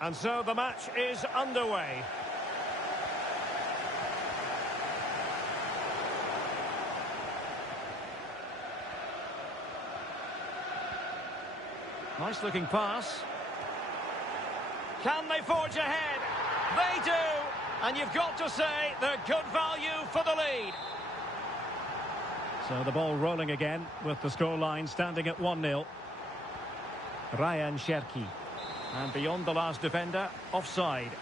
And so the match is underway. Nice looking pass. Can they forge ahead? They do! And you've got to say they're good value for the lead. So the ball rolling again with the scoreline standing at 1-0. Ryan Cherki. And beyond the last defender, offside.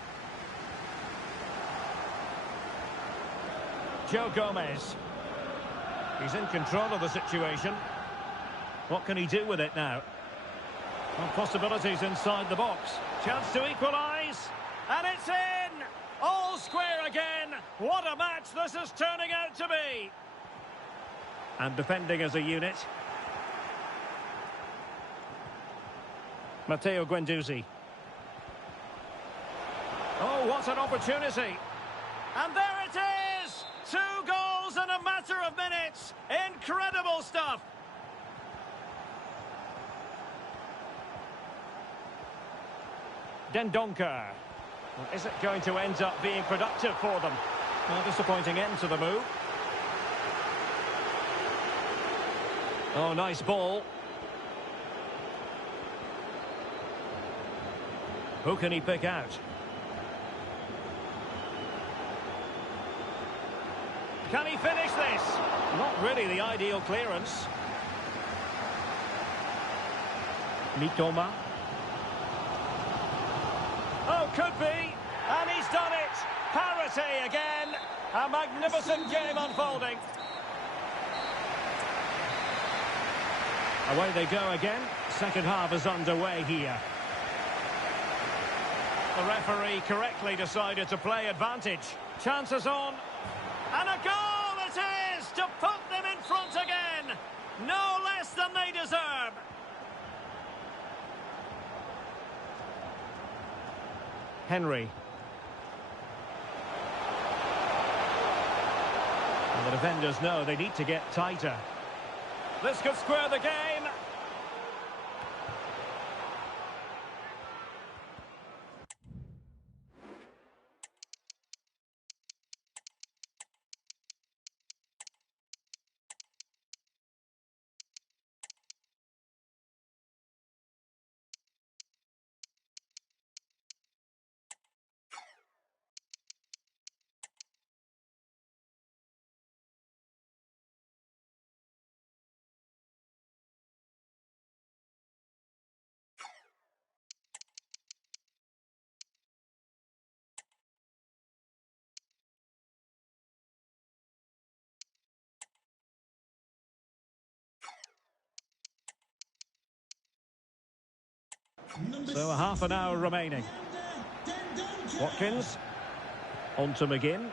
Joe Gomez. He's in control of the situation. What can he do with it now? Well, possibilities inside the box. Chance to equalise. And it's in! All square again. What a match this is turning out to be. And defending as a unit. Matteo Guendouzi. Oh, what an opportunity. And there it is! 2 goals in a matter of minutes. Incredible stuff. Dendoncker. Well, is it going to end up being productive for them? Well, disappointing end to the move. Oh, nice ball. Who can he pick out? Can he finish this? Not really the ideal clearance. Mitoma. Oh, could be. And he's done it. Parity again. A magnificent game unfolding. Away they go again. Second half is underway here. The referee correctly decided to play advantage. Chances on. And a goal it is to put them in front again. No less than they deserve. Henry. And the defenders know they need to get tighter. This could square the game. So a half an hour remaining. Watkins. On to McGinn.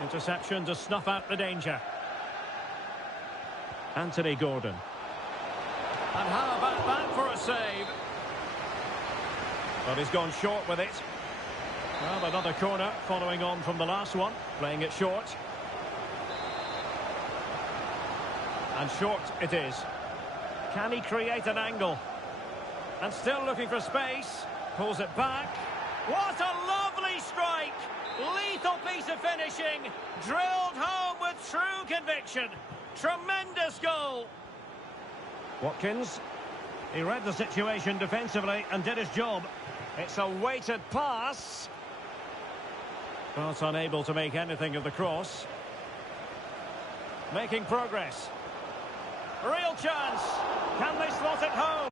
Interception to snuff out the danger. Anthony Gordon. And how about that for a save? But he's gone short with it. Well, another corner following on from the last one. Playing it short. And short it is. Can he create an angle? And still looking for space. Pulls it back. What a lovely strike! Lethal piece of finishing. Drilled home with true conviction. Tremendous goal. Watkins. He read the situation defensively and did his job. It's a weighted pass. But unable to make anything of the cross. Making progress. Real chance. Can they slot it home?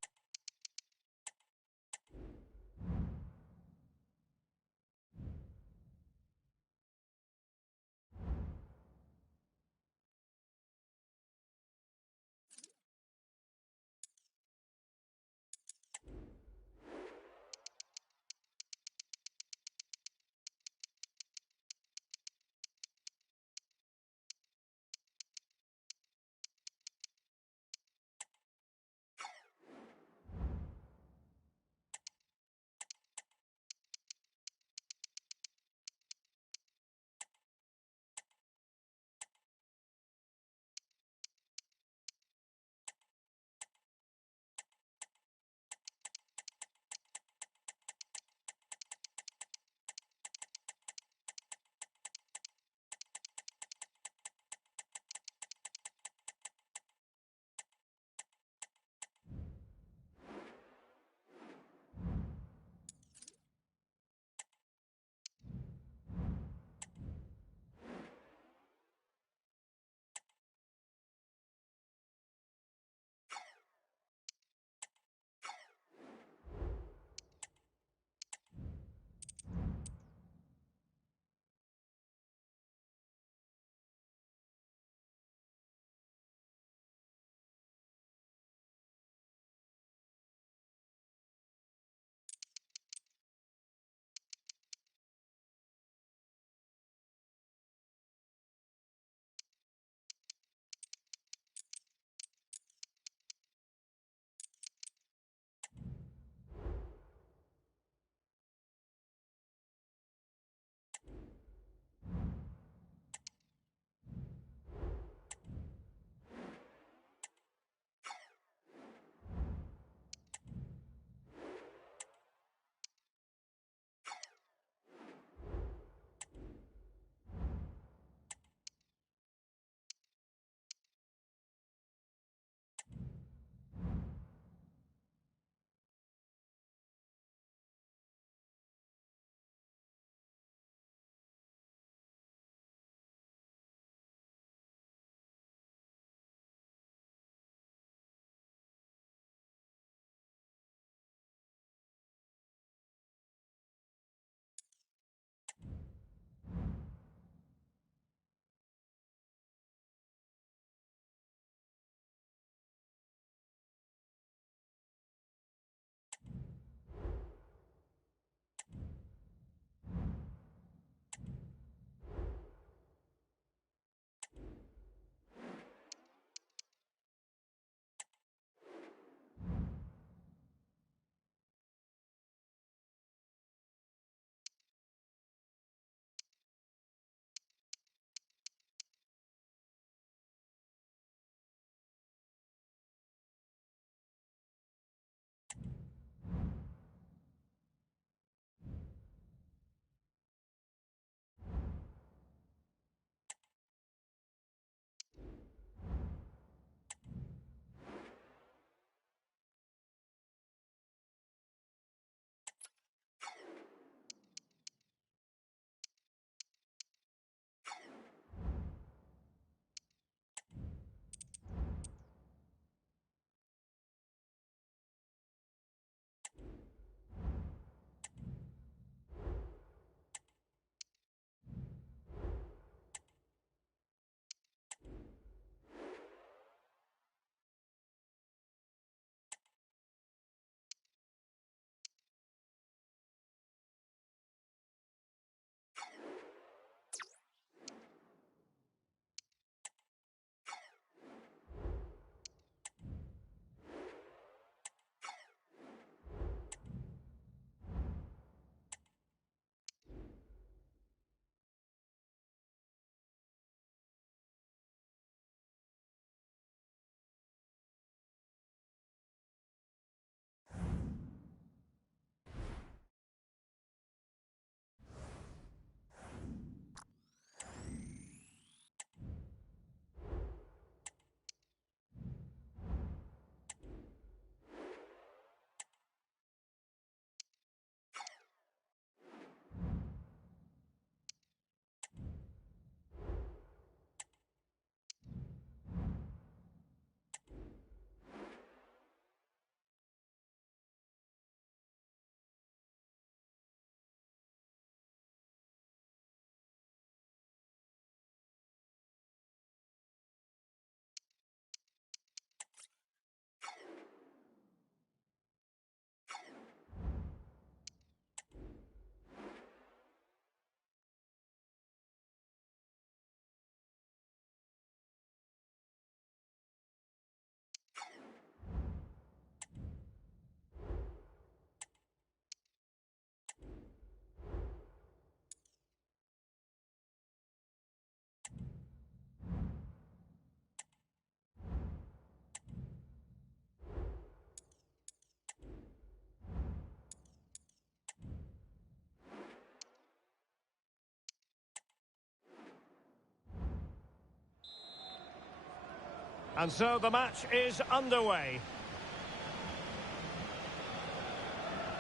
And so the match is underway.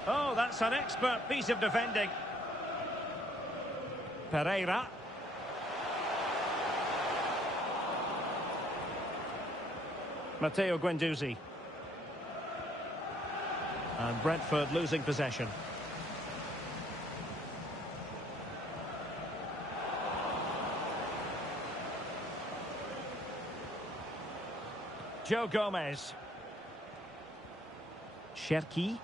Oh, that's an expert piece of defending. Pereira. Matteo Guendouzi. And Brentford losing possession. Joe Gomez. Cherki.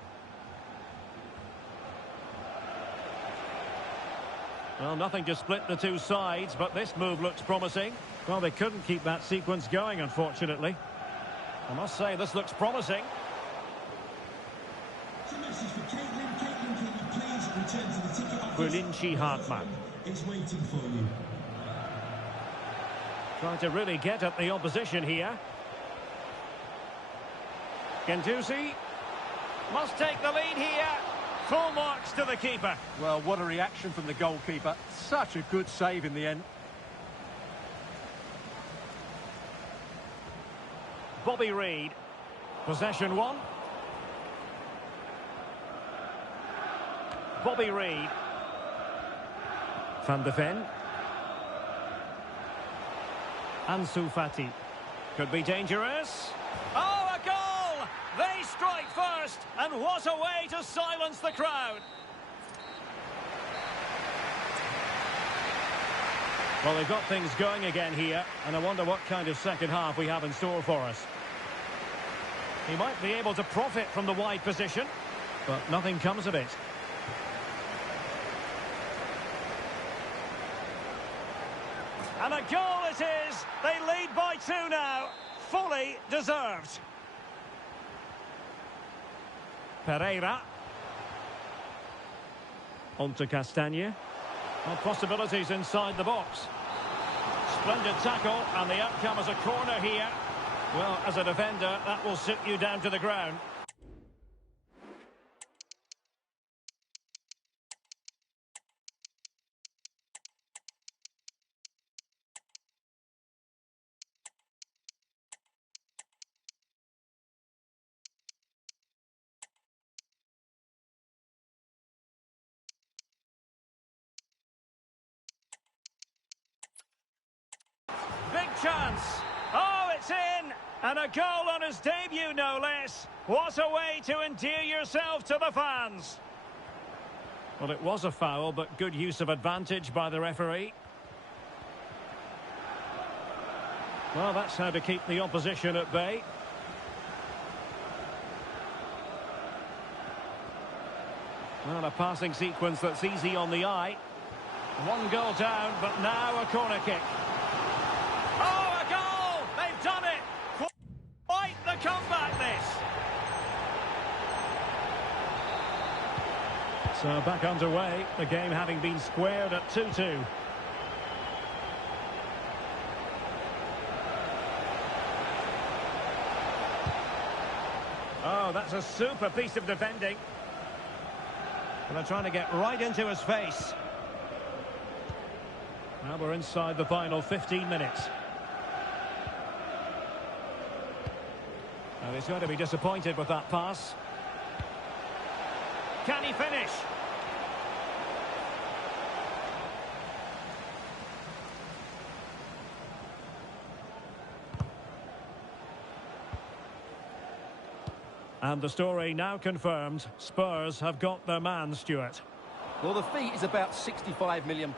Well, nothing to split the two sides, but this move looks promising. Well, they couldn't keep that sequence going, unfortunately. I must say, this looks promising. Bulinci Hartmann. It's waiting for you. Trying to really get at the opposition here. Guendouzi must take the lead here. Full marks to the keeper. Well, what a reaction from the goalkeeper. Such a good save in the end. Bobby Reid. Possession one. Bobby Reid. Van de Ven. Ansu Fati. Could be dangerous. Oh, a goal! They strike first, and what a way to silence the crowd. Well, they've got things going again here, and I wonder what kind of second half we have in store for us. He might be able to profit from the wide position, but nothing comes of it. And a goal it is! They lead by 2 now. Fully deserved. Pereira. On to Castagne. Well, possibilities inside the box. Splendid tackle, and the outcome is a corner here. Well, as a defender, that will sit you down to the ground. Big chance. Oh, it's in. And a goal on his debut, no less. What a way to endear yourself to the fans. Well, it was a foul, but good use of advantage by the referee. Well, that's how to keep the opposition at bay. Well, a passing sequence that's easy on the eye. One goal down, but now a corner kick. Oh, a goal! They've done it! Quite the comeback, this! So back underway, the game having been squared at 2-2. Oh, that's a super piece of defending. And they're trying to get right into his face. Now we're inside the final 15 minutes. Now he's going to be disappointed with that pass. Can he finish? And the story now confirmed. Spurs have got their man, Stuart. Well, the fee is about £65 million.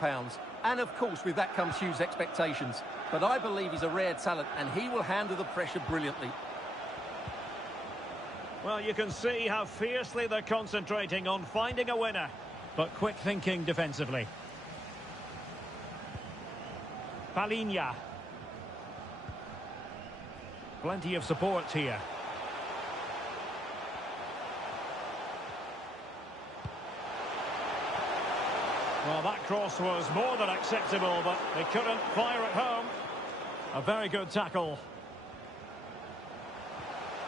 And, of course, with that comes huge expectations. But I believe he's a rare talent, and he will handle the pressure brilliantly. Well, you can see how fiercely they're concentrating on finding a winner. But quick thinking defensively. Palinha. Plenty of support here. Well, that cross was more than acceptable, but they couldn't fire it home. A very good tackle.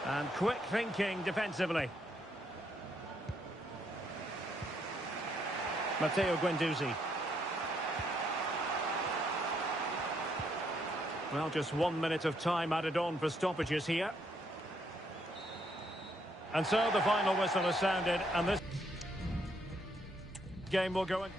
And quick thinking defensively. Matteo Guendouzi. Well, just 1 minute of time added on for stoppages here. And so the final whistle has sounded, and this game will go in.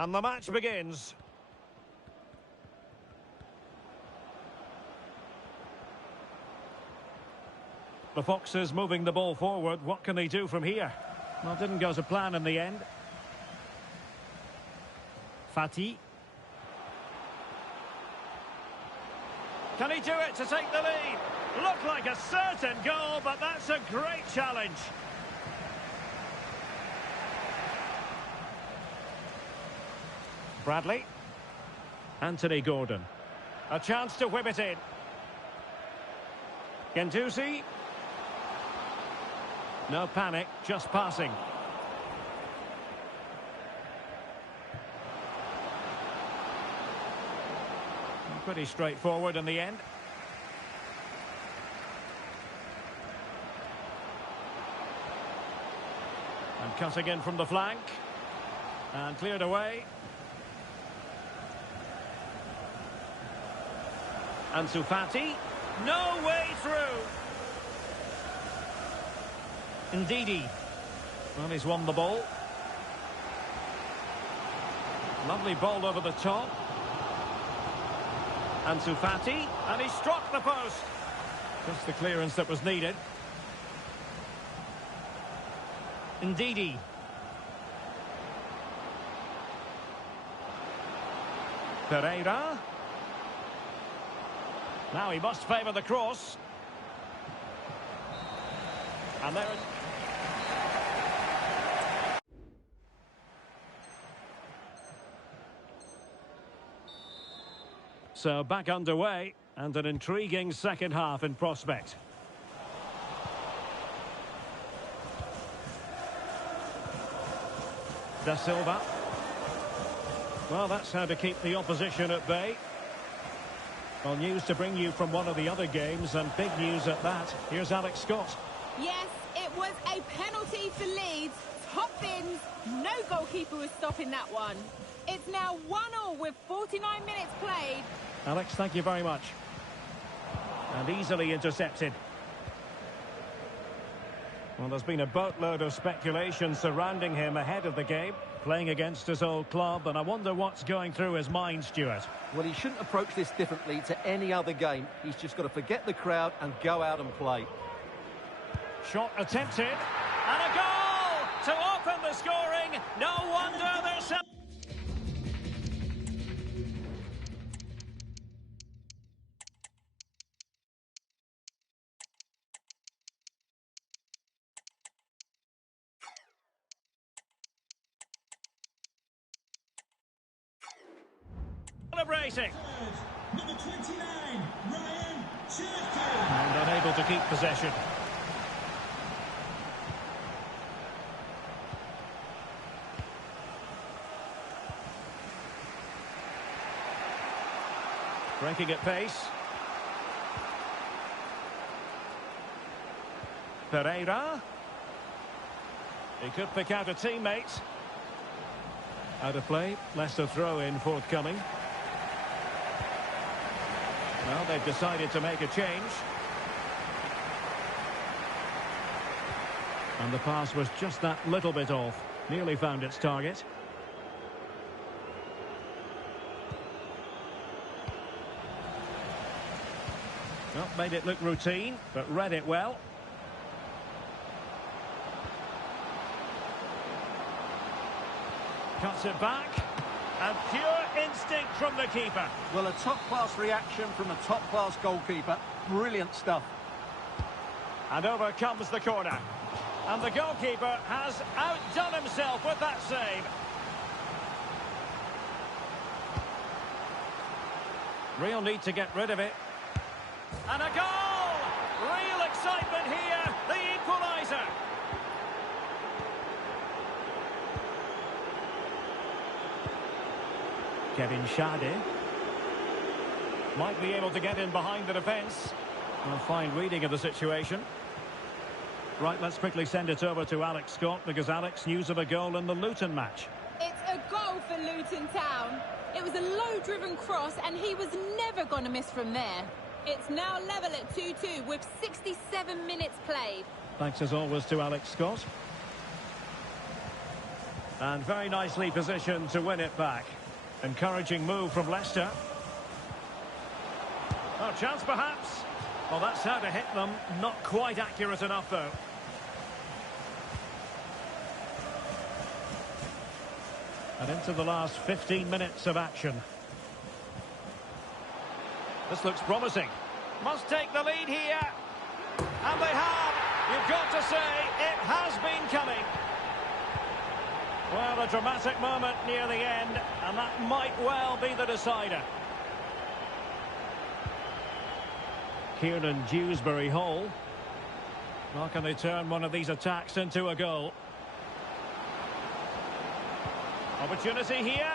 And the match begins. The Foxes moving the ball forward. What can they do from here? Well, didn't go to plan in the end. Fati. Can he do it to take the lead? Looked like a certain goal, but that's a great challenge. Bradley. Anthony Gordon. A chance to whip it in. Guendouzi. No panic, just passing. Pretty straightforward in the end. And cutting in from the flank. And cleared away. Ansu Fati. No way through. Ndidi. Well, he's won the ball. Lovely ball over the top. Ansu Fati. And he struck the post. Just the clearance that was needed. Ndidi. Pereira. Now he must favour the cross. And there it... So back underway, and an intriguing second half in prospect. Da Silva. Well, that's how to keep the opposition at bay. Well, news to bring you from one of the other games, and big news at that. Here's Alex Scott. Yes, it was a penalty for Leeds. Top bins, no goalkeeper was stopping that one. It's now 1-1 with 49 minutes played. Alex, thank you very much. And easily intercepted. Well, there's been a boatload of speculation surrounding him ahead of the game, playing against his old club, and I wonder what's going through his mind, Stuart. Well, he shouldn't approach this differently to any other game. He's just got to forget the crowd and go out and play. Shot attempted, and a goal to open the scoring. No wonder they're so... Celebrating. Number 29, Ryan Cherky. And unable to keep possession. Breaking at pace. Pereira. He could pick out a teammate. Out of play. Leicester throw-in forthcoming. Well, they've decided to make a change. And the pass was just that little bit off. Nearly found its target. Well, made it look routine, but read it well. Cuts it back. And pure instinct from the keeper. Well, a top-class reaction from a top-class goalkeeper. Brilliant stuff. And over comes the corner. And the goalkeeper has outdone himself with that save. Real need to get rid of it. And a goal! Real excitement here. The equaliser. Kevin Schade. Might be able to get in behind the defence. A fine reading of the situation. Right, let's quickly send it over to Alex Scott, because Alex, news of a goal in the Luton match. It's a goal for Luton Town. It was a low-driven cross, and he was never going to miss from there. It's now level at 2-2 with 67 minutes played. Thanks as always to Alex Scott. And very nicely positioned to win it back. Encouraging move from Leicester. Oh, chance perhaps. Well, that's how to hit them. Not quite accurate enough, though. And into the last 15 minutes of action. This looks promising. Must take the lead here. And they have. You've got to say, it has been coming. Well, a dramatic moment near the end, and that might well be the decider. Kieran Dewsbury Hall. How can they turn one of these attacks into a goal? Opportunity here.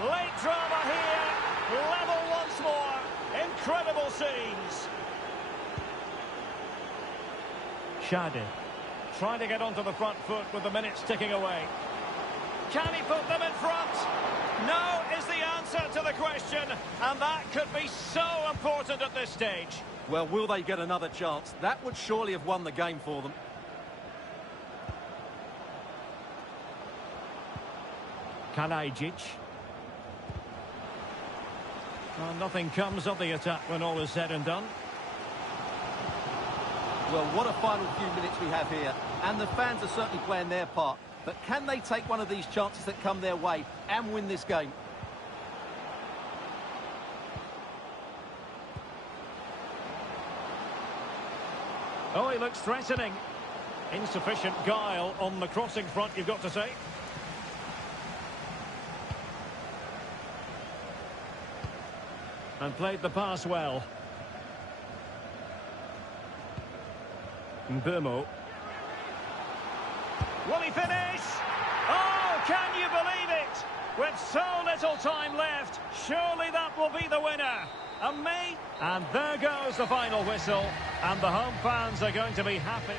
Late drama here. Level once more. Incredible scenes. Shadi trying to get onto the front foot with the minutes ticking away. Can he put them in front? No is the answer to the question, and that could be so important at this stage. Well, will they get another chance? That would surely have won the game for them. Kalajic. Well, nothing comes of the attack when all is said and done. Well, what a final few minutes we have here. And the fans are certainly playing their part. But can they take one of these chances that come their way and win this game? Oh, he looks threatening. Insufficient guile on the crossing front, you've got to say. And played the pass well. Mbumo. Will he finish? Oh, can you believe it? With so little time left, surely that will be the winner. And there goes the final whistle, and the home fans are going to be happy.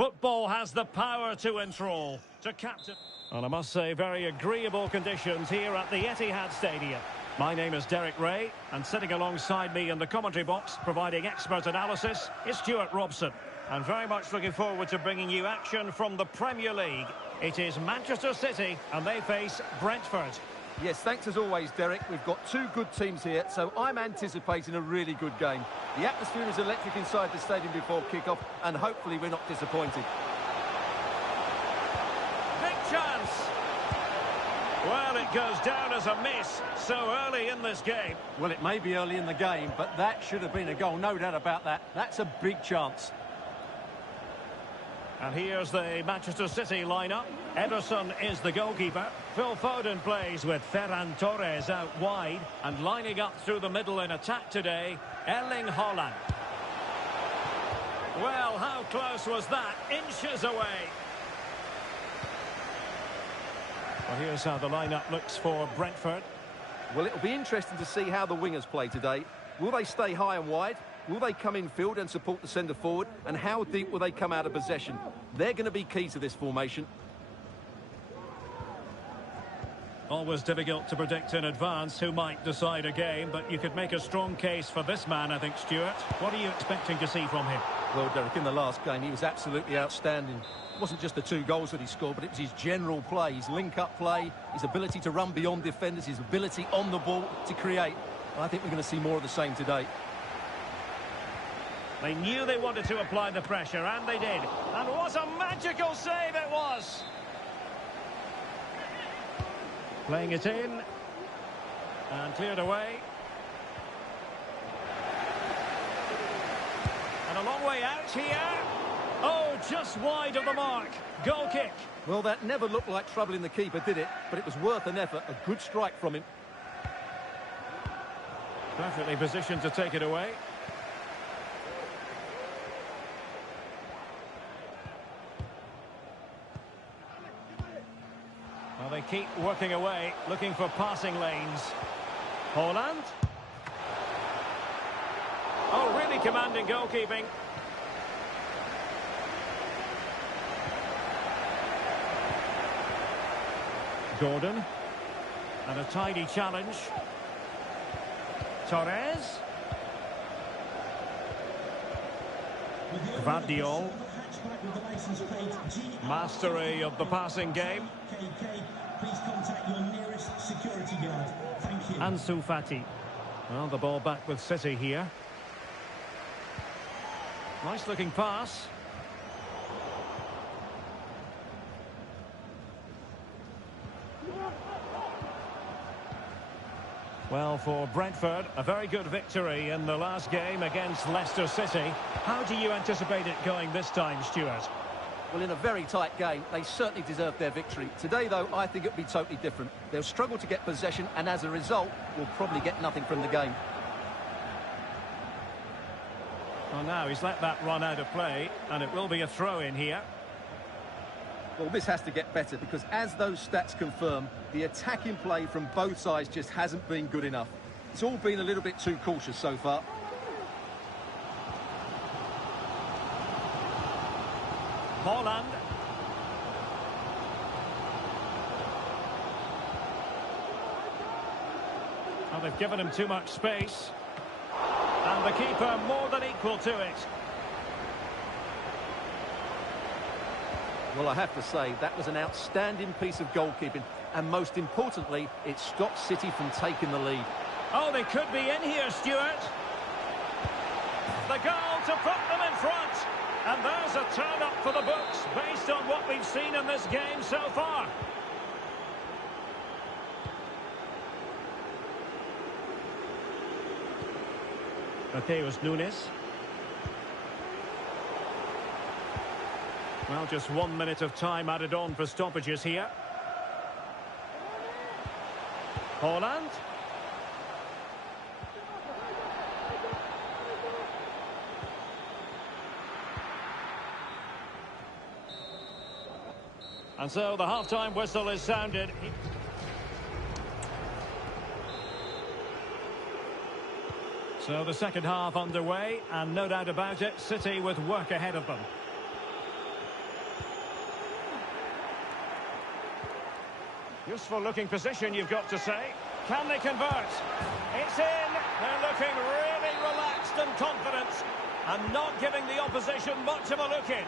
Football has the power to enthrall, to capture. And I must say, very agreeable conditions here at the Etihad Stadium. My name is Derek Ray, and sitting alongside me in the commentary box, providing expert analysis, is Stuart Robson. And very much looking forward to bringing you action from the Premier League. It is Manchester City, and they face Brentford. Yes, thanks as always, Derek. We've got two good teams here, so I'm anticipating a really good game. The atmosphere is electric inside the stadium before kick-off, and hopefully we're not disappointed. Big chance! Well, it goes down as a miss so early in this game. Well, it may be early in the game, but that should have been a goal, no doubt about that. That's a big chance. And here's the Manchester City lineup. Ederson is the goalkeeper. Phil Foden plays with Ferran Torres out wide. And lining up through the middle in attack today, Erling Haaland. Well, how close was that? Inches away. Well, here's how the lineup looks for Brentford. Well, it'll be interesting to see how the wingers play today. Will they stay high and wide? Will they come in field and support the centre forward? And how deep will they come out of possession? They're going to be key to this formation. Always difficult to predict in advance who might decide a game, but you could make a strong case for this man, I think, Stuart. What are you expecting to see from him? Well, Derek, in the last game, he was absolutely outstanding. It wasn't just the 2 goals that he scored, but it was his general play, his link-up play, his ability to run beyond defenders, his ability on the ball to create. I think we're going to see more of the same today. They knew they wanted to apply the pressure, and they did. And what a magical save it was! Playing it in. And cleared away. And a long way out here. Oh, just wide of the mark. Goal kick. Well, that never looked like troubling the keeper, did it? But it was worth an effort. A good strike from him. Perfectly positioned to take it away. Well, they keep working away, looking for passing lanes. Haaland. Oh, really commanding goalkeeping. Gordon. And a tidy challenge. Torres. Gvardiol. Mastery of the passing game. Please contact your nearest security guard. Thank you. Ansu Fati. Well, the ball back with City here. Nice looking pass. Well, for Brentford, a very good victory in the last game against Leicester City. How do you anticipate it going this time, Stuart? Well, in a very tight game, they certainly deserved their victory. Today, though, I think it'll be totally different. They'll struggle to get possession, and as a result, will probably get nothing from the game. Well, now he's let that run out of play, and it will be a throw-in here. Well, this has to get better, because as those stats confirm, the attacking play from both sides just hasn't been good enough. It's all been a little bit too cautious so far. Haaland. Well, they've given him too much space. And the keeper more than equal to it. Well, I have to say, that was an outstanding piece of goalkeeping. And most importantly, it stopped City from taking the lead. Oh, they could be in here, Stuart. The goal to put them in front. And there's a turn-up for the books, based on what we've seen in this game so far. Mateus Nunes. Well, just 1 minute of time added on for stoppages here. Haaland. And so the half-time whistle is sounded. So the second half underway, and no doubt about it, City with work ahead of them. Useful looking position, you've got to say. Can they convert? It's in. They're looking really relaxed and confident and not giving the opposition much of a look in.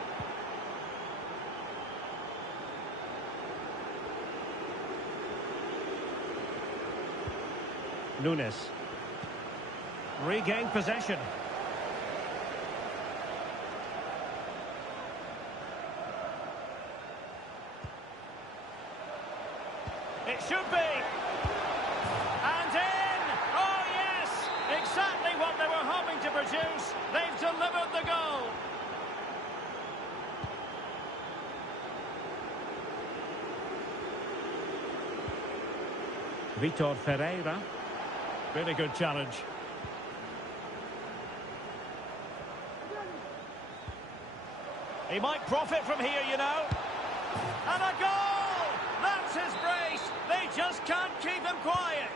Nunes. Regained possession. It should be. And in! Oh, yes! Exactly what they were hoping to produce. They've delivered the goal. Vitor Ferreira. Really good challenge. He might profit from here, you know. And a goal! That's his brace. They just can't keep him quiet.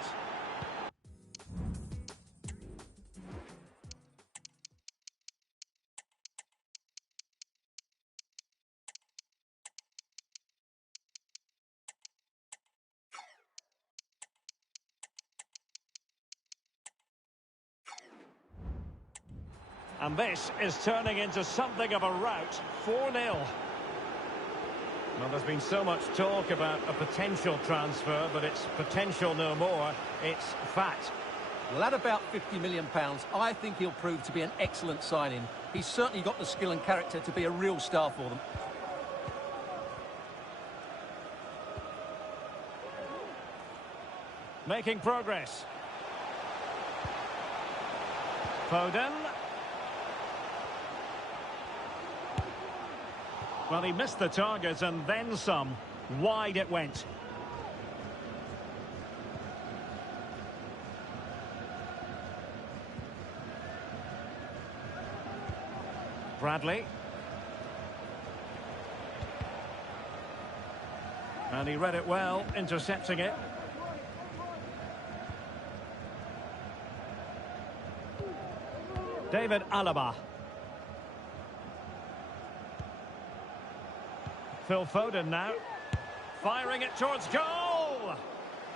And this is turning into something of a rout. 4-0. Well, there's been so much talk about a potential transfer, but it's potential no more. It's fact. Well, at about £50 million, I think he'll prove to be an excellent signing. He's certainly got the skill and character to be a real star for them. Making progress. Foden. Well, he missed the target and then some. Wide it went. Bradley. And he read it well, intercepting it. David Alaba. Phil Foden now, firing it towards goal.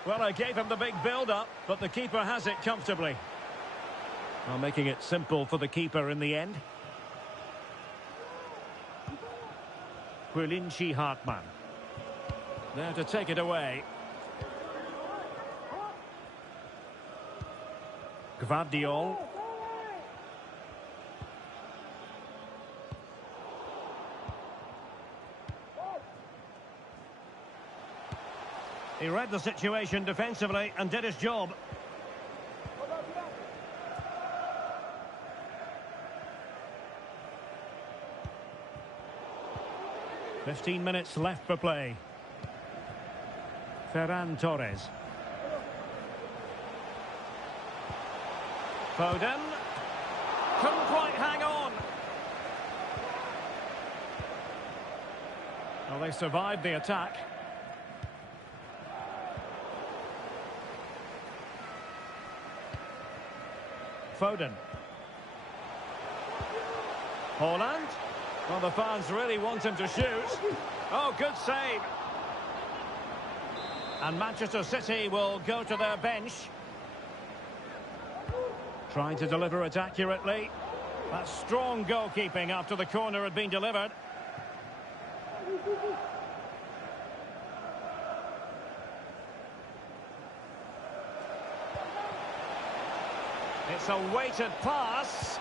Well, I gave him the big build-up, but the keeper has it comfortably. Well, making it simple for the keeper in the end. Quilinci Hartmann. There to take it away. Gvardiol. He read the situation defensively and did his job. "15 minutes left for play. Ferran Torres. Foden. Couldn't quite hang on. Well, they survived the attack. Foden. Holland. Well, the fans really want him to shoot. Oh, good save. And Manchester City will go to their bench. Trying to deliver it accurately. That's strong goalkeeping after the corner had been delivered. It's a weighted pass.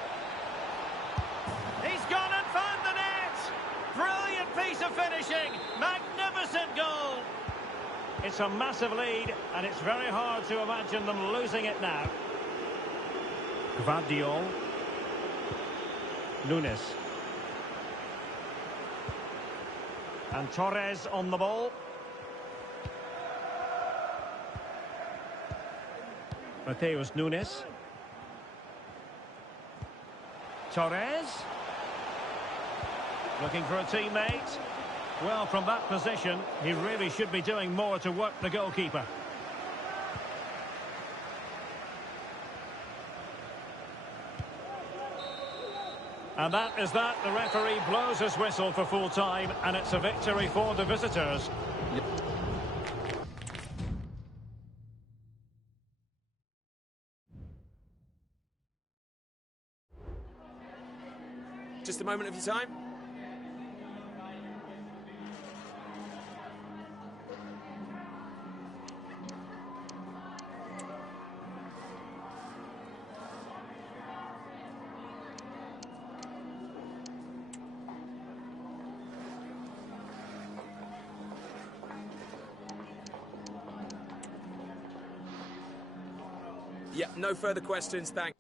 He's gone and found the net. Brilliant piece of finishing. Magnificent goal. It's a massive lead, and it's very hard to imagine them losing it now. Gvardiol. Nunes. And Torres on the ball. Mateus Nunes. Torres. Looking for a teammate. Well, from that position, he really should be doing more to work the goalkeeper. And that is that. The referee blows his whistle for full time, and it's a victory for the visitors. just a moment of your time. Yeah, no further questions, thanks.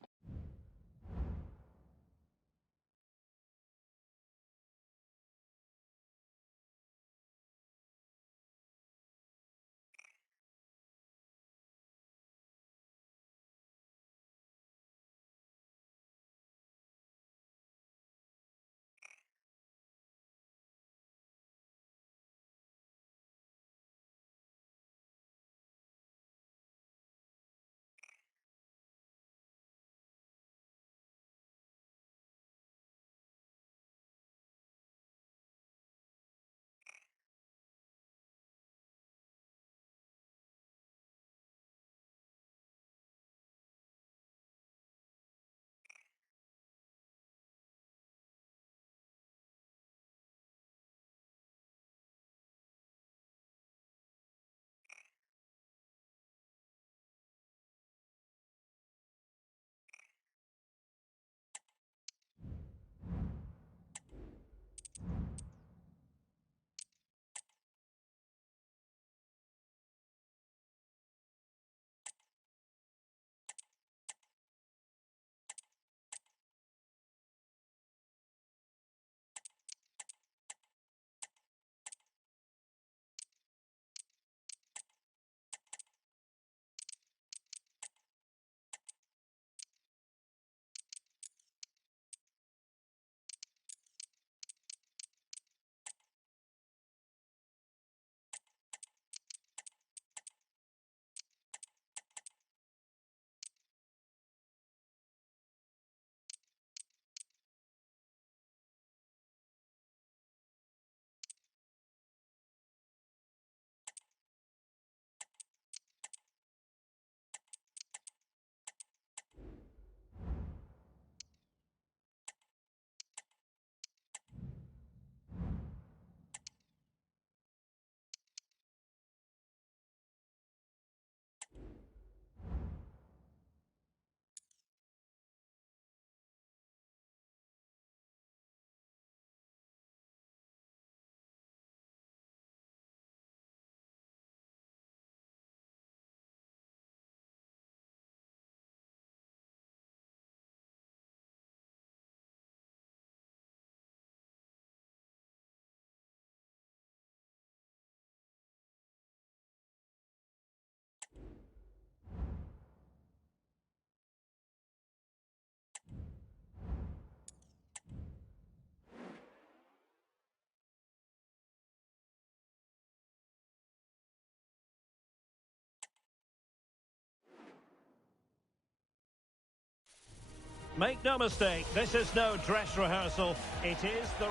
Make no mistake, this is no dress rehearsal. It is the...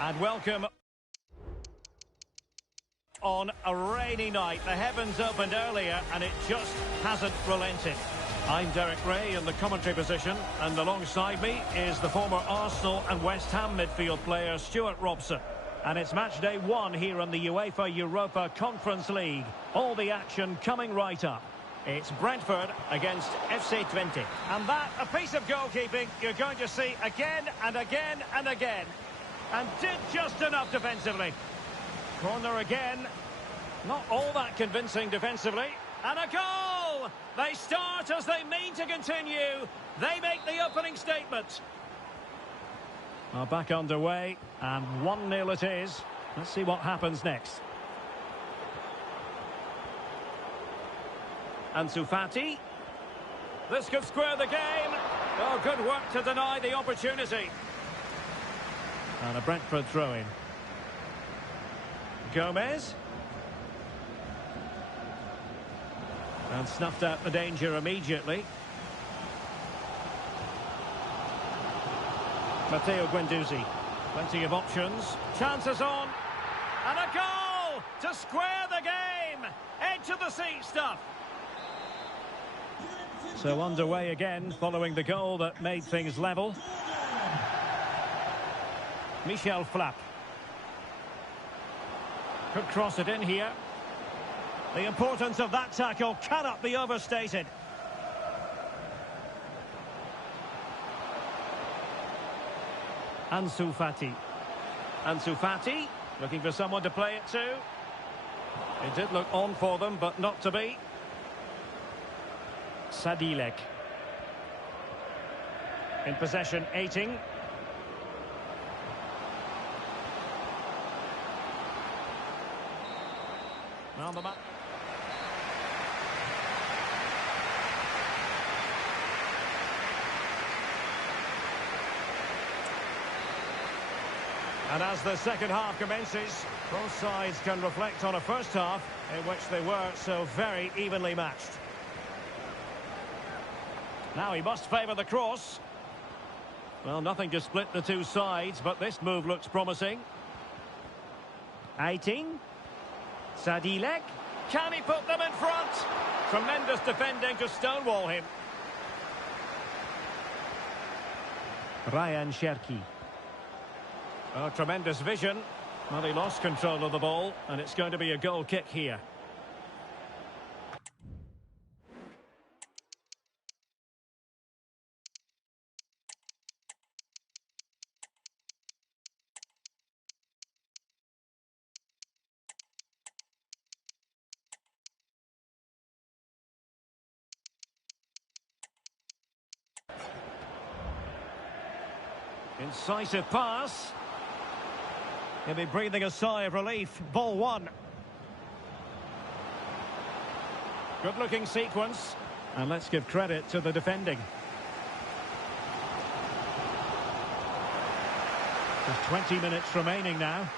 And welcome on a rainy night. The heavens opened earlier and it just hasn't relented. I'm Derek Ray in the commentary position, and alongside me is the former Arsenal and West Ham midfield player Stuart Robson. And it's match day 1 here in the UEFA Europa Conference League. All the action coming right up. It's Brentford against FC Twente. And that, a piece of goalkeeping you're going to see again and again and again. And did just enough defensively. Corner again. Not all that convincing defensively. And a goal! They start as they mean to continue. They make the opening statement. Are back underway, and 1-0 it is. Let's see what happens next. Ansu Fati. This could square the game. Oh, good work to deny the opportunity. And a Brentford throw-in. Gomez. And snuffed out the danger immediately. Matteo Guendouzi. Plenty of options. Chances on. And a goal to square the game. Edge of the seat stuff. So underway again following the goal that made things level. Michel Flapp. Could cross it in here. The importance of that tackle cannot be overstated. Ansu Fati. Ansu Fati, looking for someone to play it to. It did look on for them, but not to be. Sadilek. In possession, Aiting. On the back. And as the second half commences, both sides can reflect on a first half in which they were so very evenly matched. Now he must favour the cross. Well, nothing to split the two sides, but this move looks promising. Aiting. Sadilek. Can he put them in front? Tremendous defending to stonewall him. Ryan Cherki. Oh, tremendous vision. Well, he lost control of the ball, and it's going to be a goal kick here. Incisive pass. He'll be breathing a sigh of relief. Ball one. Good-looking sequence. And let's give credit to the defending. There's 20 minutes remaining now.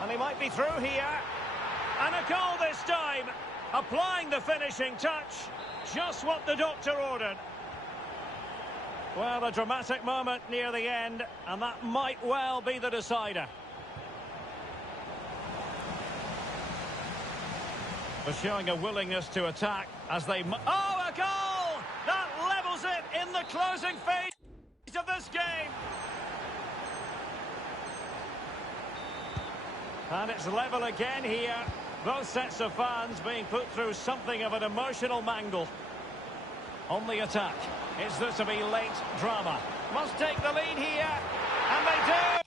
And he might be through here. And a goal this time. Applying the finishing touch. Just what the doctor ordered. Well, a dramatic moment near the end, and that might well be the decider. They're showing a willingness to attack as they... Oh, a goal! That levels it in the closing phase of this game. And it's level again here. Both sets of fans being put through something of an emotional mangle. On the attack. Is this to be late drama? Must take the lead here. And they do!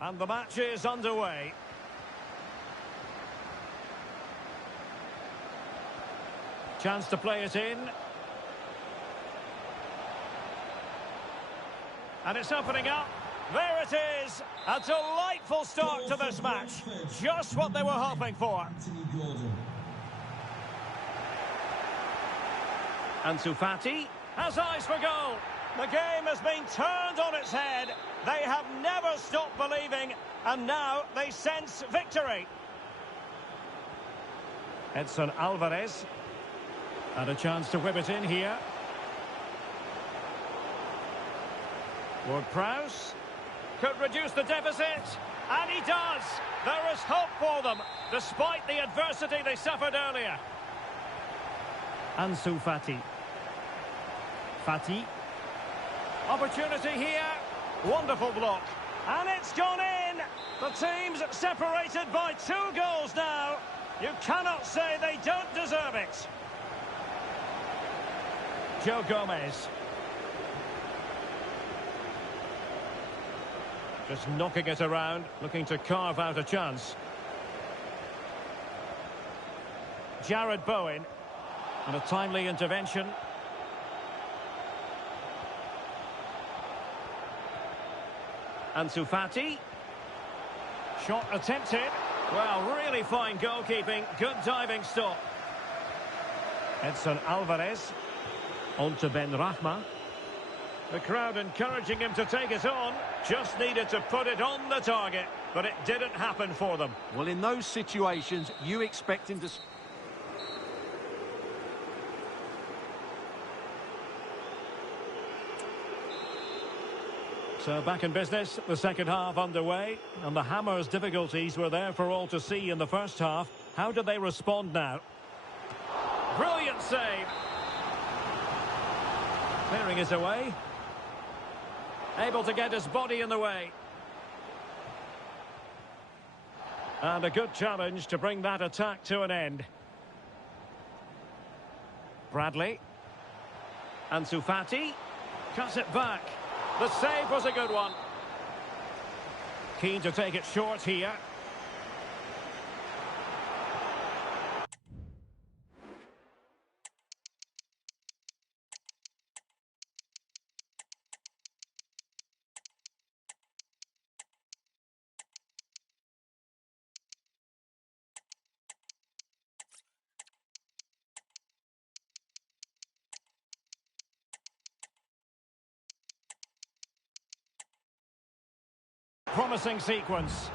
And the match is underway. Chance to play it in. And it's opening up. There it is. A delightful start to this match. Just what they were hoping for. Anthony Gordon. Ansu Fati has eyes for goal. The game has been turned on its head. They have never stopped believing, and now they sense victory. Edson Alvarez. And a chance to whip it in here. Ward-Prowse could reduce the deficit, and he does. There is hope for them, despite the adversity they suffered earlier. Ansu Fati. Fati. Opportunity here. Wonderful block. And it's gone in. The team's separated by 2 goals now. You cannot say they don't deserve it. Joe Gomez. Just knocking it around, looking to carve out a chance. Jared Bowen. And a timely intervention. Ansu Fati. Shot attempted. Well, really fine goalkeeping. Good diving stop. Edson Alvarez. On to Ben Rahma. The crowd encouraging him to take it on. Just needed to put it on the target, but it didn't happen for them. Well, in those situations, you expect him to... So back in business, the second half underway, and the Hammers' difficulties were there for all to see in the first half. How do they respond now? Brilliant save. Clearing it away. Able to get his body in the way. And a good challenge to bring that attack to an end. Bradley. Ansu Fati. Cuts it back. The save was a good one. Keen to take it short here. Promising sequence.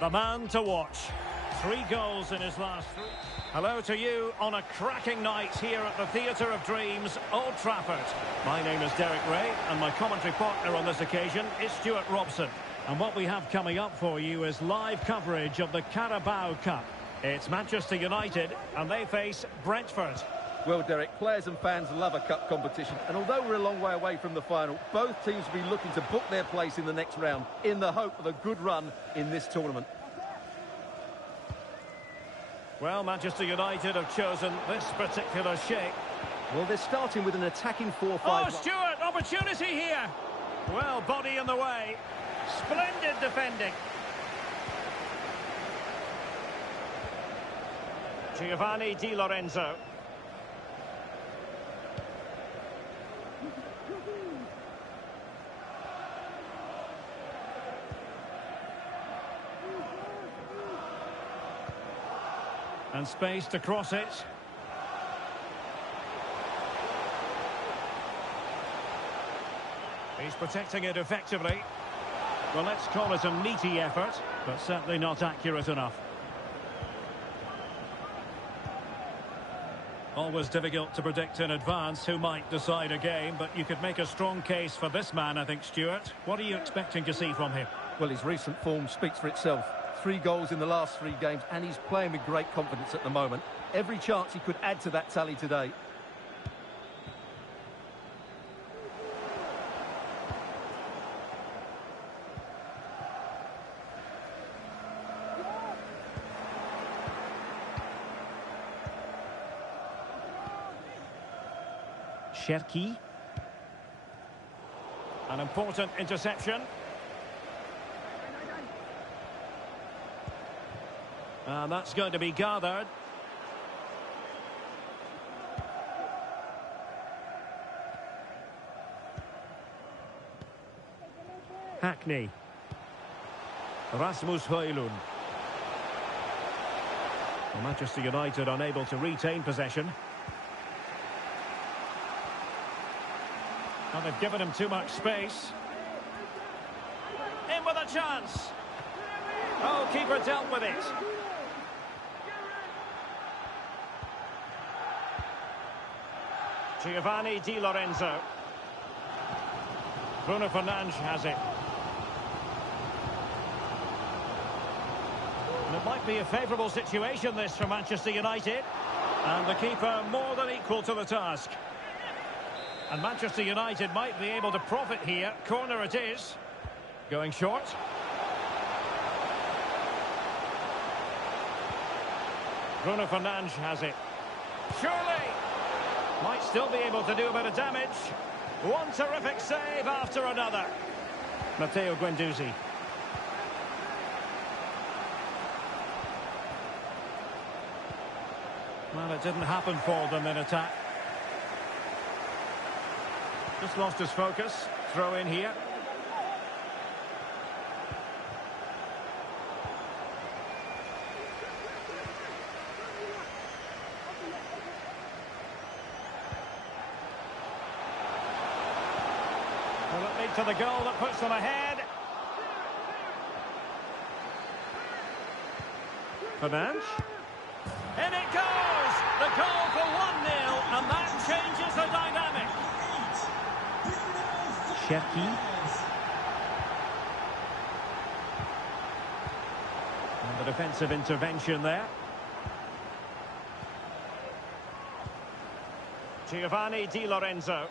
The man to watch. 3 goals in his last 3. Hello to you on a cracking night here at the Theatre of Dreams, Old Trafford. My name is Derek Ray, and my commentary partner on this occasion is Stuart Robson. And what we have coming up for you is live coverage of the Carabao Cup. It's Manchester United, and they face Brentford. Well, Derek, players and fans love a cup competition, and although we're a long way away from the final, both teams will be looking to book their place in the next round in the hope of a good run in this tournament. Well, Manchester United have chosen this particular shape. Well, they're starting with an attacking 4-5. Oh, Stuart, opportunity here. Well, body in the way. Splendid defending. Giovanni Di Lorenzo. And space to cross it. He's protecting it effectively. Well, let's call it a meaty effort, but certainly not accurate enough. Always difficult to predict in advance who might decide a game, but you could make a strong case for this man, I think, Stuart. What are you expecting to see from him? Well, his recent form speaks for itself. 3 goals in the last 3 games, and he's playing with great confidence at the moment. Every chance he could add to that tally today. Cherki. An important interception. And that's going to be gathered. Hackney. Rasmus Højlund. Well, Manchester United unable to retain possession. And they've given him too much space. In with a chance. Oh, keeper dealt with it. Giovanni Di Lorenzo. Bruno Fernandes has it. And it might be a favourable situation, this, for Manchester United. And the keeper more than equal to the task. And Manchester United might be able to profit here. Corner it is. Going short. Bruno Fernandes has it. Surely! Might still be able to do a bit of damage. One terrific save after another. Matteo Guendouzi. Well, it didn't happen for them in attack. Just lost his focus. Throw in here. Will it lead to the goal that puts them ahead? Fernandes. In it goes! The goal for 1-0, and that changes the dynamic. Cherki. And the defensive intervention there. Giovanni Di Lorenzo.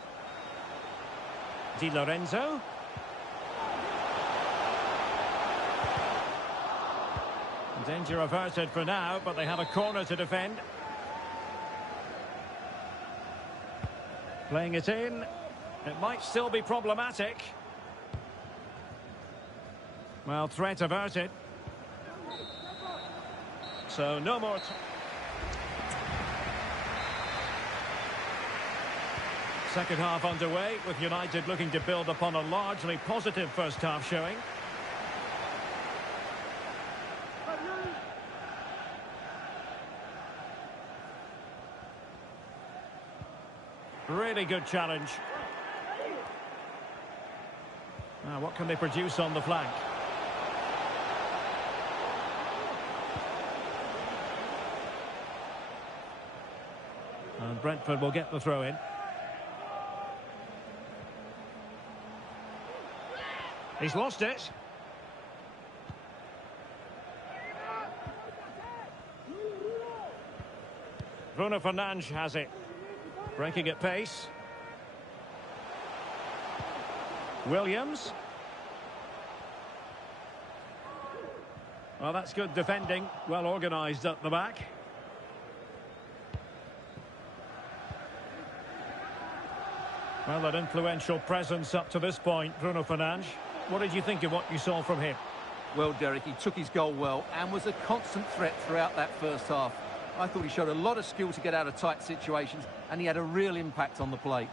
Di Lorenzo. Danger averted for now, but they have a corner to defend. Playing it in. It might still be problematic. Well, threat averted. So no more. Second half underway, with United looking to build upon a largely positive first half showing. Really good challenge. Now, what can they produce on the flank? And Brentford will get the throw in. He's lost it. Bruno Fernandes has it. Breaking at pace. Williams. Well, that's good defending. Well organised at the back. Well, an influential presence up to this point, Bruno Fernandes. What did you think of what you saw from him? Well, Derek, he took his goal well and was a constant threat throughout that first half. I thought he showed a lot of skill to get out of tight situations, and he had a real impact on the play.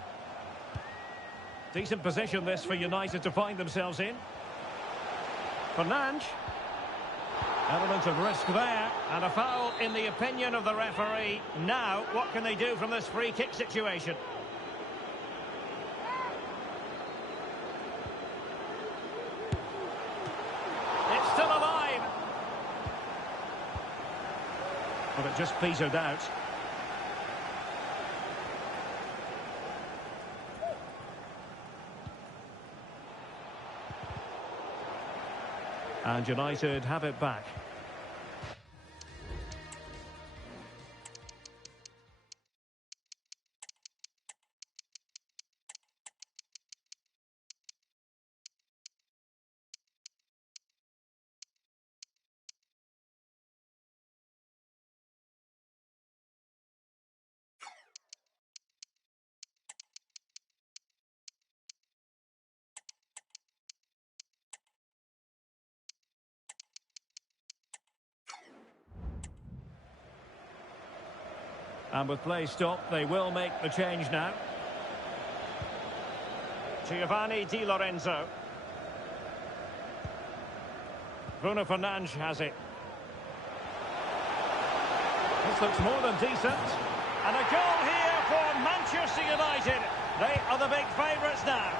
Decent position this for United to find themselves in. Fernandes. Element of risk there, and a foul in the opinion of the referee. Now, what can they do from this free kick situation? It's still alive. But it just petered out. And United have it back. And with play stopped, they will make the change now. Giovanni Di Lorenzo. Bruno Fernandes has it. This looks more than decent. And a goal here for Manchester United. They are the big favourites now.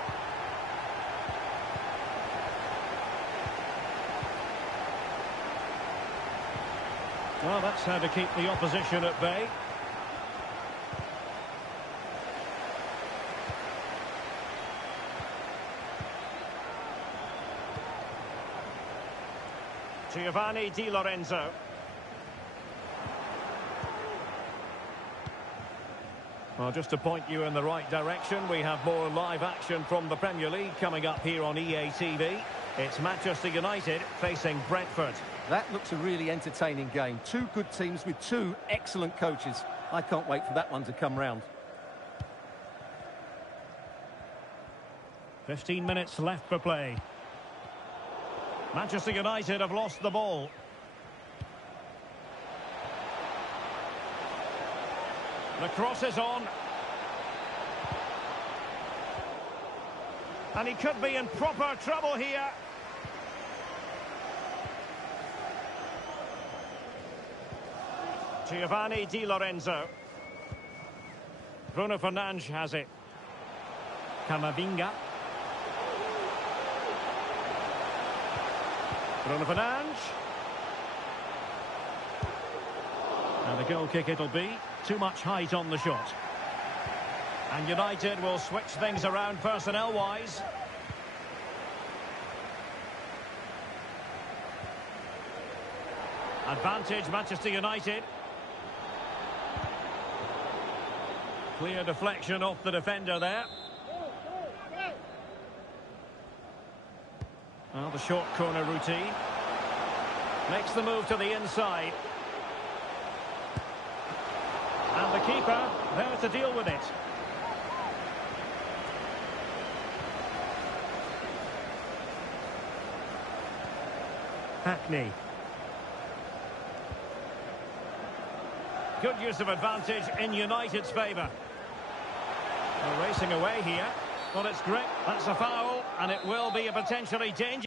Well, that's how to keep the opposition at bay. Giovanni Di Lorenzo. Well, just to point you in the right direction, we have more live action from the Premier League coming up here on EA TV. It's Manchester United facing Brentford. That looks a really entertaining game. Two good teams with two excellent coaches. I can't wait for that one to come round. 15 minutes left for play. Manchester United have lost the ball. The cross is on. And he could be in proper trouble here. Giovanni Di Lorenzo. Bruno Fernandes has it. Camavinga. Bruno Fernandes. And the goal kick it'll be. Too much height on the shot. And United will switch things around personnel-wise. Advantage Manchester United. Clear deflection off the defender there. Well, the short corner routine. Makes the move to the inside. And the keeper there to deal with it. Hackney. Good use of advantage in United's favour. They're racing away here. Well, it's great. That's a foul, and it will be a potentially dangerous.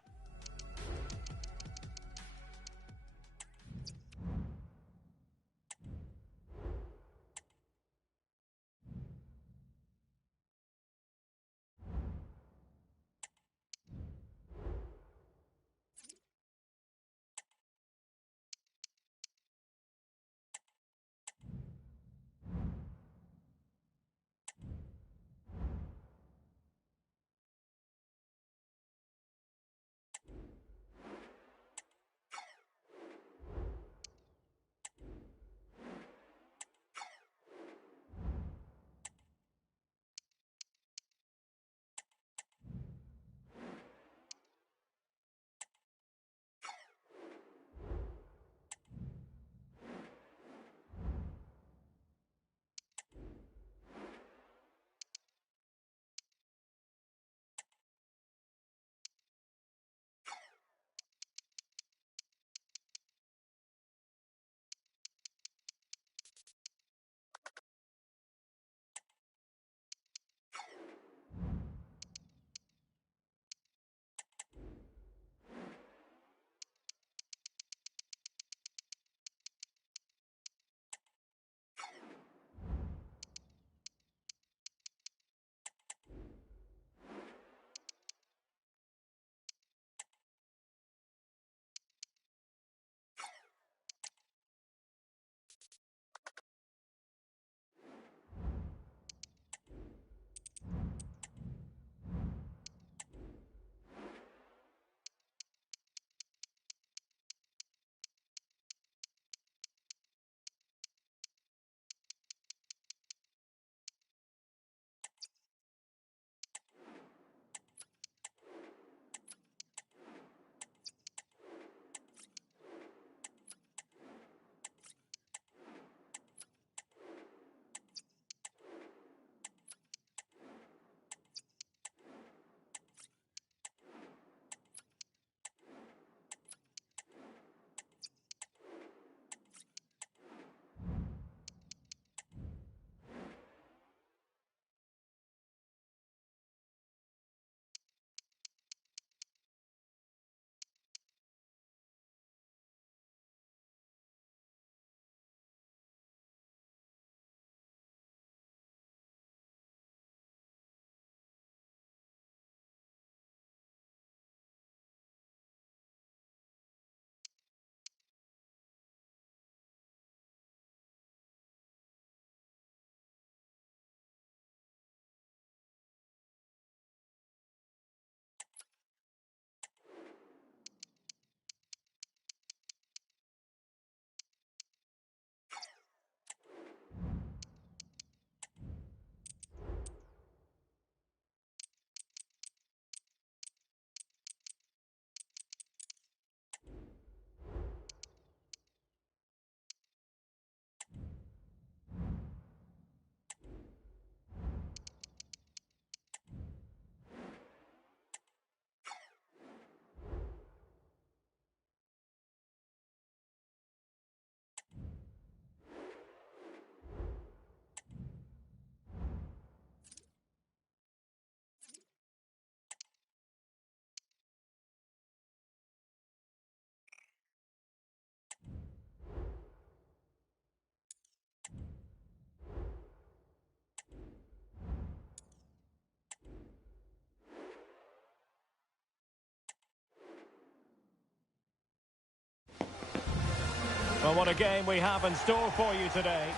Well, what a game we have in store for you today.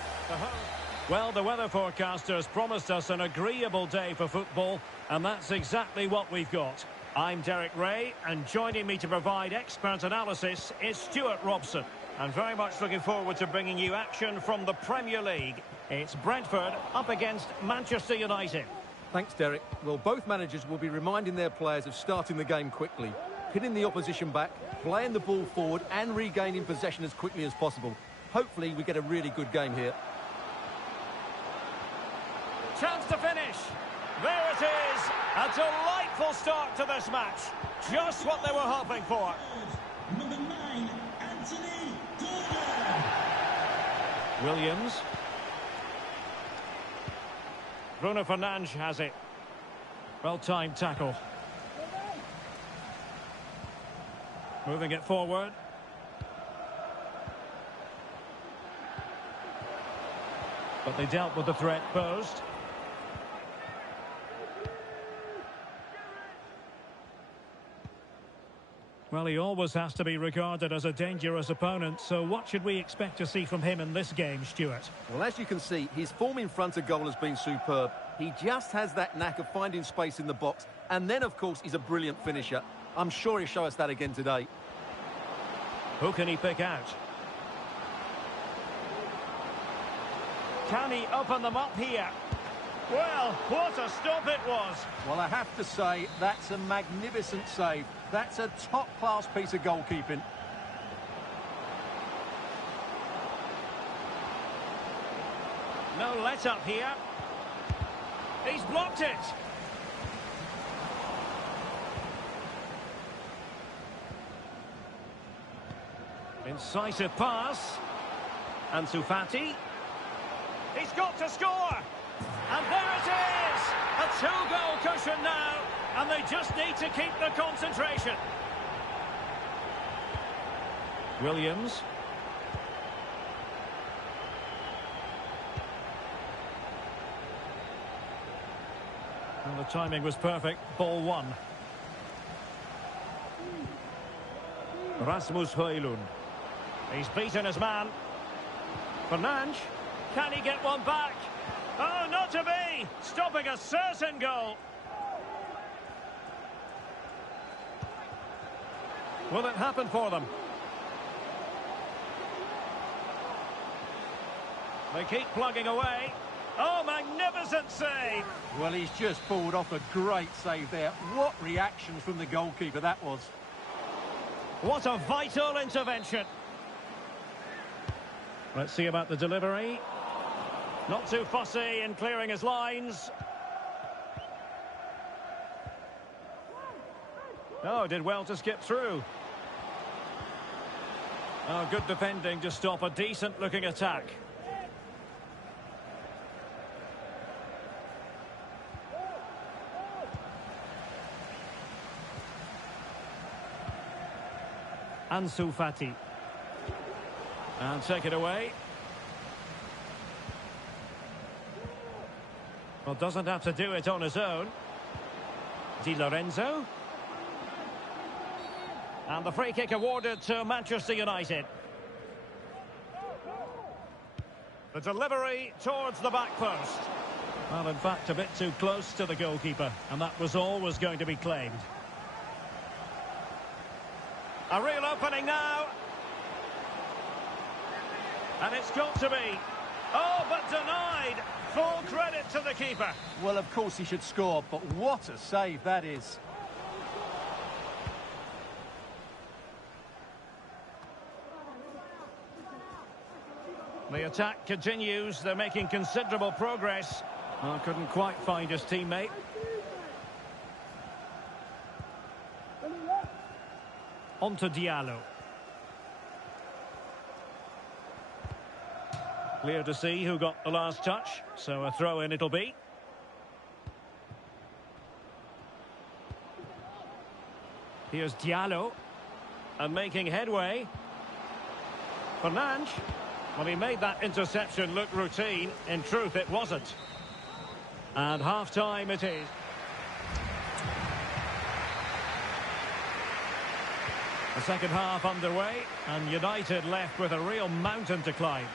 Well, the weather forecasters promised us an agreeable day for football, and that's exactly what we've got. I'm Derek Ray, and joining me to provide expert analysis is Stuart Robson. I'm very much looking forward to bringing you action from the Premier League. It's Brentford up against Manchester United. Thanks, Derek. Well, both managers will be reminding their players of starting the game quickly, pinning the opposition back, playing the ball forward and regaining possession as quickly as possible. Hopefully we get a really good game here. Chance to finish. There it is. A delightful start to this match. Just what they were hoping for. Number 9, Anthony Gordon. Williams. Bruno Fernandes has it. Well-timed tackle. Moving it forward. But they dealt with the threat posed. Well, he always has to be regarded as a dangerous opponent, so what should we expect to see from him in this game, Stuart? Well, as you can see, his form in front of goal has been superb. He just has that knack of finding space in the box, and then, of course, he's a brilliant finisher. I'm sure he'll show us that again today. Who can he pick out? Can he open them up here? Well, what a stop it was. Well, I have to say, that's a magnificent save. That's a top-class piece of goalkeeping. No let-up here. He's blocked it. Incisive pass. Ansu Fati. He's got to score. And there it is. A two-goal cushion now. And they just need to keep the concentration. Williams. And the timing was perfect. Ball one. Rasmus Højlund. He's beaten his man. Fernandes. Can he get one back? Oh, not to be. Stopping a certain goal. Will it happen for them? They keep plugging away. Oh, magnificent save! Well, he's just pulled off a great save there. What reaction from the goalkeeper that was. What a vital intervention. Let's see about the delivery. Not too fussy in clearing his lines. Oh, did well to skip through. Oh, good defending to stop a decent-looking attack. Ansu Fati. And take it away. Well, doesn't have to do it on his own. Di Lorenzo. And the free kick awarded to Manchester United. The delivery towards the back post. Well, in fact, a bit too close to the goalkeeper, and that was always going to be claimed. A real opening now. And it's got to be. Oh, but denied. Full credit to the keeper. Well, of course he should score, but what a save that is. The attack continues. They're making considerable progress. Oh, couldn't quite find his teammate. On to Diallo. Clear to see who got the last touch, so a throw-in it'll be. Here's Diallo. And making headway. Fernandes. Well, he made that interception look routine. In truth, it wasn't. And half-time it is. The second half underway, and United left with a real mountain to climb.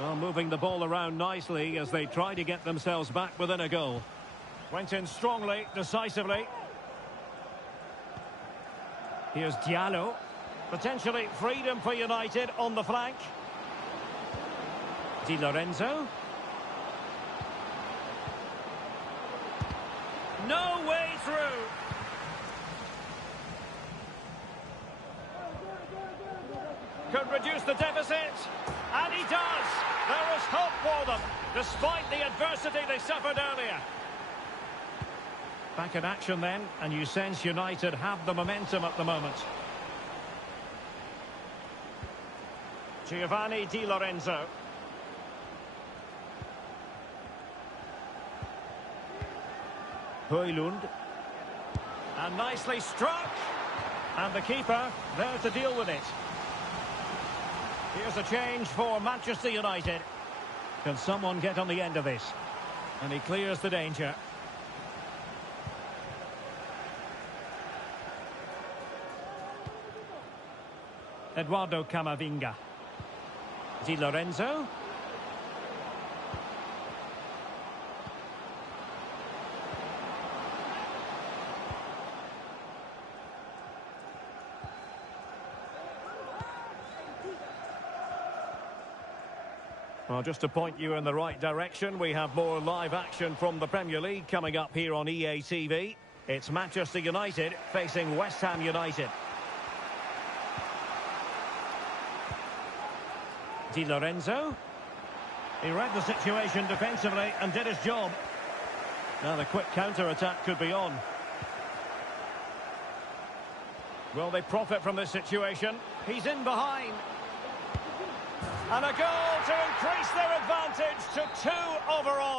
Well, moving the ball around nicely as they try to get themselves back within a goal. Went in strongly, decisively. Here's Diallo. Potentially freedom for United on the flank. Di Lorenzo. No way through. Could reduce the deficit. And he does. There is hope for them, despite the adversity they suffered earlier. Back in action then, and you sense United have the momentum at the moment. Giovanni Di Lorenzo. Højlund. And nicely struck. And the keeper there to deal with it. Here's a change for Manchester United. Can someone get on the end of this? And he clears the danger. Eduardo Camavinga. Di Lorenzo. Well, just to point you in the right direction, we have more live action from the Premier League coming up here on EA TV. It's Manchester United facing West Ham United. Di Lorenzo. He read the situation defensively and did his job. Now the quick counter-attack could be on. Will they profit from this situation? He's in behind. And a goal to increase their advantage to 2 overall.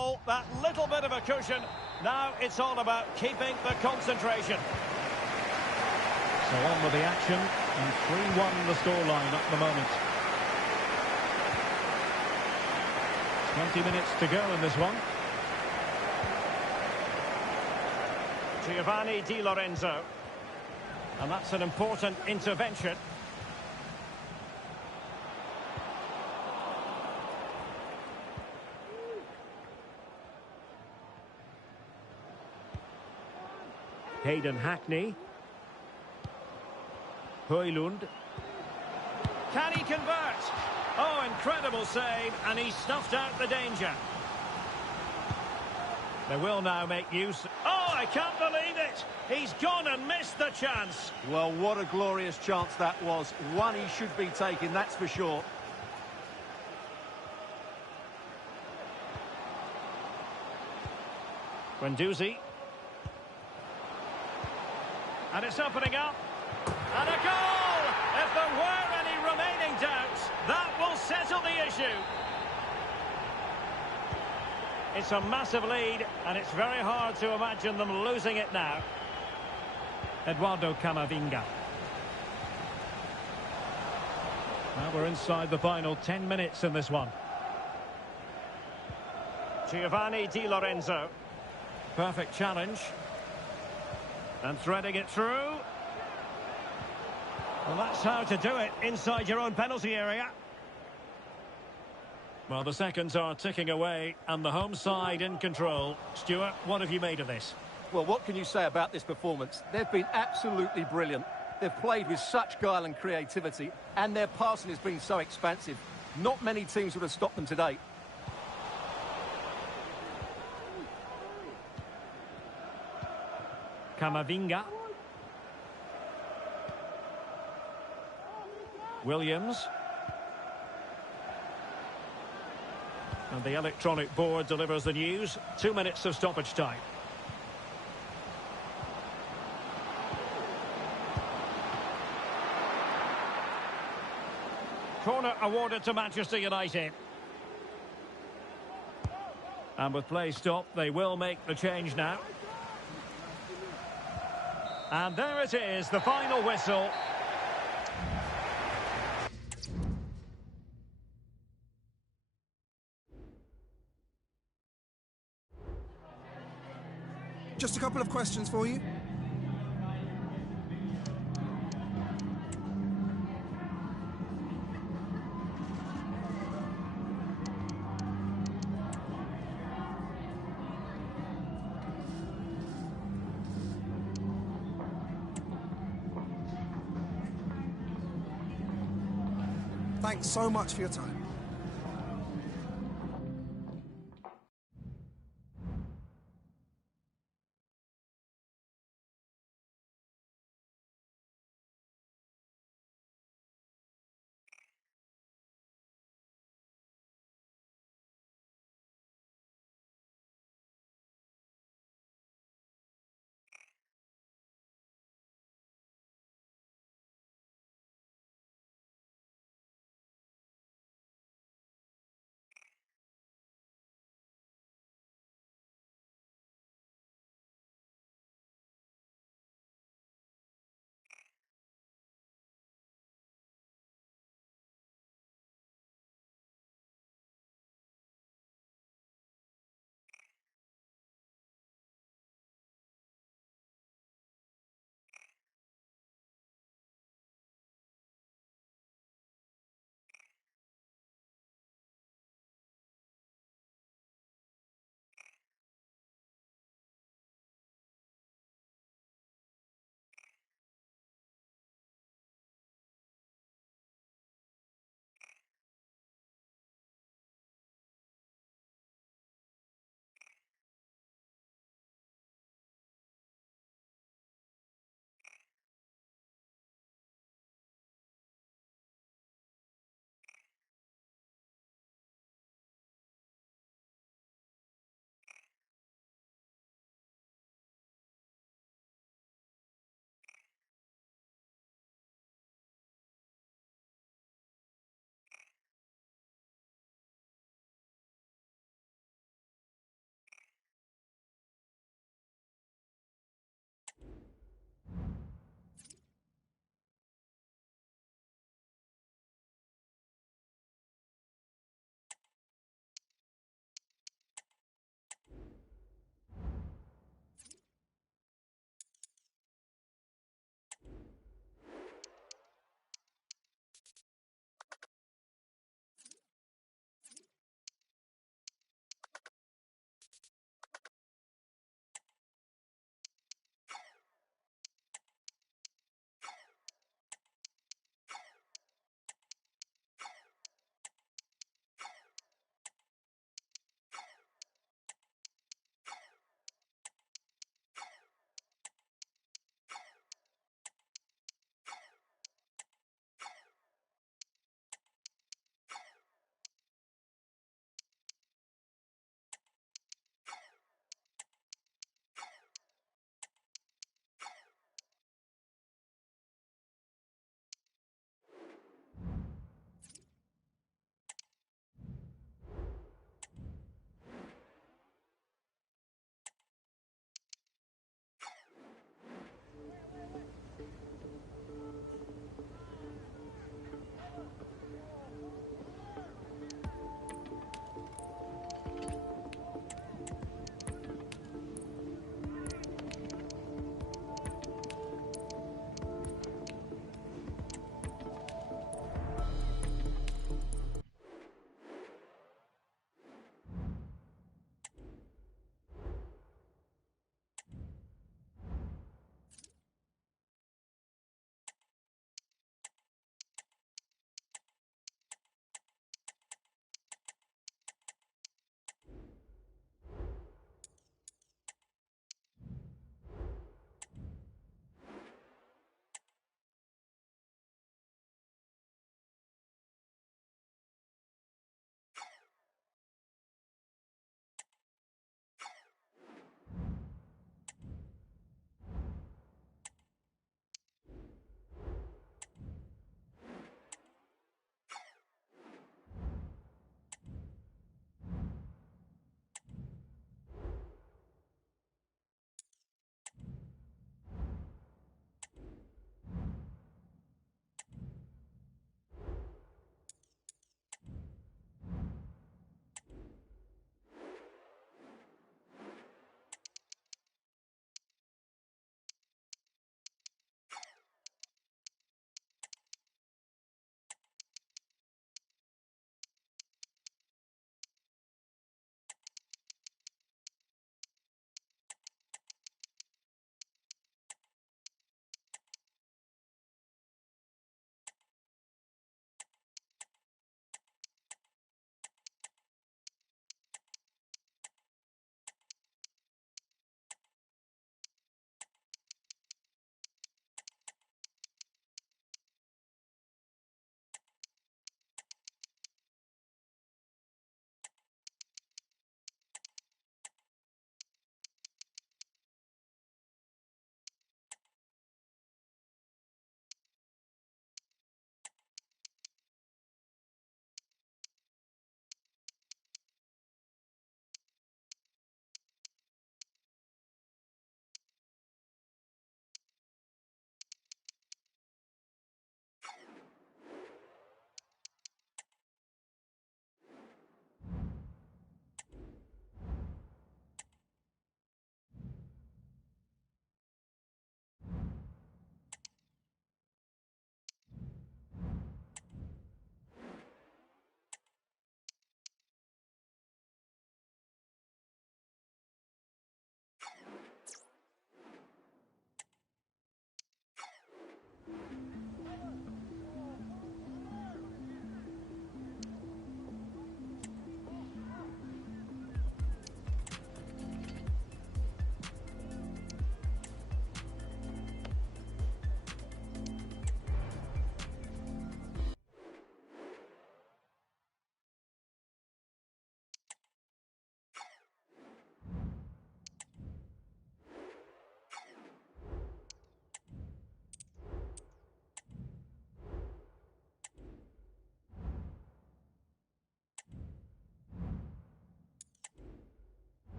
Oh, that little bit of a cushion. Now it's all about keeping the concentration. So on with the action, and 3-1 the scoreline at the moment. 20 minutes to go in this one. Giovanni Di Lorenzo. And that's an important intervention. Hayden Hackney. Højlund. Can he convert? Oh, incredible save, and he snuffed out the danger. They will now make use. Oh, I can't believe it! He's gone and missed the chance. Well, what a glorious chance that was. One he should be taking, that's for sure. Guendouzi. And it's opening up. And a goal! If there were any remaining doubts, that will settle the issue. It's a massive lead, and it's very hard to imagine them losing it now. Eduardo Camavinga. Now we're inside the final 10 minutes in this one. Giovanni Di Lorenzo. Perfect challenge. And threading it through. Well, that's how to do it inside your own penalty area. Well, the seconds are ticking away, and the home side in control. Stuart, what have you made of this? Well, what can you say about this performance? They've been absolutely brilliant. They've played with such guile and creativity, and their passing has been so expansive. Not many teams would have stopped them today. Camavinga. Williams. And the electronic board delivers the news. 2 minutes of stoppage time. Corner awarded to Manchester United. And with play stopped, they will make the change now. And there it is, the final whistle. Just a couple of questions for you. Thanks so much for your time.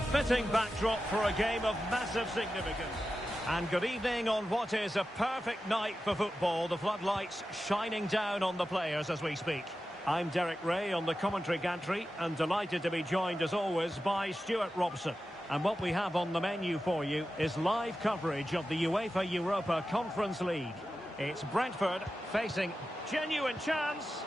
A fitting backdrop for a game of massive significance. And good evening on what is a perfect night for football. The floodlights shining down on the players as we speak. I'm Derek Ray on the commentary gantry and delighted to be joined as always by Stuart Robson. And what we have on the menu for you is live coverage of the UEFA Europa Conference League. It's Brentford facing genuine chance.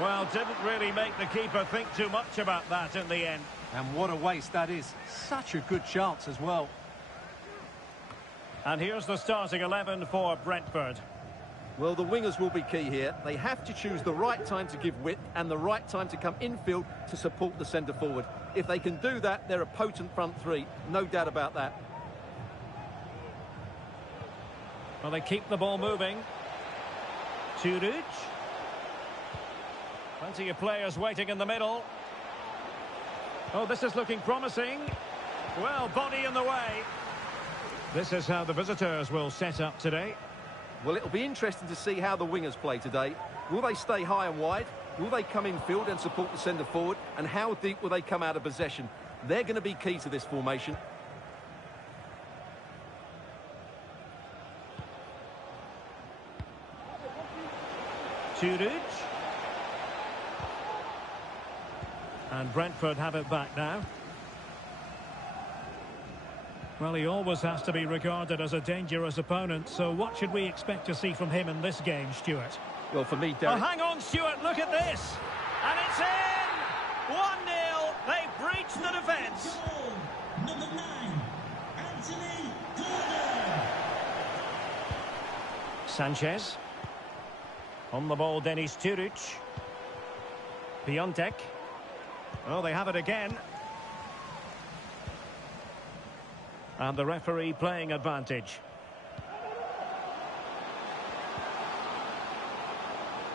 Well, didn't really make the keeper think too much about that in the end. And what a waste that is. Such a good chance as well. And here's the starting 11 for Brentford. Well, the wingers will be key here. They have to choose the right time to give width and the right time to come infield to support the centre-forward. If they can do that, they're a potent front three. No doubt about that. Well, they keep the ball moving. Turuc. Plenty of players waiting in the middle. Oh, this is looking promising. Well, body in the way. This is how the visitors will set up today. Well, it'll be interesting to see how the wingers play today. Will they stay high and wide? Will they come infield and support the centre-forward? And how deep will they come out of possession? They're going to be key to this formation. Turuc. And Brentford have it back now. Well, he always has to be regarded as a dangerous opponent, so what should we expect to see from him in this game, Stuart? Well, for me, Oh, Derek... hang on, Stuart, look at this! And it's in! 1-0, they breach the defence! Goal, number 9, Anthony Gordon. Sanchez. On the ball, Denis Turuc. Piontek. Oh, they have it again. And the referee playing advantage.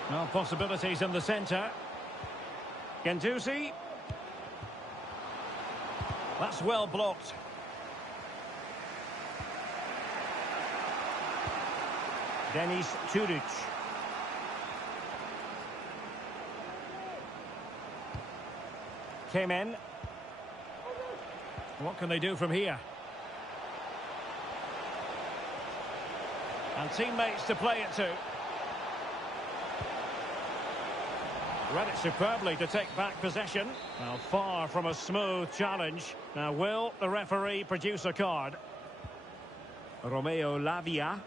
Well, possibilities in the centre. Guendouzi. That's well blocked. Denis Turuc. Came in. What can they do from here? And teammates to play it to. Read it superbly to take back possession. Now, far from a smooth challenge. Now, will the referee produce a card? Romeo Lavia.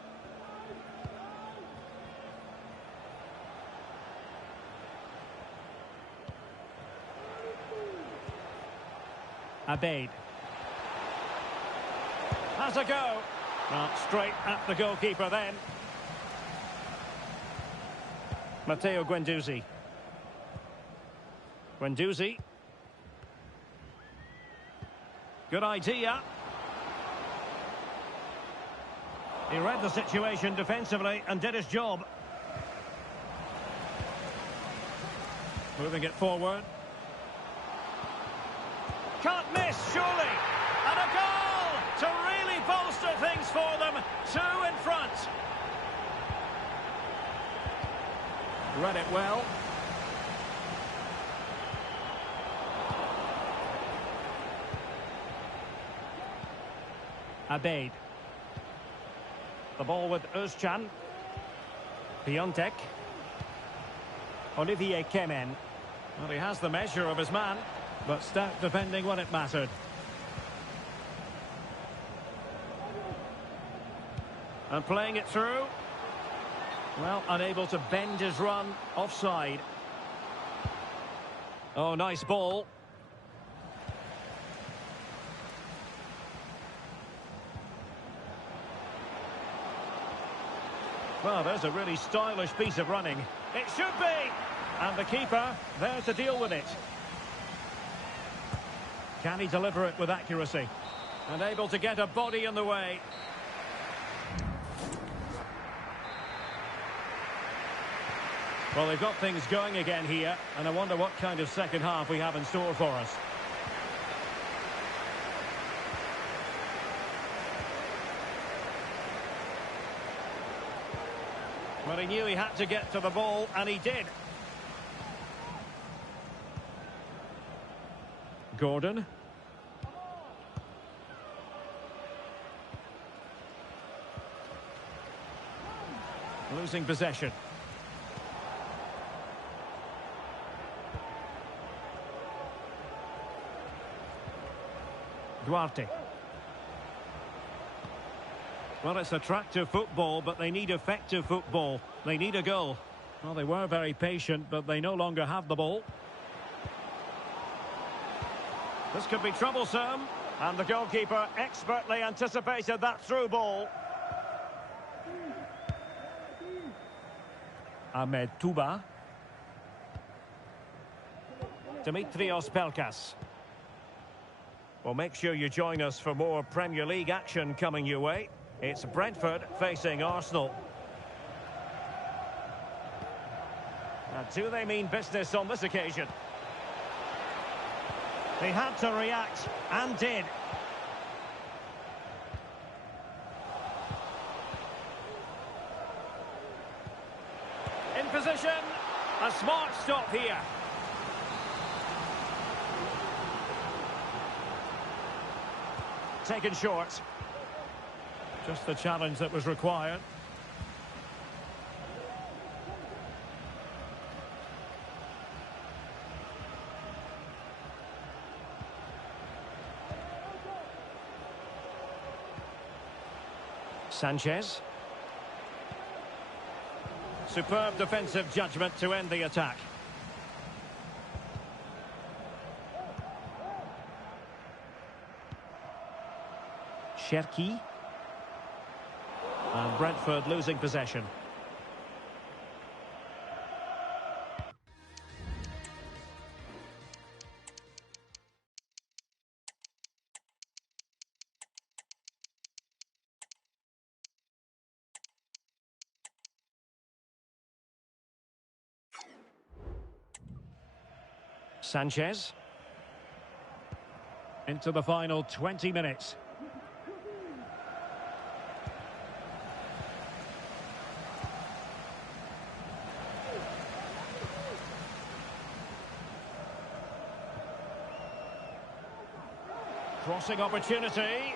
Abeid. Has a go. Well, straight at the goalkeeper then. Matteo Guendouzi. Guendouzi. Good idea. He read the situation defensively and did his job. Moving it forward. Can't miss, surely. And a goal to really bolster things for them. 2 in front. Read it well. Abeid. The ball with Özcan. Piontek. Olivier Kemen. Well, he has the measure of his man, but stout defending when it mattered. And playing it through. Well, unable to bend his run. Offside. Oh, nice ball. Well, there's a really stylish piece of running. It should be! And the keeper there to deal with it. Can he deliver it with accuracy? And able to get a body in the way. Well, they've got things going again here, and I wonder what kind of second half we have in store for us. Well, he knew he had to get to the ball, and he did. Losing possession. Duarte. Well, it's attractive football, but they need effective football. They need a goal. Well, they were very patient, but they no longer have the ball. This could be troublesome. And the goalkeeper expertly anticipated that through ball. Ahmed Touba. Dimitrios Pelkas. Well, make sure you join us for more Premier League action coming your way. It's Brentford facing Arsenal. Now, do they mean business on this occasion? They had to react, and did. In position. A smart stop here. Taken short. Just the challenge that was required. Sanchez. Superb defensive judgment to end the attack. Cherki. And Brentford losing possession. Sanchez. Into the final 20 minutes. Crossing opportunity.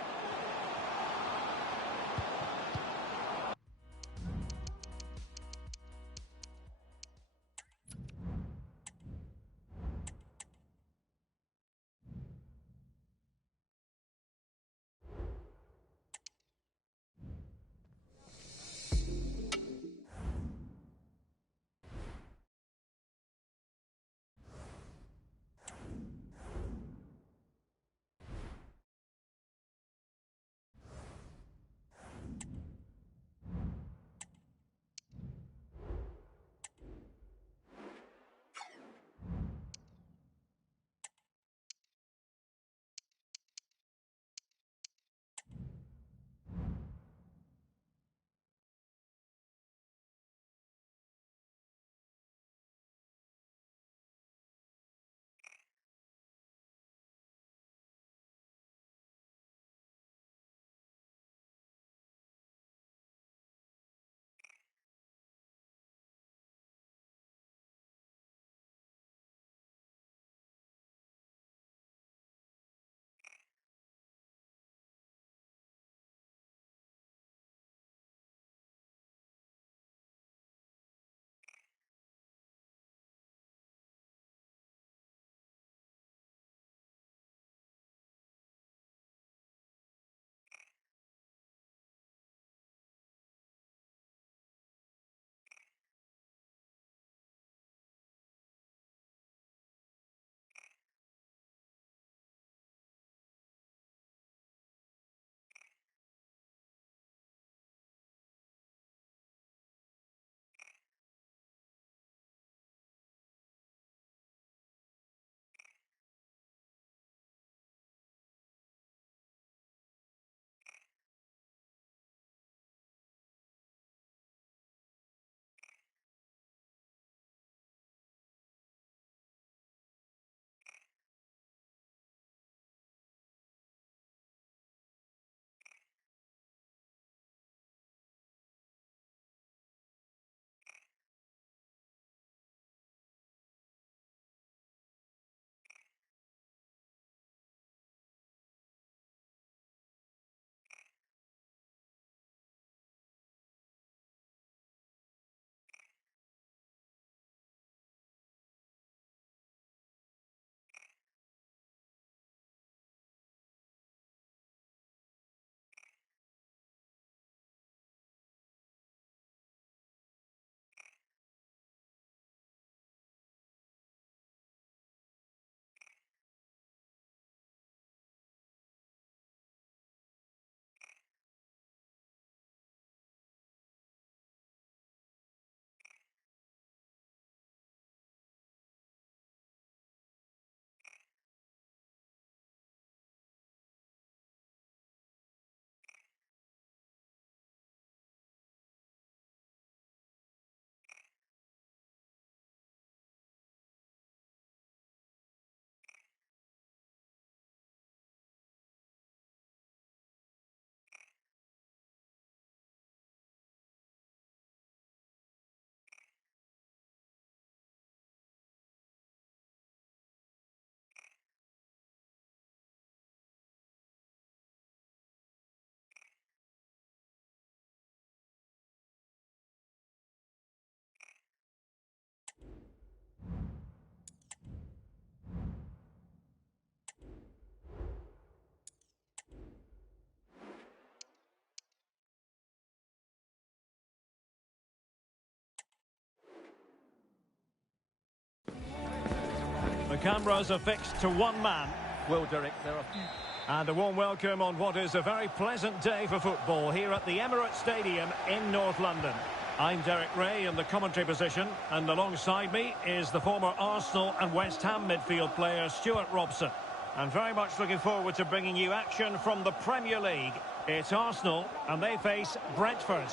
cameras are fixed to one man. Well, Derek, there are few... And a warm welcome on what is a very pleasant day for football here at the Emirates Stadium in North London. I'm Derek Ray in the commentary position, and alongside me is the former Arsenal and West Ham midfield player Stuart Robson. I'm very much looking forward to bringing you action from the Premier League. It's Arsenal, and they face Brentford.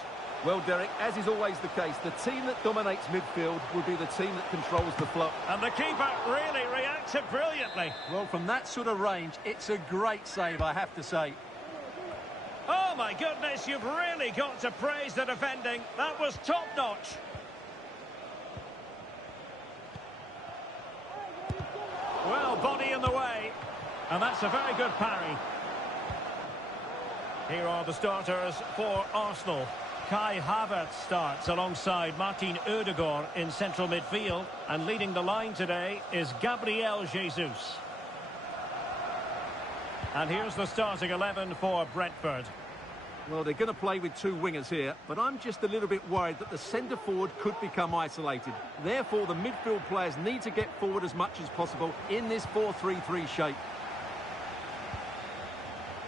Well, Derek, as is always the case, the team that dominates midfield will be the team that controls the flow. And the keeper really reacted brilliantly. Well, from that sort of range, it's a great save, I have to say. Oh, my goodness, you've really got to praise the defending. That was top-notch. Well, body in the way. And that's a very good parry. Here are the starters for Arsenal. Kai Havertz starts alongside Martin Ødegaard in central midfield. And leading the line today is Gabriel Jesus. And here's the starting 11 for Brentford. Well, they're going to play with two wingers here, but I'm just a little bit worried that the centre-forward could become isolated. Therefore, the midfield players need to get forward as much as possible in this 4-3-3 shape.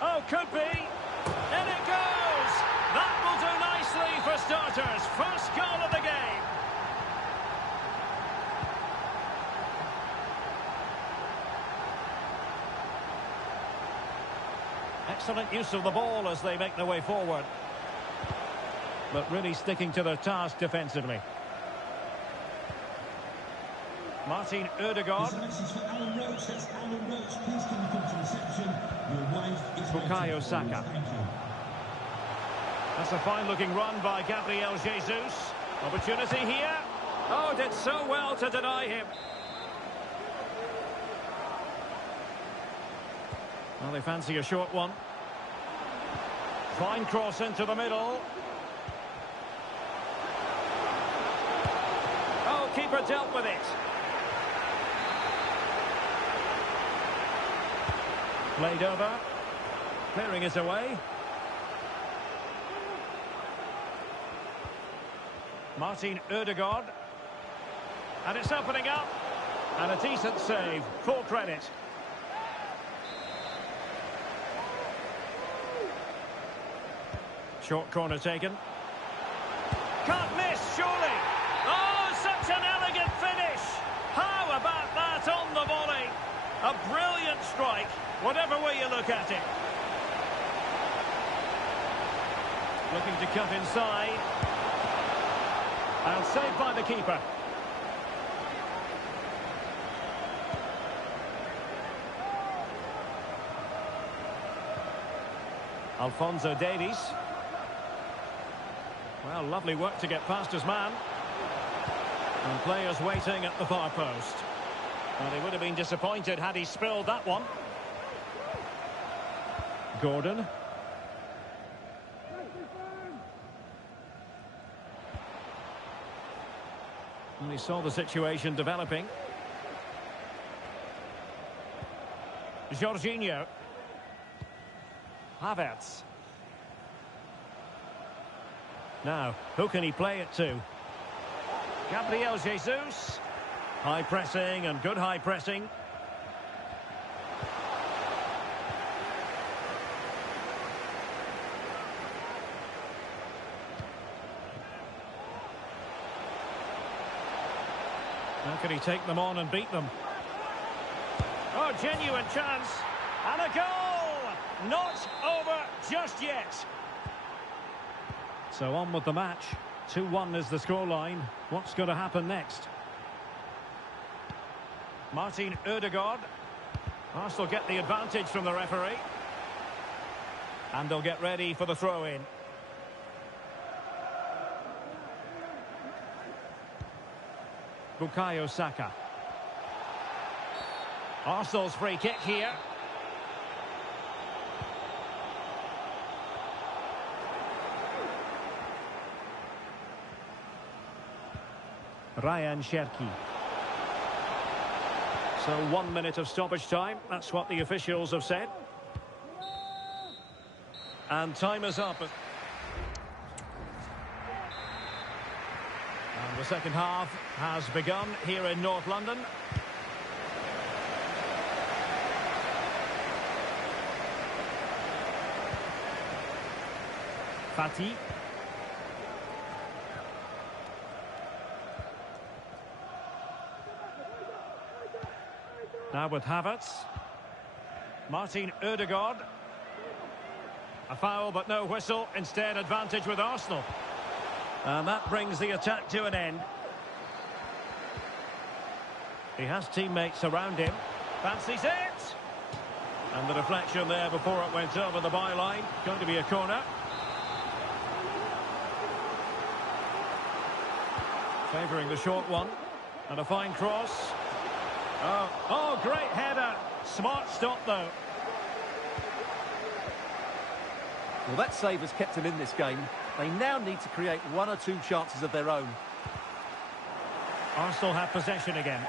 Oh, could be. In it goes. That will do nicely for starters. First goal of the game. Excellent use of the ball as they make their way forward. But really sticking to their task defensively. Martin Ødegaard. Bukayo Saka. That's a fine-looking run by Gabriel Jesus. Opportunity here. Oh, did so well to deny him. Well, they fancy a short one. Fine cross into the middle. Oh, keeper dealt with it. Played over. Clearing it away. Martin Ødegaard. And it's opening up. And a decent save. Full credit. Short corner taken. Can't miss, surely. Oh, such an elegant finish. How about that on the volley? A brilliant strike, whatever way you look at it. Looking to cut inside. And saved by the keeper. Alphonso Davies. Well, lovely work to get past his man. And players waiting at the far post. Well, he would have been disappointed had he spilled that one. Gordon. And he saw the situation developing. Jorginho. Havertz. Now, who can he play it to? Gabriel Jesus. High pressing and good high pressing. How can he take them on and beat them? Oh, genuine chance. And a goal! Not over just yet. So on with the match. 2-1 is the scoreline. What's going to happen next? Martin Ødegaard. Arsenal get the advantage from the referee. And they'll get ready for the throw-in. Bukayo Saka. Arsenal's free kick here. Ryan Cherki. So 1 minute of stoppage time. That's what the officials have said. And time is up. And the second half has begun here in North London. Fati. Now with Havertz. Martin Ødegaard. A foul but no whistle. Instead advantage with Arsenal. And that brings the attack to an end. He has teammates around him. Fancies it. And the deflection there before it went over the byline. Going to be a corner. Favouring the short one. And a fine cross. Oh, great header. Smart stop, though. Well, that save has kept them in this game. They now need to create one or two chances of their own. Arsenal have possession again.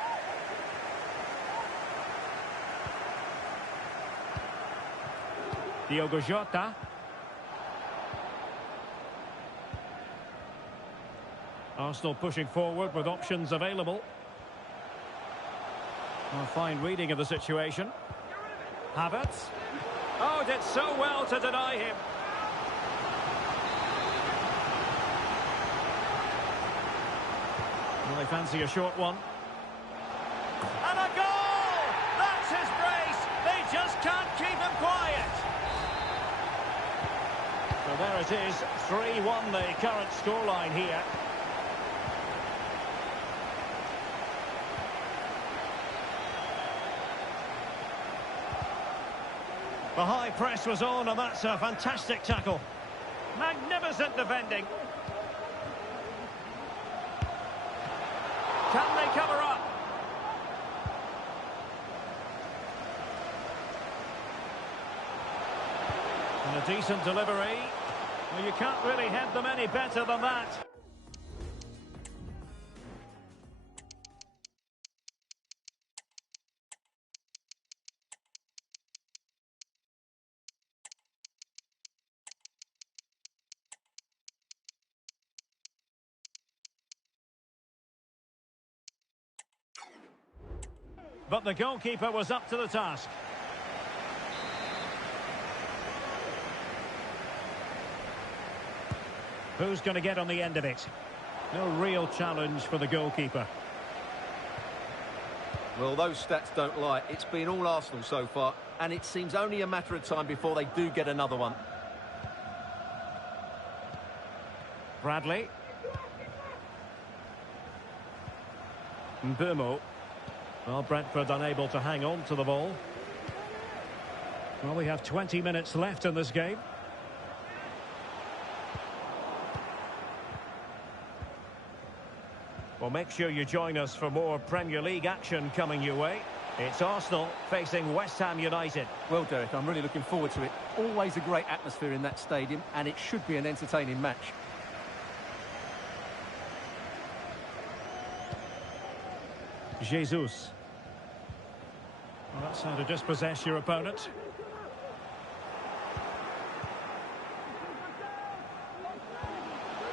Diogo Jota. Arsenal pushing forward with options available. A fine reading of the situation. Havertz. Oh, did so well to deny him. Well, they fancy a short one. And a goal! That's his brace! They just can't keep him quiet. So there it is, 3-1 the current scoreline here. The high press was on, and that's a fantastic tackle. Magnificent defending. Can they cover up? And a decent delivery. Well, you can't really head them any better than that. But the goalkeeper was up to the task. Who's going to get on the end of it? No real challenge for the goalkeeper. Well, those stats don't lie. It's been all Arsenal so far, and it seems only a matter of time before they do get another one. Bradley. Mbeumo. Well, Brentford unable to hang on to the ball. Well, we have 20 minutes left in this game. Well, make sure you join us for more Premier League action coming your way. It's Arsenal facing West Ham United. Well, Derek, I'm really looking forward to it. Always a great atmosphere in that stadium, and it should be an entertaining match. Jesus. Well, that's how to dispossess your opponent.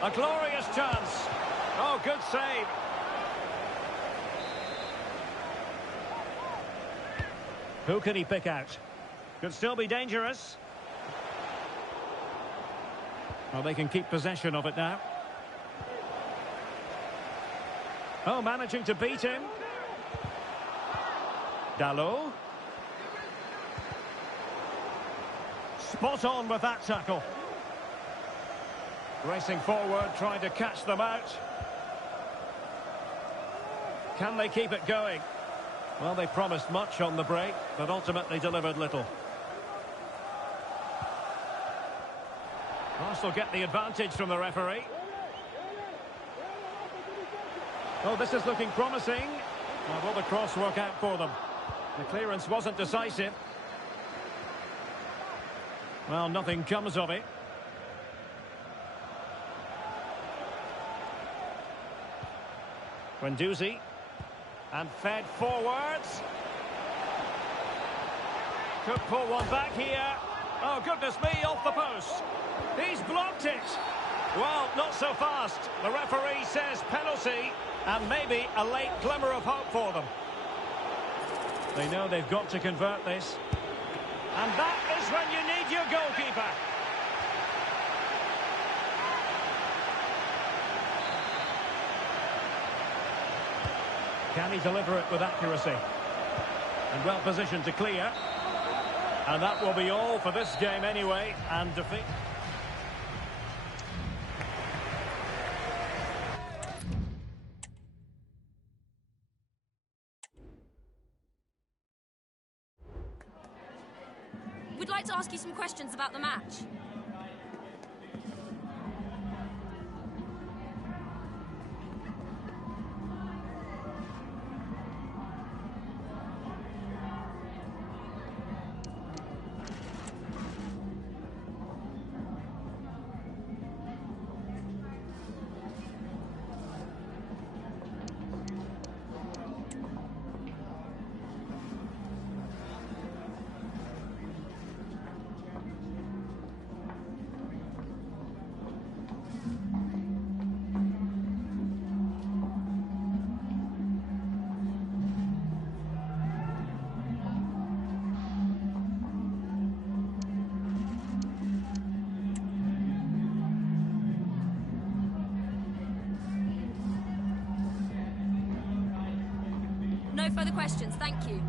A glorious chance. Oh, good save. Who can he pick out? Could still be dangerous. Well, they can keep possession of it now. Oh, managing to beat him. Dalot. Spot on with that tackle. Racing forward, trying to catch them out. Can they keep it going? Well, they promised much on the break, but ultimately delivered little. Arsenal get the advantage from the referee. Oh, this is looking promising. Well, will the cross work out for them? The clearance wasn't decisive. Well, nothing comes of it. Guendouzi. And fed forwards. Could pull one back here. Oh, goodness me, off the post. He's blocked it. Well, not so fast. The referee says penalty, and maybe a late glimmer of hope for them. They know they've got to convert this. And that is when you need your goalkeeper. Can he deliver it with accuracy? And well positioned to clear. And that will be all for this game anyway, and defeat. We'd like to ask you some questions about the match. No further questions, thank you.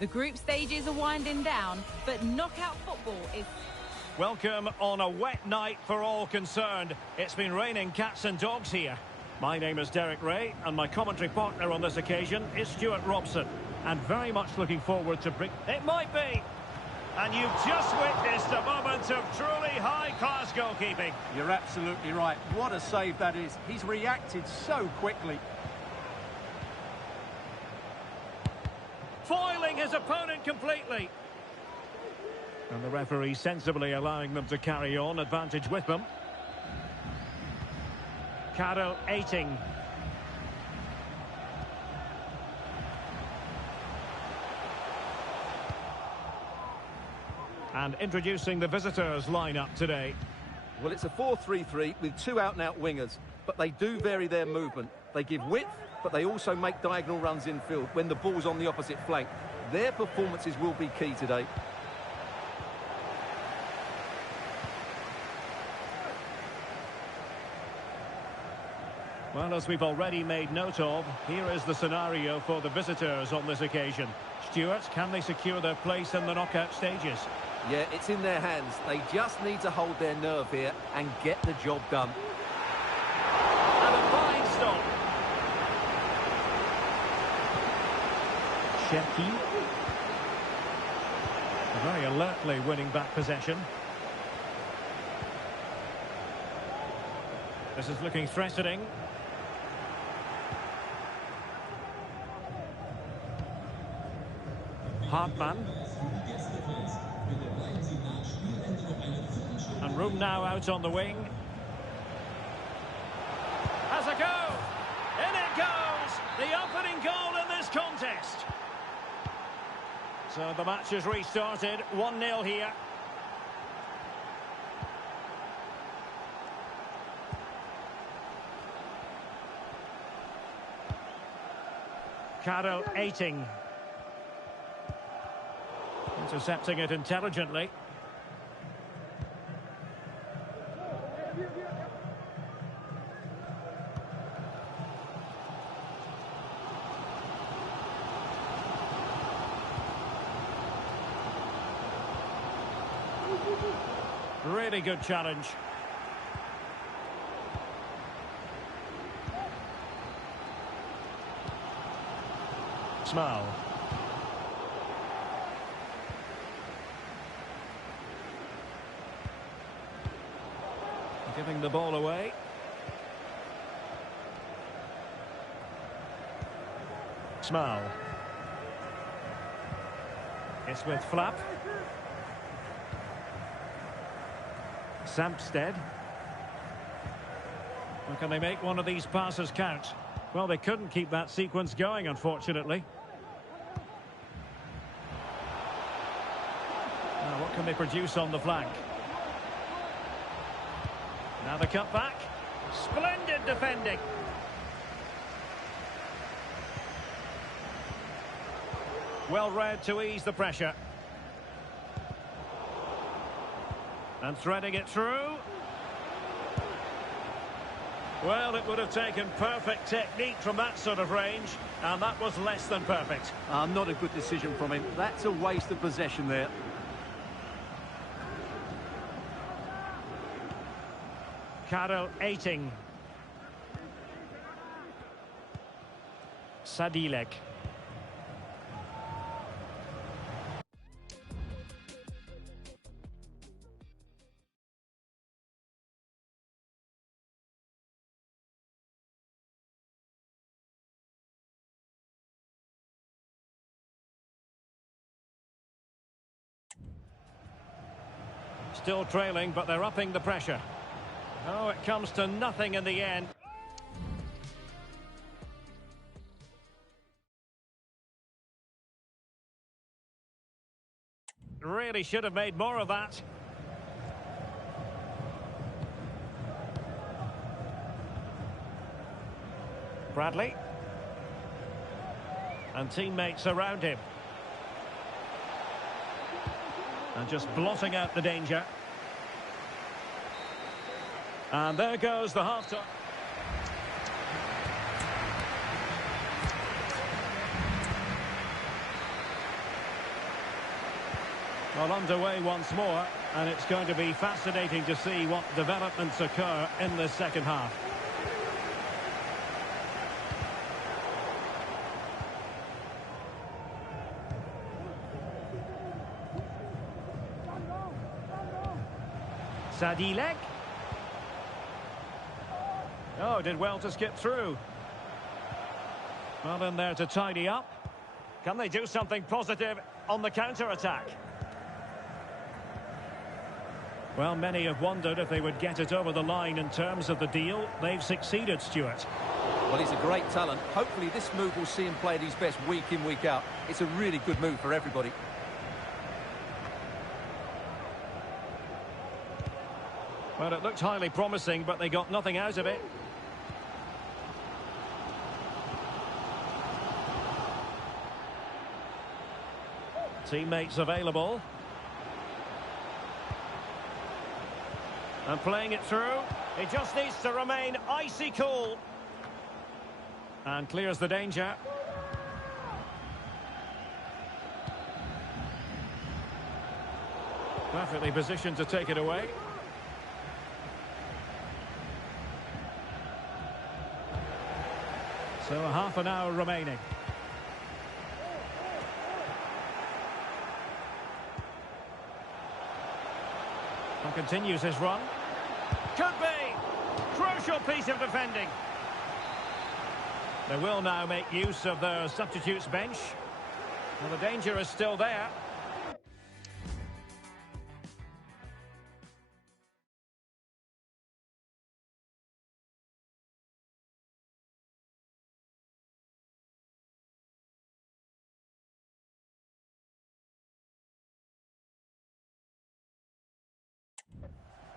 The group stages are winding down, but knockout football is... Welcome on a wet night for all concerned. It's been raining cats and dogs here. My name is Derek Ray, and my commentary partner on this occasion is Stuart Robson. And very much looking forward to bring... It might be! And you've just witnessed a moment of truly high-class goalkeeping. You're absolutely right. What a save that is. He's reacted so quickly. Foiling his opponent completely. And the referee sensibly allowing them to carry on, advantage with them. Carol Eiting. And introducing the visitors lineup today. Well, it's a 4-3-3 with two out-and-out wingers, but they do vary their movement. They give width, but they also make diagonal runs infield when the ball's on the opposite flank. Their performances will be key today. Well, as we've already made note of, here is the scenario for the visitors on this occasion. Stuart, can they secure their place in the knockout stages? Yeah, it's in their hands. They just need to hold their nerve here and get the job done. And a fine stop. Sheki. Very alertly winning back possession. This is looking threatening. Hartmann. And room now out on the wing. Has a go! In it goes! The opening goal in this contest. So the match has restarted. 1-0 here. Carol Eiting. Intercepting it intelligently. Really good challenge. Small. Giving the ball away. Small. It's with Flap. Sampstead. Well, can they make one of these passes count? Well, they couldn't keep that sequence going, unfortunately. Now, what can they produce on the flank? Now the cut back. Splendid defending. Well read to ease the pressure. And threading it through. Well, it would have taken perfect technique from that sort of range, and that was less than perfect. Not a good decision from him. That's a waste of possession there. Carol Eiting. Sadilek. Still trailing, but they're upping the pressure. Oh, it comes to nothing in the end. Really should have made more of that. Bradley. And teammates around him. And just blotting out the danger. And there goes the half-time. Well, underway once more, and it's going to be fascinating to see what developments occur in this second half. Sadilek. Oh, did well to skip through. Well in there to tidy up. Can they do something positive on the counter-attack? Well, many have wondered if they would get it over the line in terms of the deal. They've succeeded, Stuart. Well, he's a great talent. Hopefully this move will see him play at his best week in, week out. It's a really good move for everybody. Well, it looked highly promising, but they got nothing out of it. Teammates available. And playing it through. He just needs to remain icy cool. And clears the danger. Perfectly positioned to take it away. So a half an hour remaining. And continues his run. Could be! Crucial piece of defending. They will now make use of their substitutes bench. Well, the danger is still there.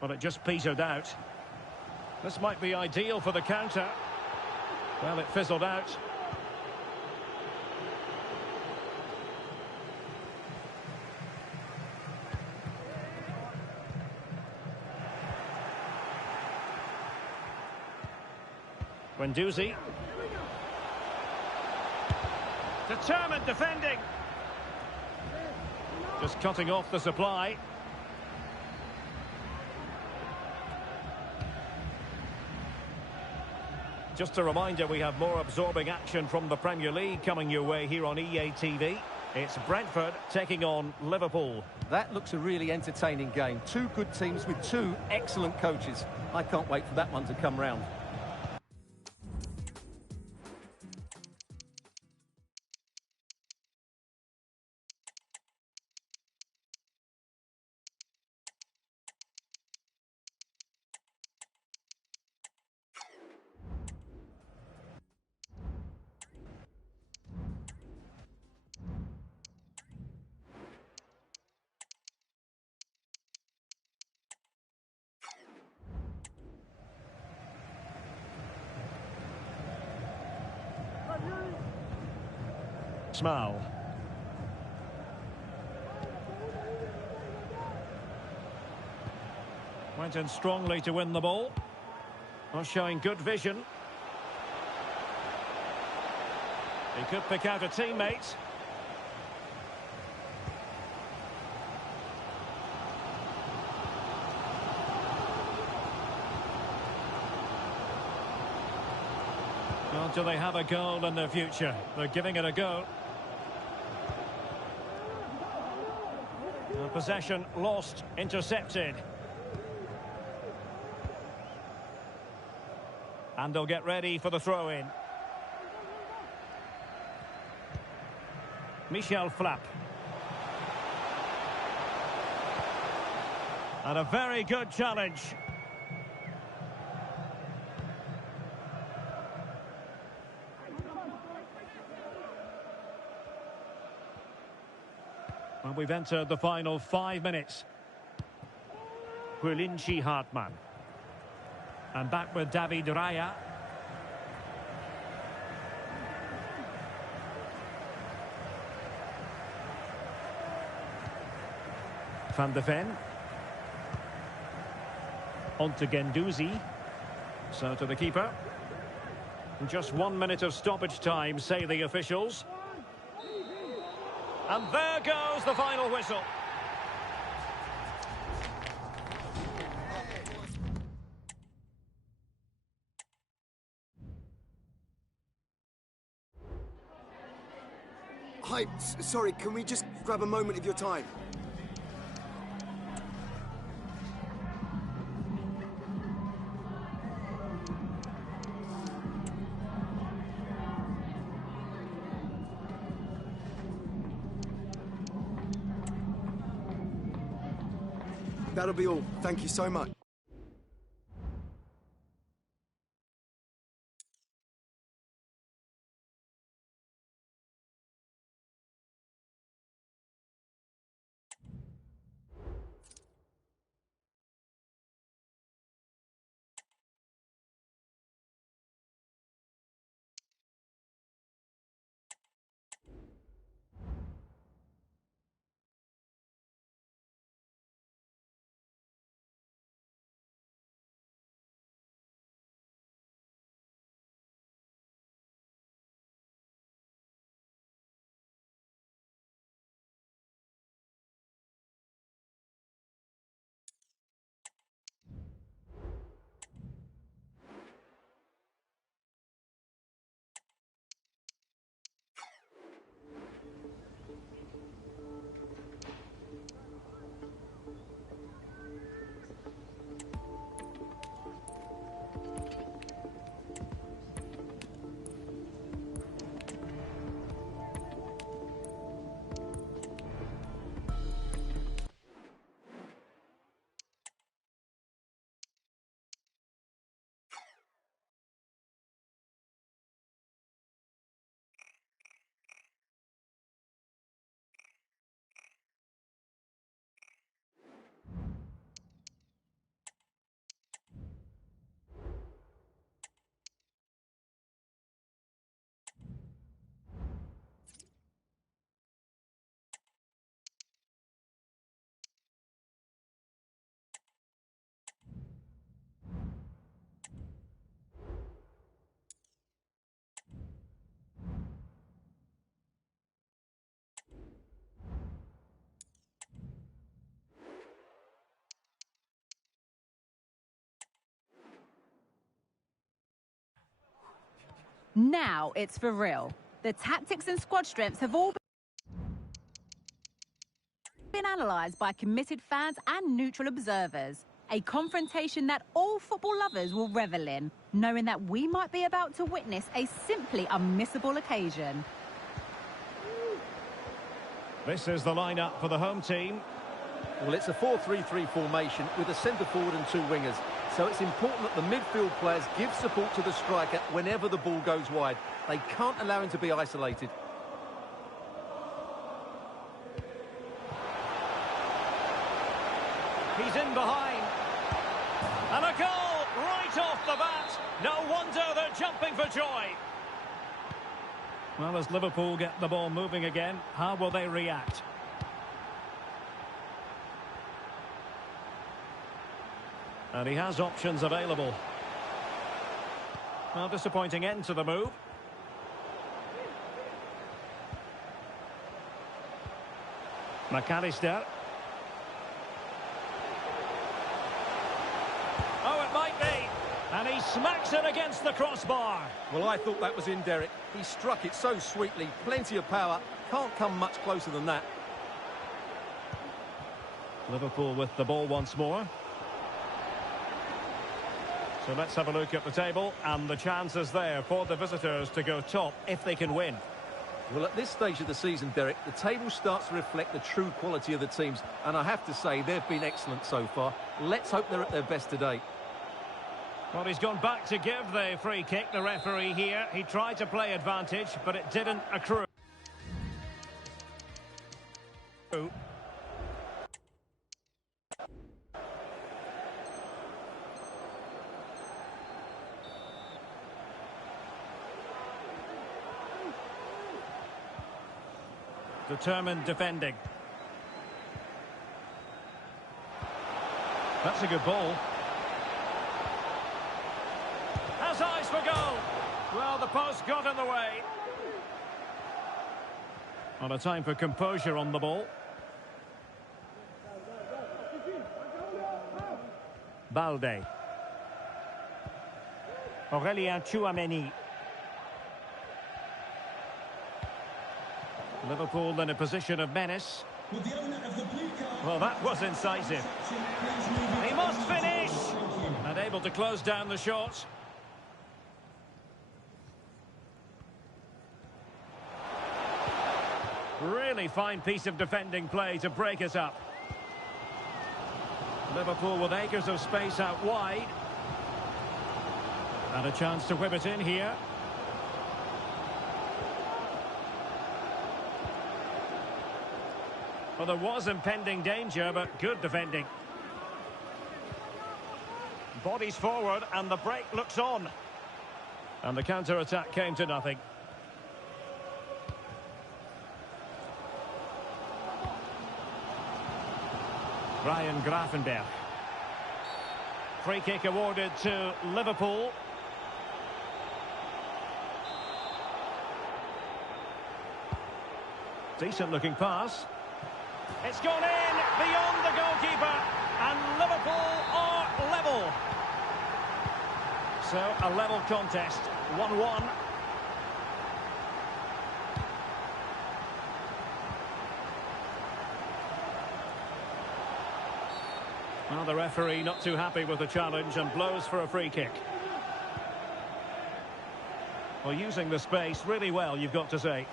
Well, it just petered out. This might be ideal for the counter. Well, it fizzled out. Guendouzi. Determined defending. Just cutting off the supply. Just a reminder, we have more absorbing action from the Premier League coming your way here on EA TV. It's Brentford taking on Liverpool. That looks a really entertaining game. Two good teams with two excellent coaches. I can't wait for that one to come round. Small. Went in strongly to win the ball. Well, showing good vision. He could pick out a teammate. Well, do they have a goal in their future? They're giving it a go. Possession lost, intercepted. And they'll get ready for the throw-in. Michel Flapp. And a very good challenge. Well, we've entered the final 5 minutes. Huilinchi Hartmann. And back with David Raya. Van de Ven. On to Guendouzi. So to the keeper. And just 1 minute of stoppage time, say the officials. And there goes the final whistle. Hi, sorry, can we just grab a moment of your time? That'll be all. Thank you so much. Now it's for real. The tactics and squad strengths have all been analysed by committed fans and neutral observers. A confrontation that all football lovers will revel in, knowing that we might be about to witness a simply unmissable occasion. This is the lineup for the home team. Well, it's a 4-3-3 formation with a centre forward and two wingers. So it's important that the midfield players give support to the striker whenever the ball goes wide. They can't allow him to be isolated. He's in behind. And a goal right off the bat. No wonder they're jumping for joy. Well, as Liverpool get the ball moving again, how will they react? And he has options available. Well, disappointing end to the move. McAllister. Oh, it might be. And he smacks it against the crossbar. Well, I thought that was in, Derek. He struck it so sweetly. Plenty of power. Can't come much closer than that. Liverpool with the ball once more. So let's have a look at the table, and the chances there for the visitors to go top if they can win. Well, at this stage of the season, Derek, the table starts to reflect the true quality of the teams, and I have to say they've been excellent so far. Let's hope they're at their best today. Well, he's gone back to give the free kick, the referee here. He tried to play advantage, but it didn't accrue. Determined defending. That's a good ball. Has eyes for goal. Well, the post got in the way. On a time for composure on the ball. Balde. Aurélien Tchouameni. Liverpool in a position of menace. With the owner of the blue card. Well, that was incisive. He must finish! And able to close down the shot. Really fine piece of defending play to break us up. Liverpool with acres of space out wide. And a chance to whip it in here. Well, there was impending danger, but good defending. Bodies forward, and the break looks on. And the counter-attack came to nothing. Ryan Gravenberch. Free kick awarded to Liverpool. Decent looking pass. It's gone in beyond the goalkeeper, and Liverpool are level. So a level contest, 1-1. Well, the referee not too happy with the challenge and blows for a free kick. Well, using the space really well, you've got to say.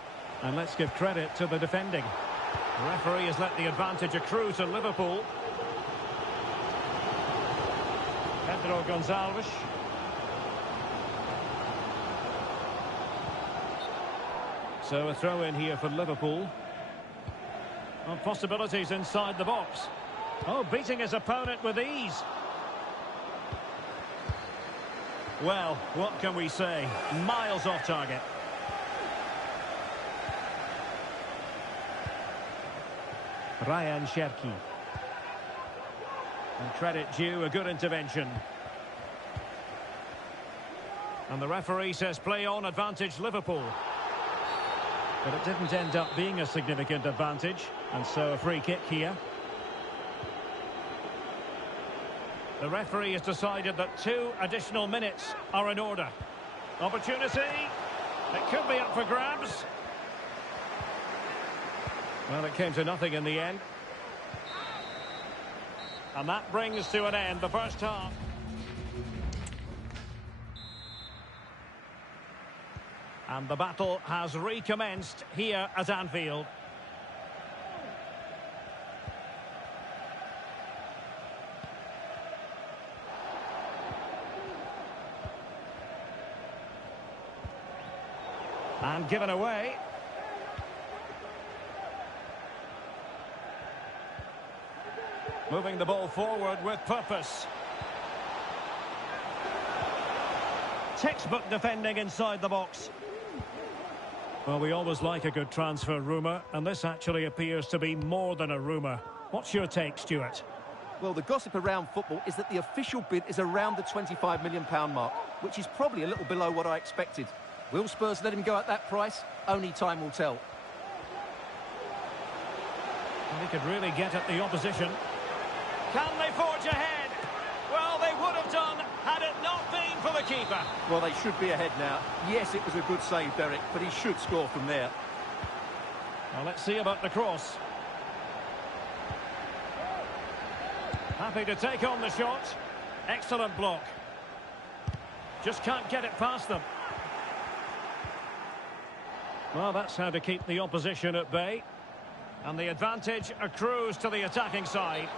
And let's give credit to the defending. The referee has let the advantage accrue to Liverpool. Pedro Gonçalves. So a throw in here for Liverpool. Well, possibilities inside the box. Oh, beating his opponent with ease. Well, what can we say? Miles off target. Ryan Cherki. And credit due, a good intervention. And the referee says play on, advantage Liverpool. But it didn't end up being a significant advantage. And so a free kick here. The referee has decided that 2 additional minutes are in order. Opportunity. It could be up for grabs. Well, it came to nothing in the end. And that brings to an end the first half. And the battle has recommenced here at Anfield. And given away. Moving the ball forward with purpose. Textbook defending inside the box. Well, we always like a good transfer rumour, and this actually appears to be more than a rumour. What's your take, Stuart? Well, the gossip around football is that the official bid is around the £25 million mark, which is probably a little below what I expected. Will Spurs let him go at that price? Only time will tell. Well, he could really get at the opposition. Can they forge ahead? Well, they would have done had it not been for the keeper. Well, they should be ahead now. Yes, it was a good save, Derek, but he should score from there. Well, let's see about the cross. Happy to take on the shot. Excellent block. Just can't get it past them. Well, that's how to keep the opposition at bay. And the advantage accrues to the attacking side.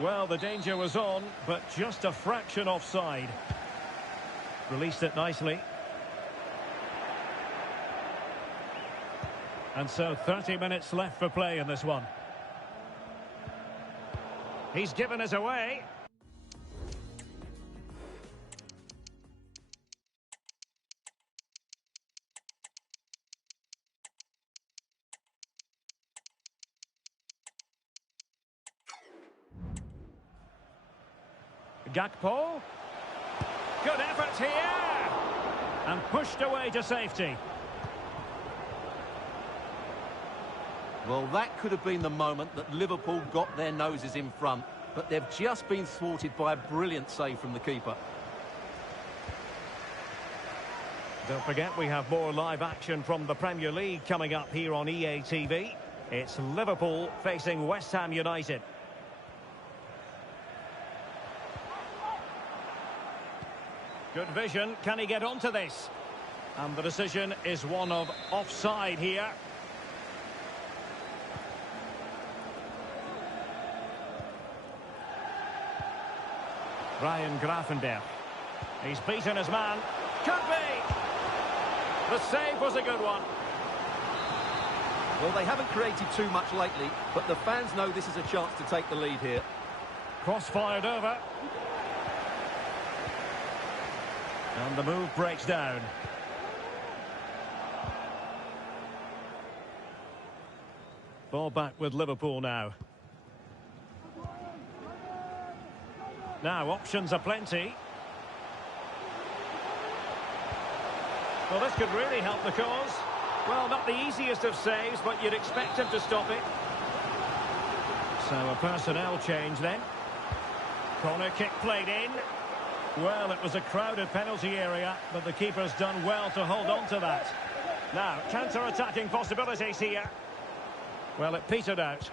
Well, the danger was on, but just a fraction offside. Released it nicely. And so 30 minutes left for play in this one. He's given us away. Gakpo. Good effort here. And pushed away to safety. Well, that could have been the moment that Liverpool got their noses in front, but they've just been thwarted by a brilliant save from the keeper. Don't forget, we have more live action from the Premier League coming up here on EA TV. It's Liverpool facing West Ham United. Good vision. Can he get onto this? And the decision is one of offside here. Ryan Gravenberch. He's beaten his man. Could be! The save was a good one. Well, they haven't created too much lately, but the fans know this is a chance to take the lead here. Cross-fired over. And the move breaks down. Ball back with Liverpool now. Now, options are plenty. Well, this could really help the cause. Well, not the easiest of saves, but you'd expect him to stop it. So a personnel change then. Corner kick played in. Well, it was a crowded penalty area, but the keeper's done well to hold on to that. Now, counter-attacking possibilities here. Well, it petered out.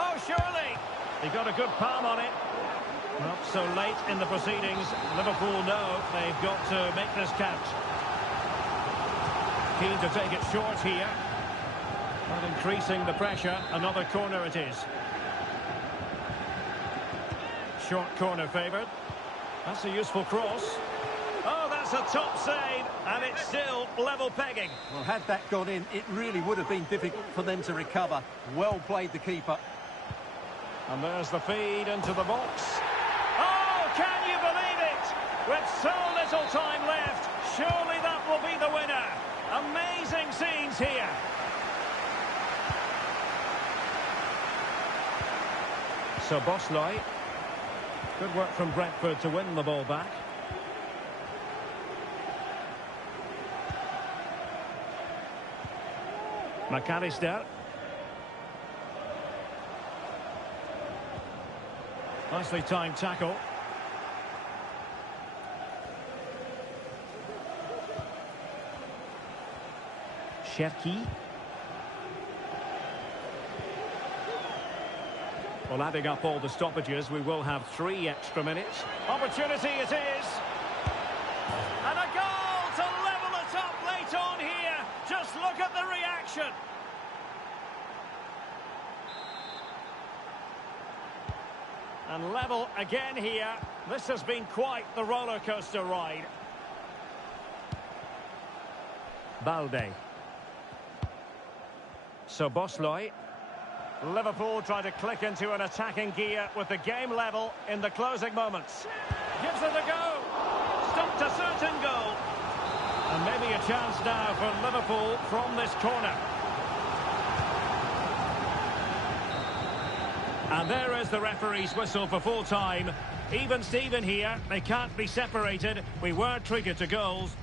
Oh, surely! He got a good palm on it. Not so late in the proceedings. Liverpool know they've got to make this count. Keen to take it short here. Not increasing the pressure. Another corner it is. Short corner favoured. That's a useful cross. Oh, that's a top save, and it's still level pegging. Well, had that gone in, it really would have been difficult for them to recover. Well played, the keeper. And there's the feed into the box. Oh, can you believe it? With so little time left, surely that will be the winner. Amazing scenes here. So Bosley. Good work from Brentford to win the ball back. McAllister. Nicely timed tackle. Cherki. Well, adding up all the stoppages, we will have 3 extra minutes. Opportunity it is. And a goal to level it up late on here. Just look at the reaction. And level again here. This has been quite the roller coaster ride. Balde. So Bosley. Liverpool try to click into an attacking gear with the game level in the closing moments. Gives it a go. Stopped a certain goal. And maybe a chance now for Liverpool from this corner. And there is the referee's whistle for full time. Even Steven here. They can't be separated. We were treated to goals.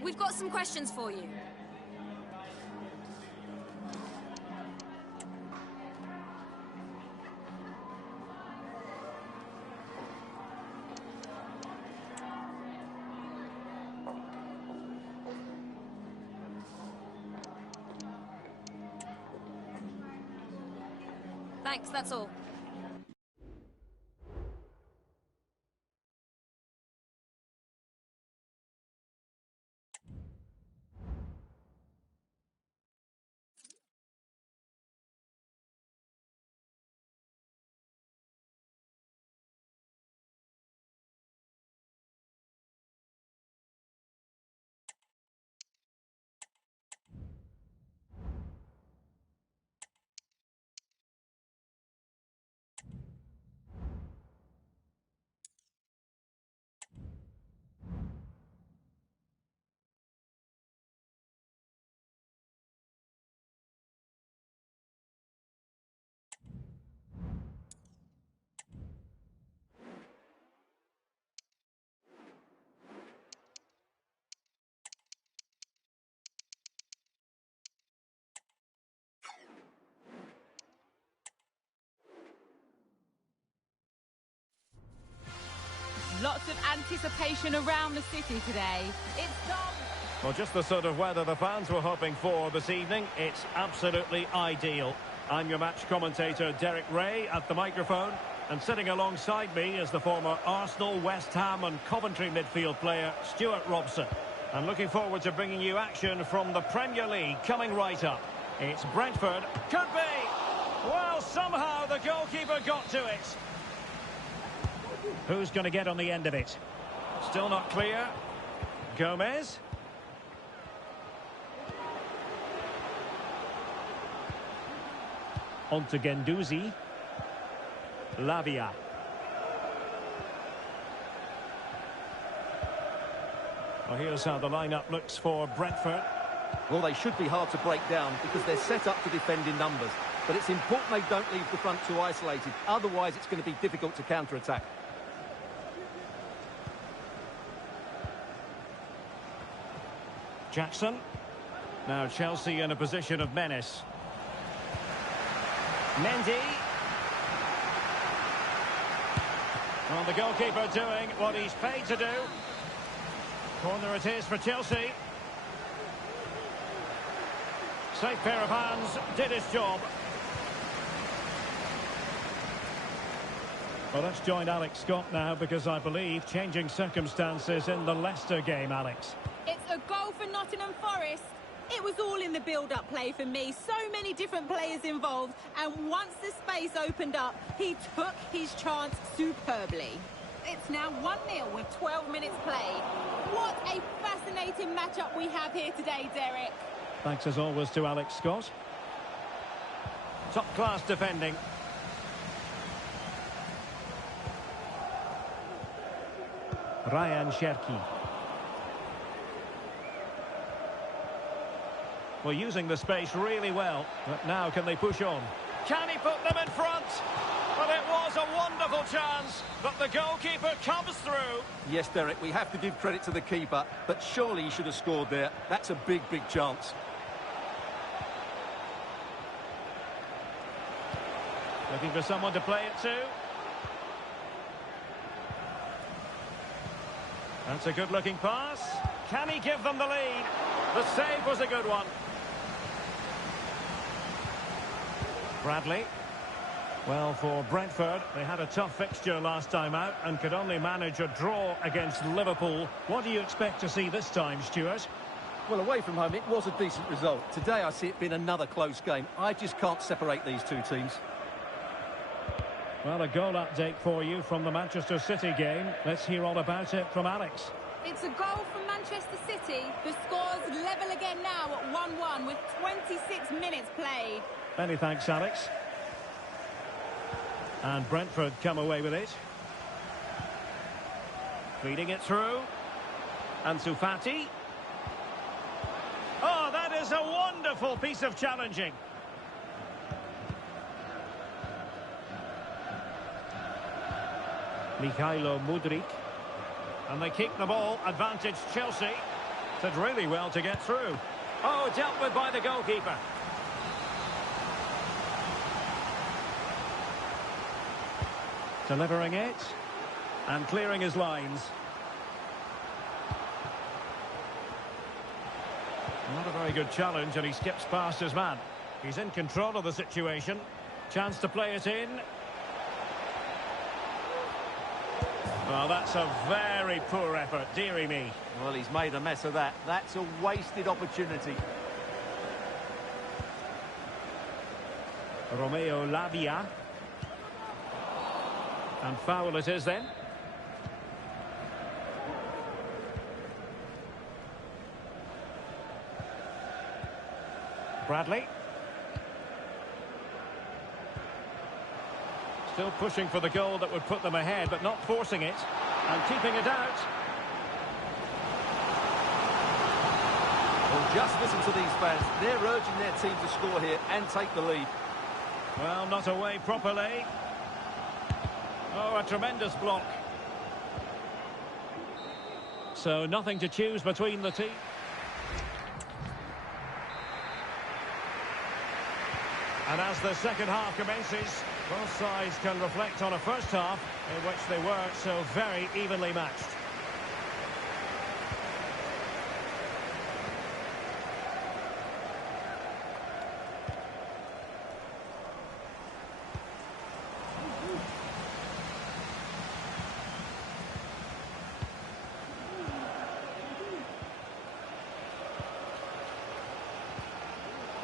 We've got some questions for you. Thanks, that's all. of anticipation around the city today. It's done. Well, just the sort of weather the fans were hoping for this evening. It's absolutely ideal. I'm your match commentator, Derek Ray, at the microphone. And sitting alongside me is the former Arsenal, West Ham and Coventry midfield player, Stuart Robson. I'm looking forward to bringing you action from the Premier League coming right up. It's Brentford. Could be! Well, somehow the goalkeeper got to it. Who's going to get on the end of it? Still not clear. Gomez. On to Guendouzi. Lavia. Well, here's how the lineup looks for Brentford. Well, they should be hard to break down because they're set up to defend in numbers. But it's important they don't leave the front too isolated. Otherwise, it's going to be difficult to counter-attack. Jackson. Now Chelsea in a position of menace. Mendy. Well, the goalkeeper doing what he's paid to do. Corner it is for Chelsea. Safe pair of hands, did his job. Well, let's join Alex Scott now because I believe changing circumstances in the Leicester game, Alex. It's a goal for Nottingham Forest. It was all in the build-up play for me. So many different players involved. And once the space opened up, he took his chance superbly. It's now 1-0 with 12 minutes played. What a fascinating matchup we have here today, Derek. Thanks as always to Alex Scott. Top-class defending. Ryan Cherki. Well, using the space really well. But now can they push on? Can he put them in front? Well, it was a wonderful chance, but the goalkeeper comes through. Yes, Derek, we have to give credit to the keeper, but surely he should have scored there. That's a big, big chance. Looking for someone to play it to. That's a good-looking pass. Can he give them the lead? The save was a good one. Bradley. Well, for Brentford, they had a tough fixture last time out and could only manage a draw against Liverpool. What do you expect to see this time, Stuart? Well, away from home, it was a decent result. Today, I see it being another close game. I just can't separate these two teams. Well, a goal update for you from the Manchester City game. Let's hear all about it from Alex. It's a goal from Manchester City. The score's level again now at 1-1 with 26 minutes played. Many thanks, Alex. And Brentford come away with it. Feeding it through. Ansu Fati. Oh, that is a wonderful piece of challenging. Mikhailo Mudryk. And they keep the ball. Advantage Chelsea. Did really well to get through. Oh, dealt with by the goalkeeper. Delivering it. And clearing his lines. Not a very good challenge, and he skips past his man. He's in control of the situation. Chance to play it in. Well, that's a very poor effort, dearie me. Well, he's made a mess of that. That's a wasted opportunity. Romeo Lavia. And foul it is then. Bradley. Still pushing for the goal that would put them ahead, but not forcing it. And keeping it out. Well, just listen to these fans. They're urging their team to score here and take the lead. Well, not away properly. Oh, a tremendous block. So nothing to choose between the team. And as the second half commences, Both sides can reflect on a first half in which they were so very evenly matched.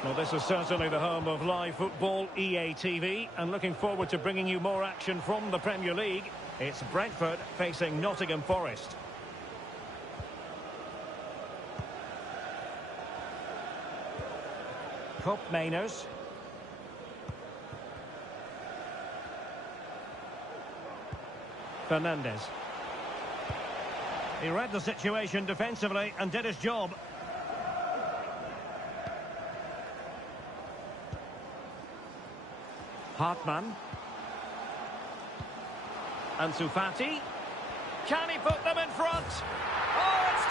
Well, this is certainly the home of live football, EA TV, and looking forward to bringing you more action from the Premier League. It's Brentford facing Nottingham Forest. Cup Mainers. Fernandez. He read the situation defensively and did his job. Hartmann. Ansu Fati. Can he put them in front? Oh, it's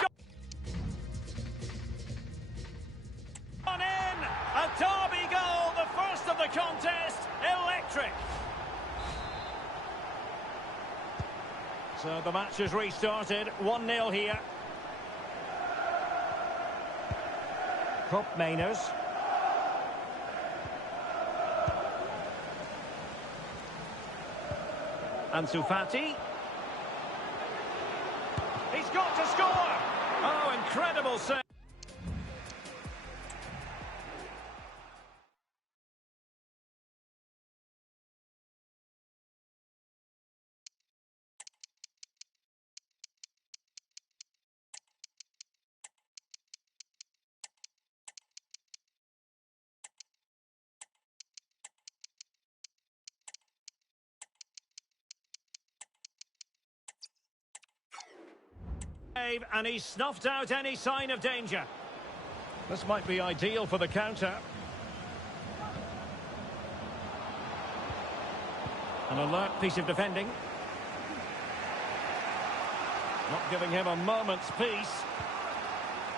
gone in! A derby goal, the first of the contest. Electric. So the match has restarted. 1-0 here. Cup Mainers. Ansu Fati. He's got to score! Oh, incredible save. And he snuffed out any sign of danger. This might be ideal for the counter. An alert piece of defending. Not giving him a moment's peace.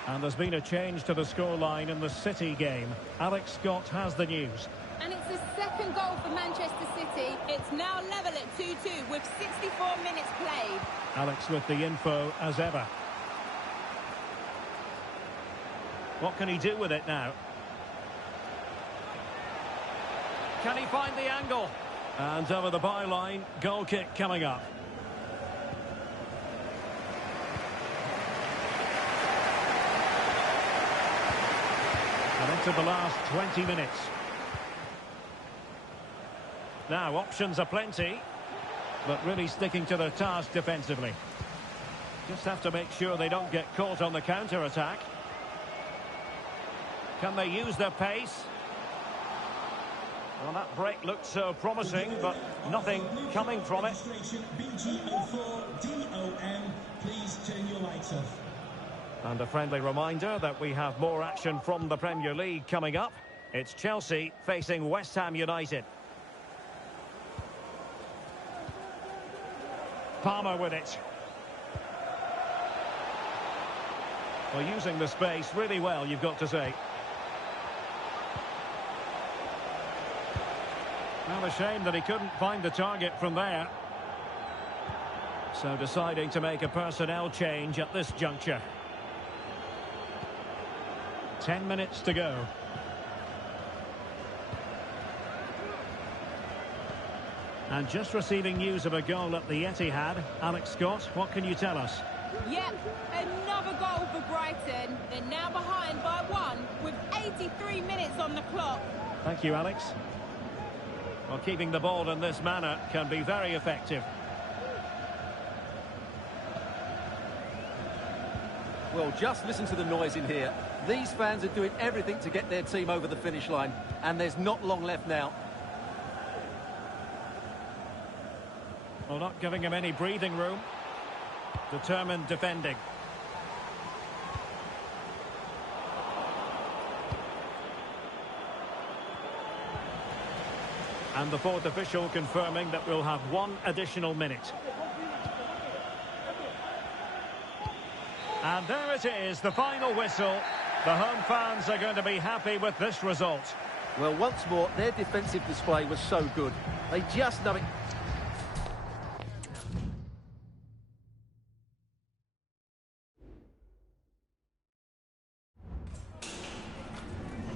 And there's been a change to the scoreline in the City game. Alex Scott has the news. And it's the second goal for Manchester City. It's now level at 2-2 with 64 minutes played. Alex with the info as ever. What can he do with it now? Can he find the angle? And over the byline, goal kick coming up. And into the last 20 minutes. Now, options are plenty, but really sticking to their task defensively. Just have to make sure they don't get caught on the counter-attack. Can they use their pace? Well, that break looked so promising, but nothing coming from it. Please turn your lights off. And a friendly reminder that we have more action from the Premier League coming up. It's Chelsea facing West Ham United. Palmer with it. Well, using the space really well, you've got to say. Well, a shame that he couldn't find the target from there. So deciding to make a personnel change at this juncture. 10 minutes to go. And just receiving news of a goal at the Etihad. Alex Scott, what can you tell us? Yep, another goal for Brighton. They're now behind by 1 with 83 minutes on the clock. Thank you, Alex. Well, keeping the ball in this manner can be very effective. Well, just listen to the noise in here. These fans are doing everything to get their team over the finish line, and there's not long left now. Well, not giving him any breathing room. Determined defending. And the fourth official confirming that we'll have 1 additional minute. And there it is, the final whistle. The home fans are going to be happy with this result. Well, once more, their defensive display was so good. They just know it.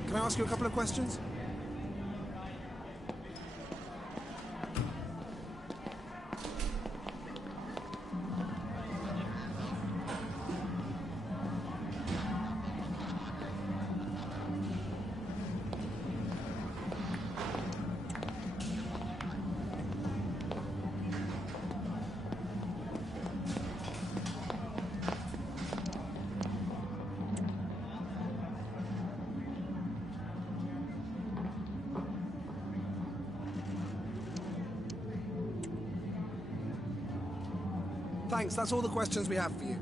Can I ask you a couple of questions? Thanks, that's all the questions we have for you.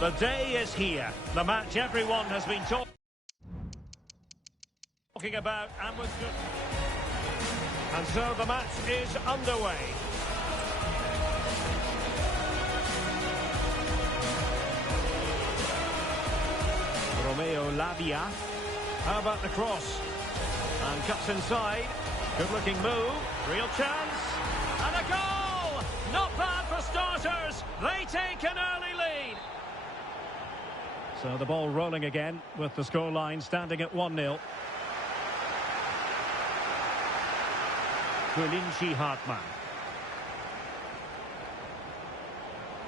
The day is here. The match everyone has been talking about and was good. And so the match is underway. Romeo Lavia. How about the cross? And cuts inside. Good-looking move. Real chance. And a goal! Not bad for starters. They take an early lead. So the ball rolling again with the scoreline standing at 1-0. Kulinchi Hartmann.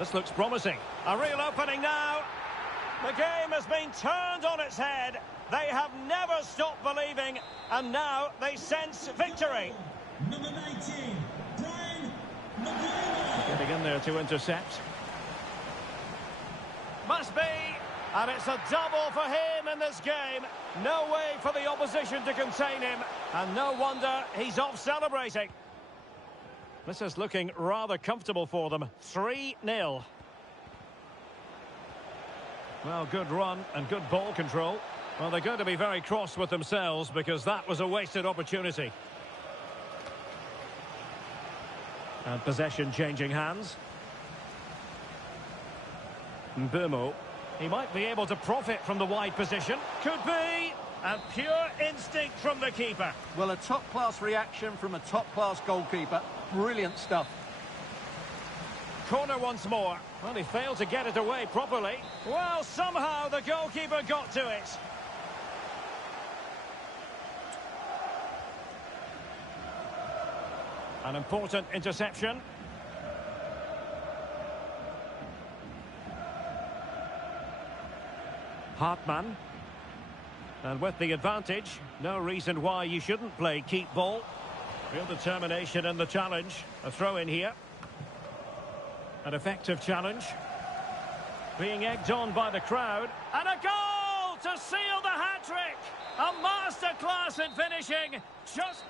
This looks promising. A real opening now. The game has been turned on its head. They have never stopped believing, and now they sense victory. Number 19, Brian McGuire. Getting in there to intercept. Must be. And it's a double for him in this game. No way for the opposition to contain him. And no wonder he's off celebrating. This is looking rather comfortable for them. 3-0. Well, good run and good ball control. Well, they're going to be very cross with themselves because that was a wasted opportunity. And possession changing hands. Mbumo. He might be able to profit from the wide position. Could be. And pure instinct from the keeper. Well, a top-class reaction from a top-class goalkeeper. Brilliant stuff. Corner once more. Well, he failed to get it away properly. Well, somehow the goalkeeper got to it. An important interception. Hartmann. And with the advantage, no reason why you shouldn't play keep ball. Real determination in the challenge. A throw in here. An effective challenge. Being egged on by the crowd. And a goal to seal the hat-trick. A masterclass in finishing. Just...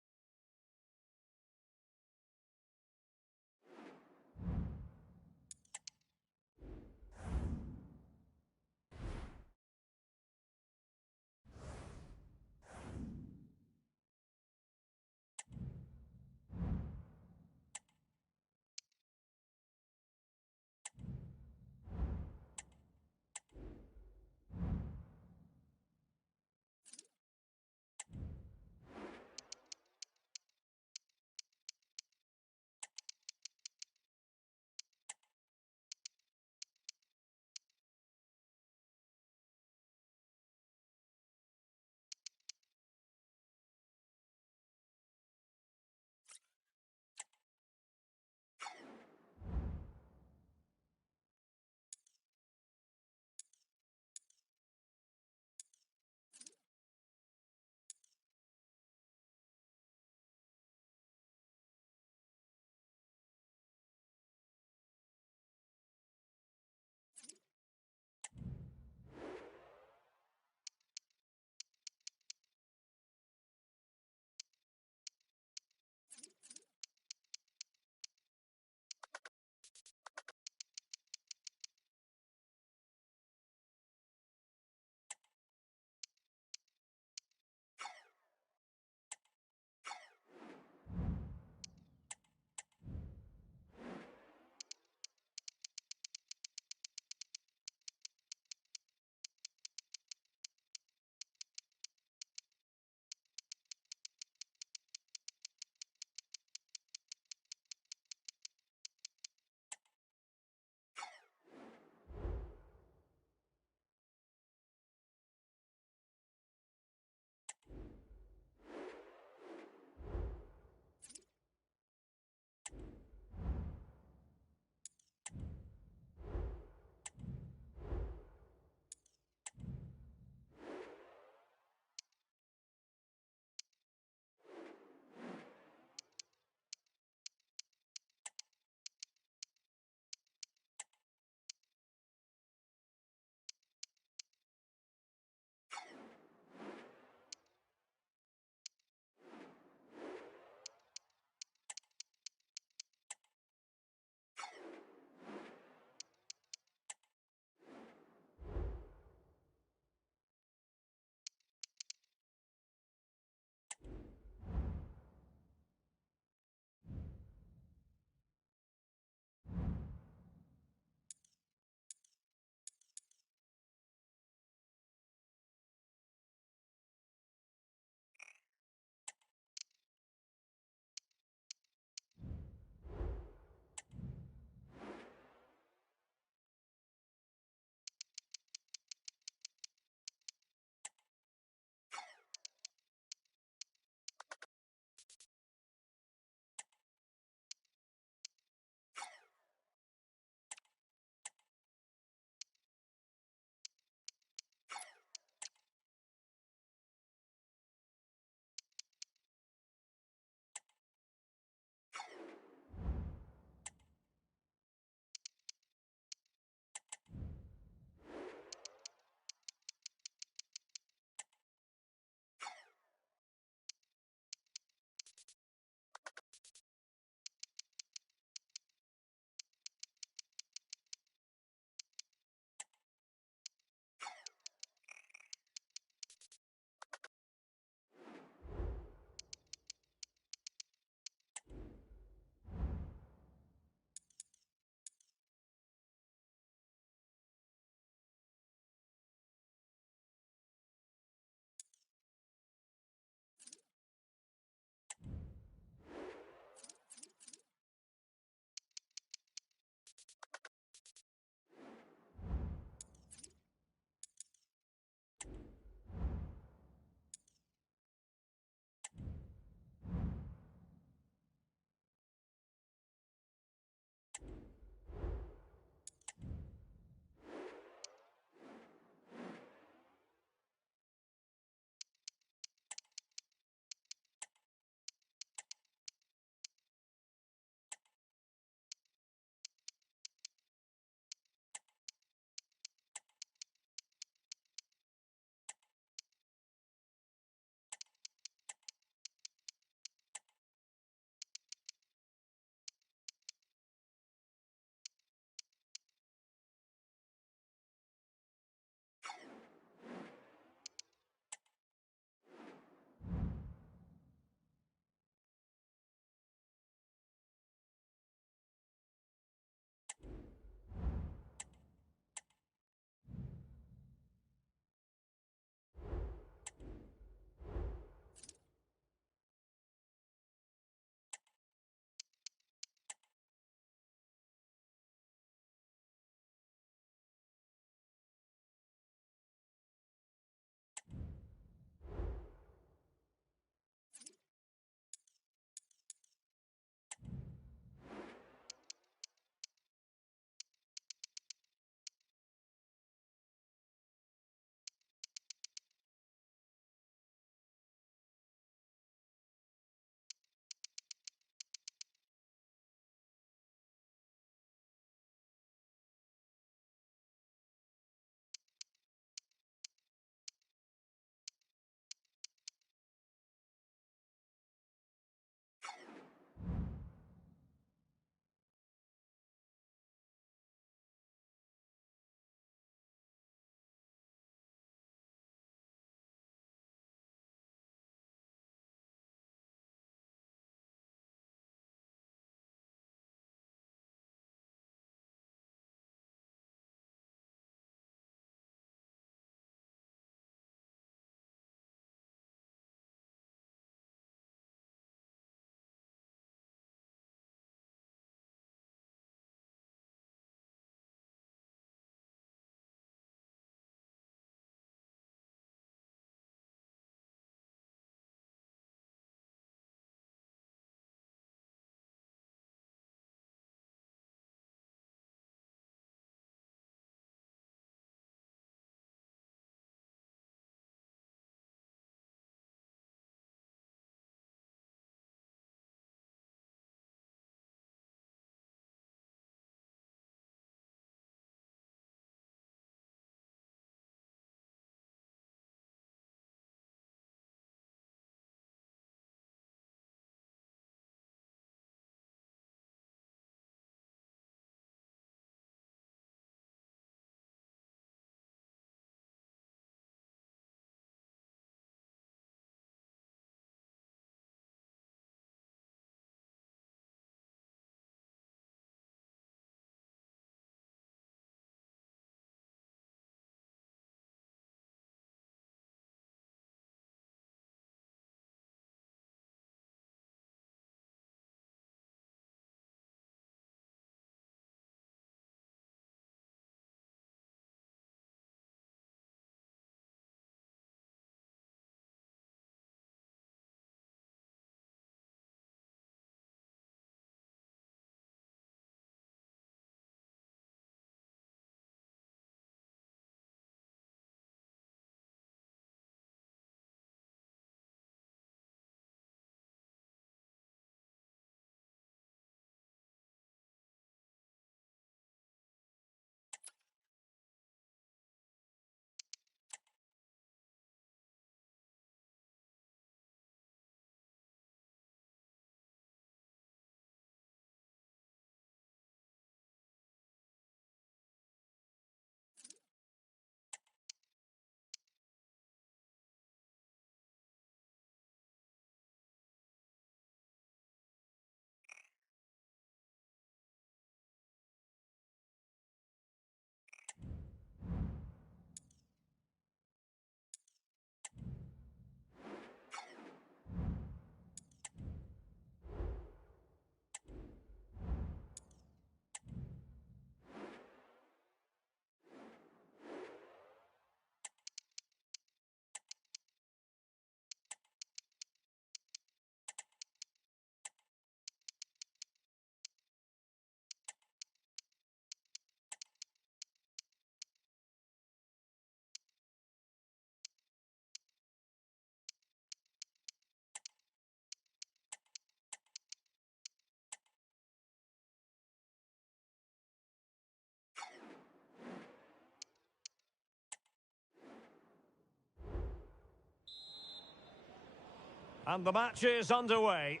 And the match is underway.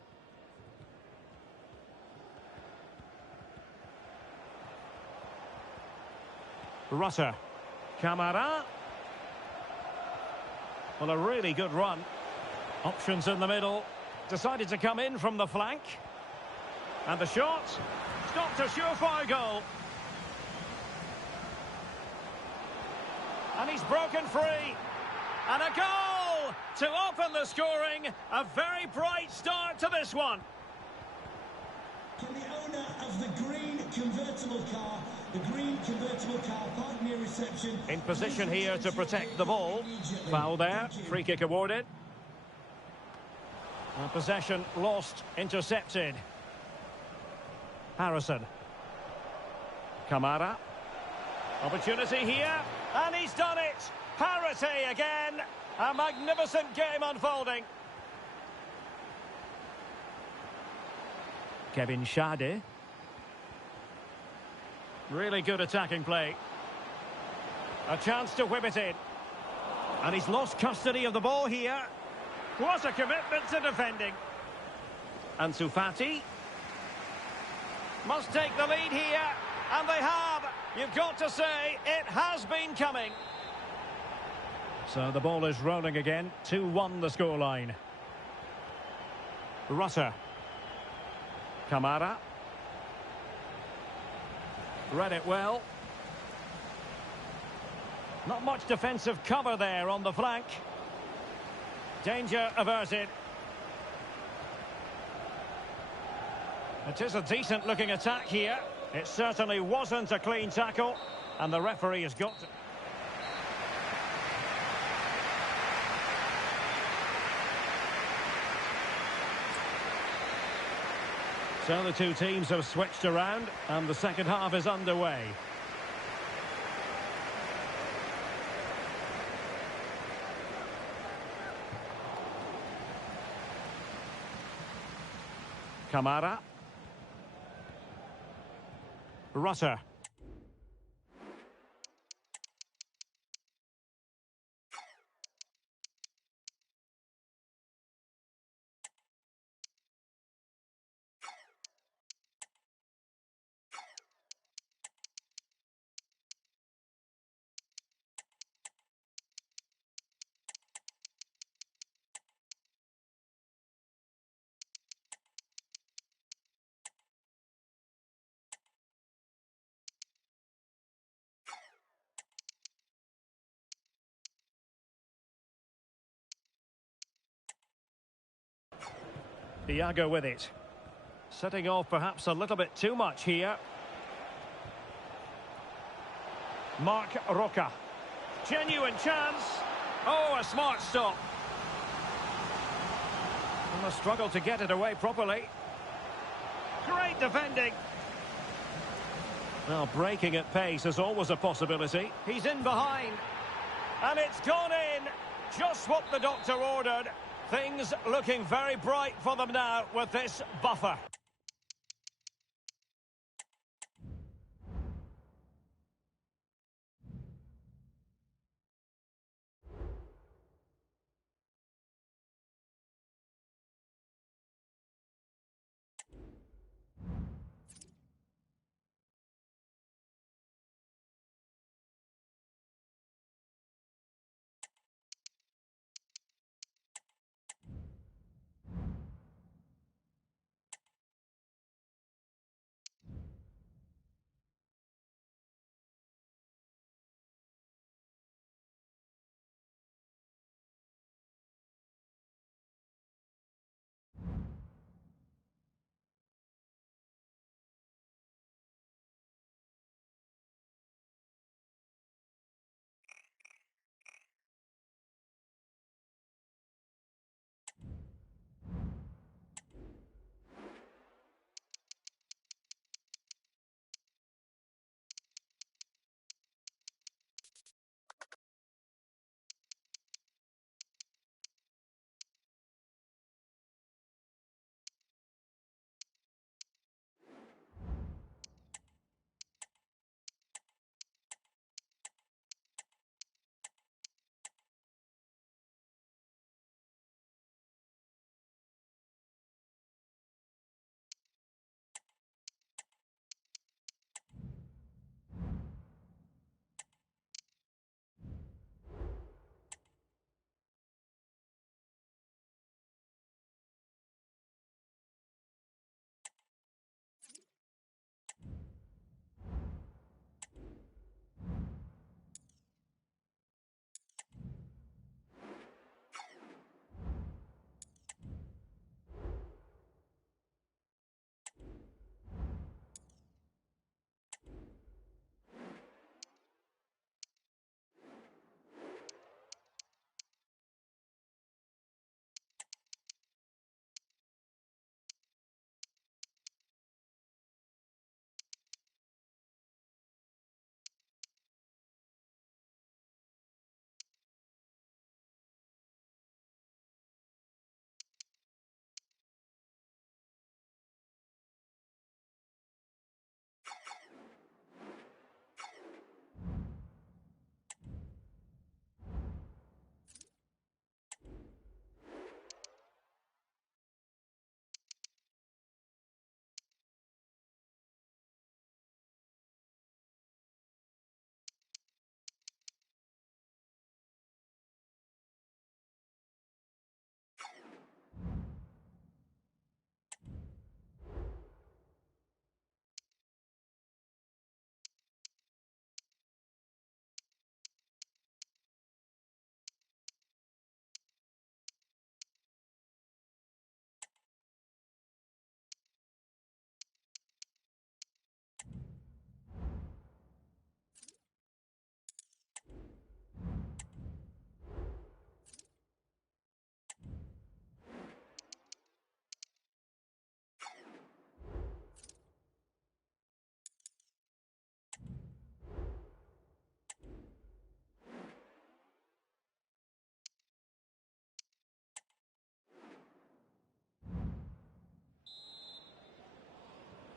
Rutter. Camara. Well, a really good run. Options in the middle. Decided to come in from the flank. And the shot. Stopped a surefire goal. And he's broken free. And a goal to open the scoring. A very bright start to this one. Can the owner of the green convertible car, parked near reception, in position here to protect the ball. Foul there. Free kick awarded. And possession lost, intercepted. Harrison. Kamara. Opportunity here. And he's done it. Parity again. A magnificent game unfolding. Kevin Schade. Really good attacking play. A chance to whip it in. And he's lost custody of the ball here. What a commitment to defending. Ansu Fati. Must take the lead here. And they have. You've got to say, it has been coming. So the ball is rolling again. 2-1 the scoreline. Rutter. Kamara. Read it well. Not much defensive cover there on the flank. Danger averted. It is a decent looking attack here. It certainly wasn't a clean tackle. And the referee has got to... So the two teams have switched around and the second half is underway. Kamara. Rutter. Iago with it. Setting off perhaps a little bit too much here. Mark Roca. Genuine chance. Oh, a smart stop. And a struggle to get it away properly. Great defending. Well, breaking at pace is always a possibility. He's in behind. And it's gone in. Just what the doctor ordered. Things looking very bright for them now with this buffer.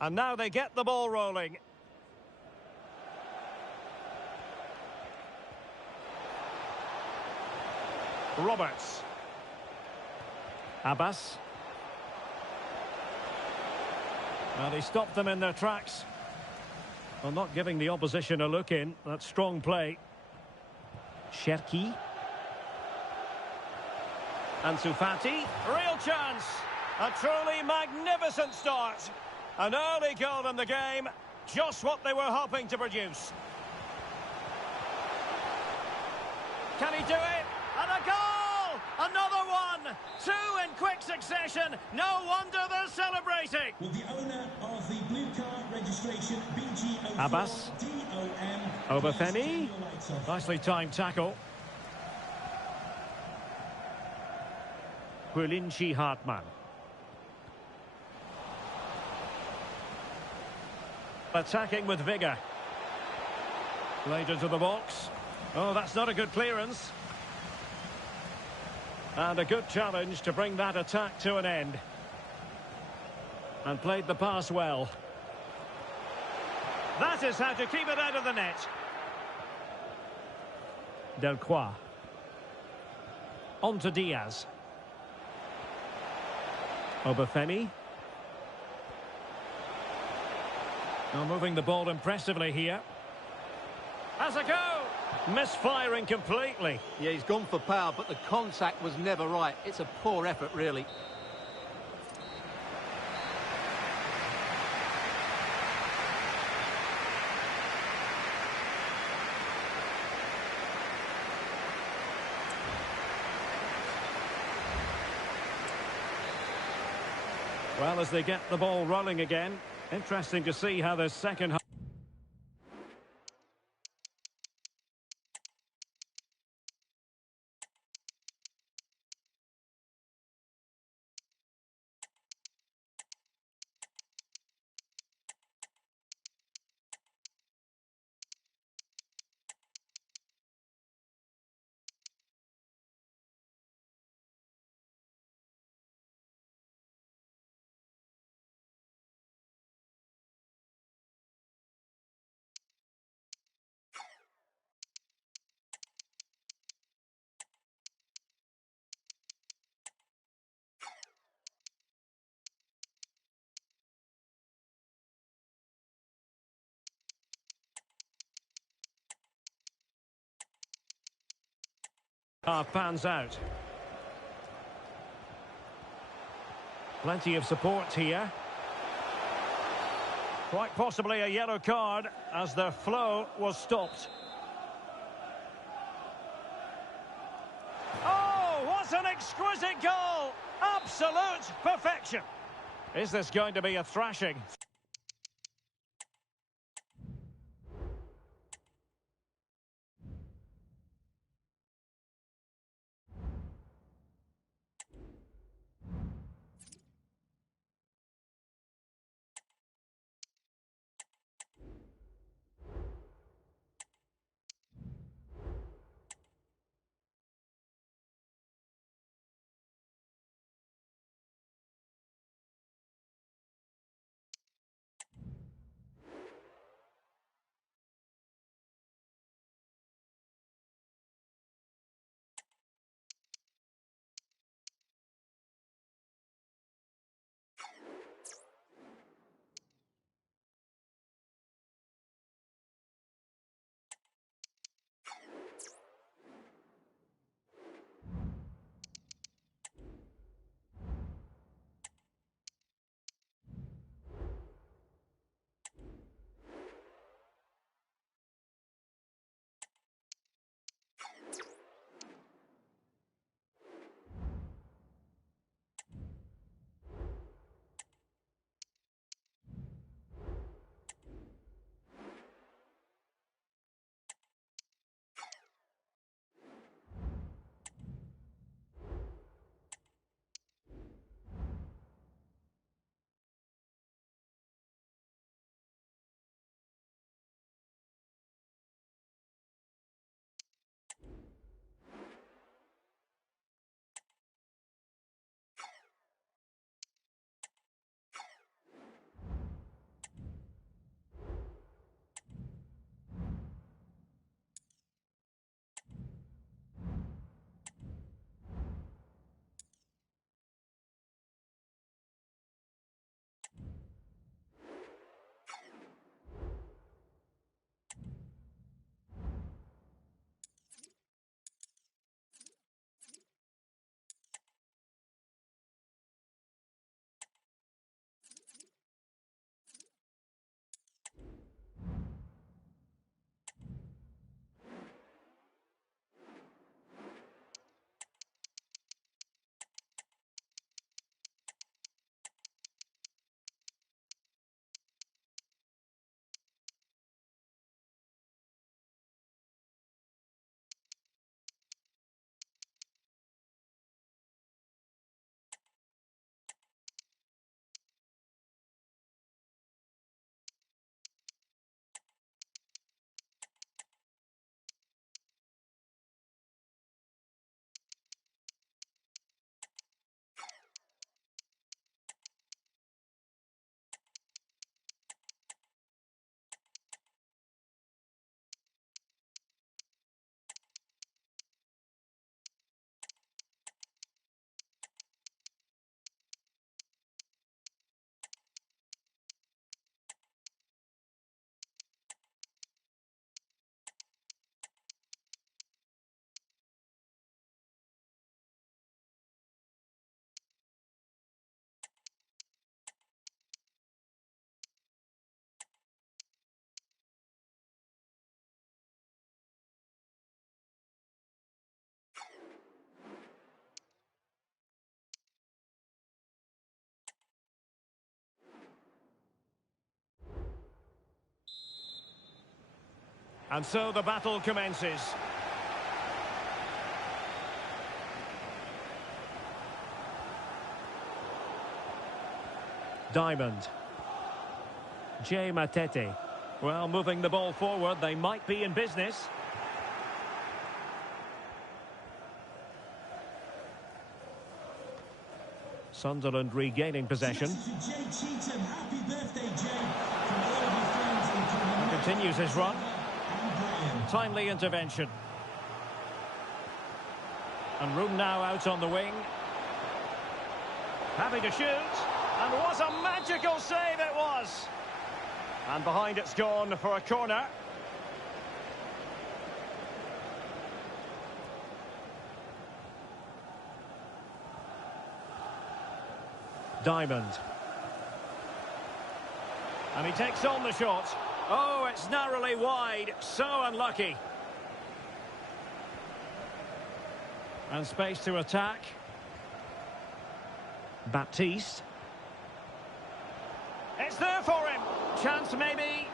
And now they get the ball rolling. Roberts. Abbas. Well, he stopped them in their tracks. Well, not giving the opposition a look in. That's strong play. Cherki. Ansu Fati. Real chance. A truly magnificent start. An early goal in the game. Just what they were hoping to produce. Can he do it? And a goal! Another one! Two in quick succession. No wonder they're celebrating. Will the owner of the blue card registration BG04 Abbas. DOM Obafemi. Nicely timed tackle. Quilinci Hartmann. Attacking with vigour. Played into the box. Oh, that's not a good clearance. And a good challenge to bring that attack to an end. And played the pass well. That is how to keep it out of the net. Delcroix. On to Diaz. Obafemi. Now moving the ball impressively here. Has a go! Misfiring completely. Yeah, he's gone for power, but the contact was never right. It's a poor effort, really. Well, as they get the ball rolling again, interesting to see how the second half... pans out. Plenty of support here. Quite possibly a yellow card as their flow was stopped. Oh, what an exquisite goal! Absolute perfection. Is this going to be a thrashing? And so the battle commences. Diamond. Jay Matete. Well, moving the ball forward, they might be in business. Sunderland regaining possession. Continues his run. Timely intervention. And room now out on the wing. Happy to shoot. And what a magical save it was. And behind it's gone for a corner. Diamond. And he takes on the shot. Oh, it's narrowly wide. So unlucky. And space to attack. Baptiste. It's there for him. Chance maybe.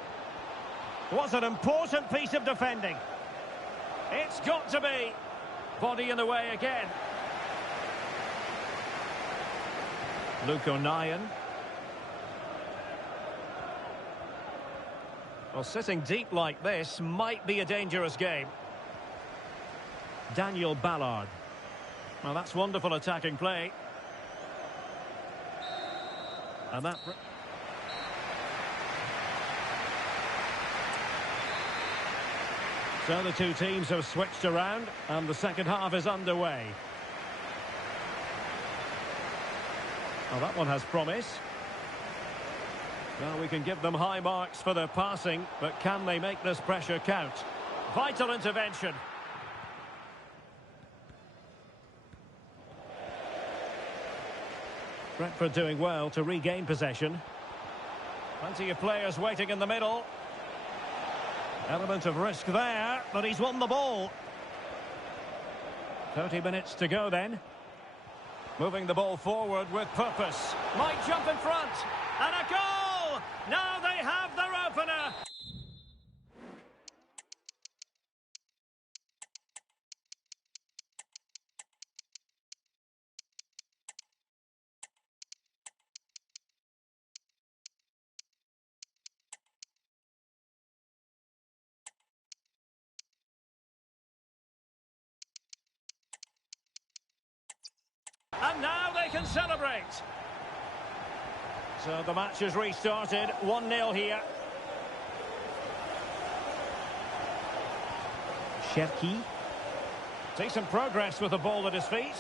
Was an important piece of defending. It's got to be. Body in the way again. Luke O'Nien. Well, sitting deep like this might be a dangerous game. Daniel Ballard. Well, that's wonderful attacking play. And that... So the two teams have switched around and the second half is underway. Oh, that one has promise. Well, we can give them high marks for their passing, but can they make this pressure count? Vital intervention. Brentford doing well to regain possession. Plenty of players waiting in the middle. Element of risk there, but he's won the ball. 30 minutes to go then. Moving the ball forward with purpose. Might jump in front. And a goal! Now they have their opener. And now they can celebrate. So the match has restarted. 1-0 here. Cherki. Decent progress with the ball at his feet,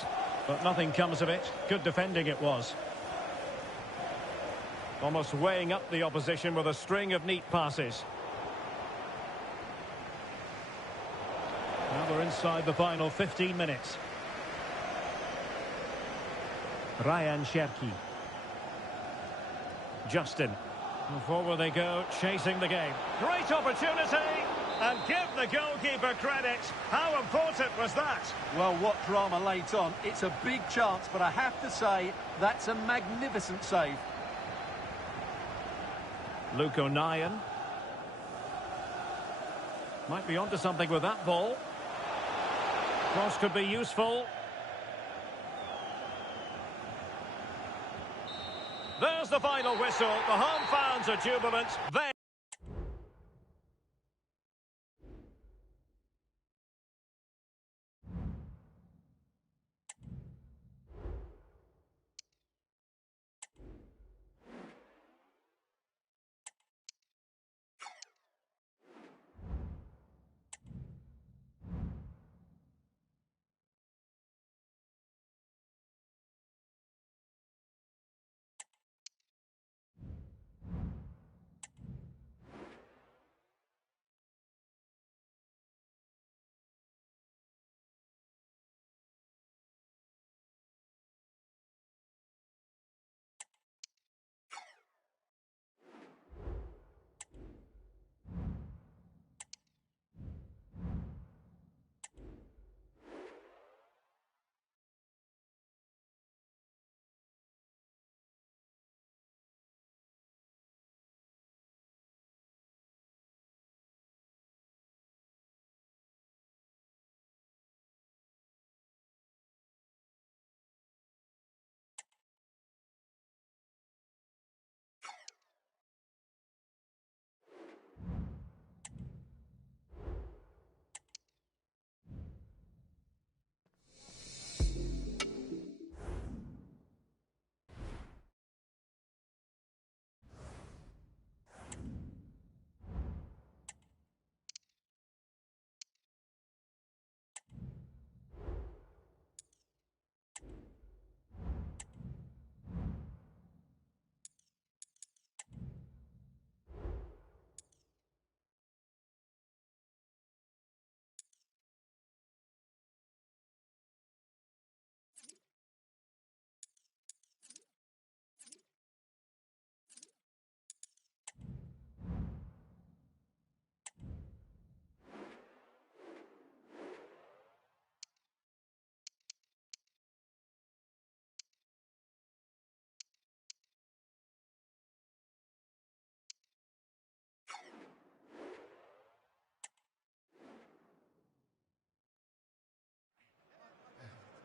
but nothing comes of it. Good defending it was. Almost weighing up the opposition with a string of neat passes. Now we're inside the final 15 minutes. Ryan Cherki. Justin. And forward they go, chasing the game. Great opportunity, and give the goalkeeper credit. How important was that? Well, what drama late on. It's a big chance, but I have to say, that's a magnificent save. Luke O'Nien. Might be onto something with that ball. Cross could be useful. There's the final whistle. The home fans are jubilant. They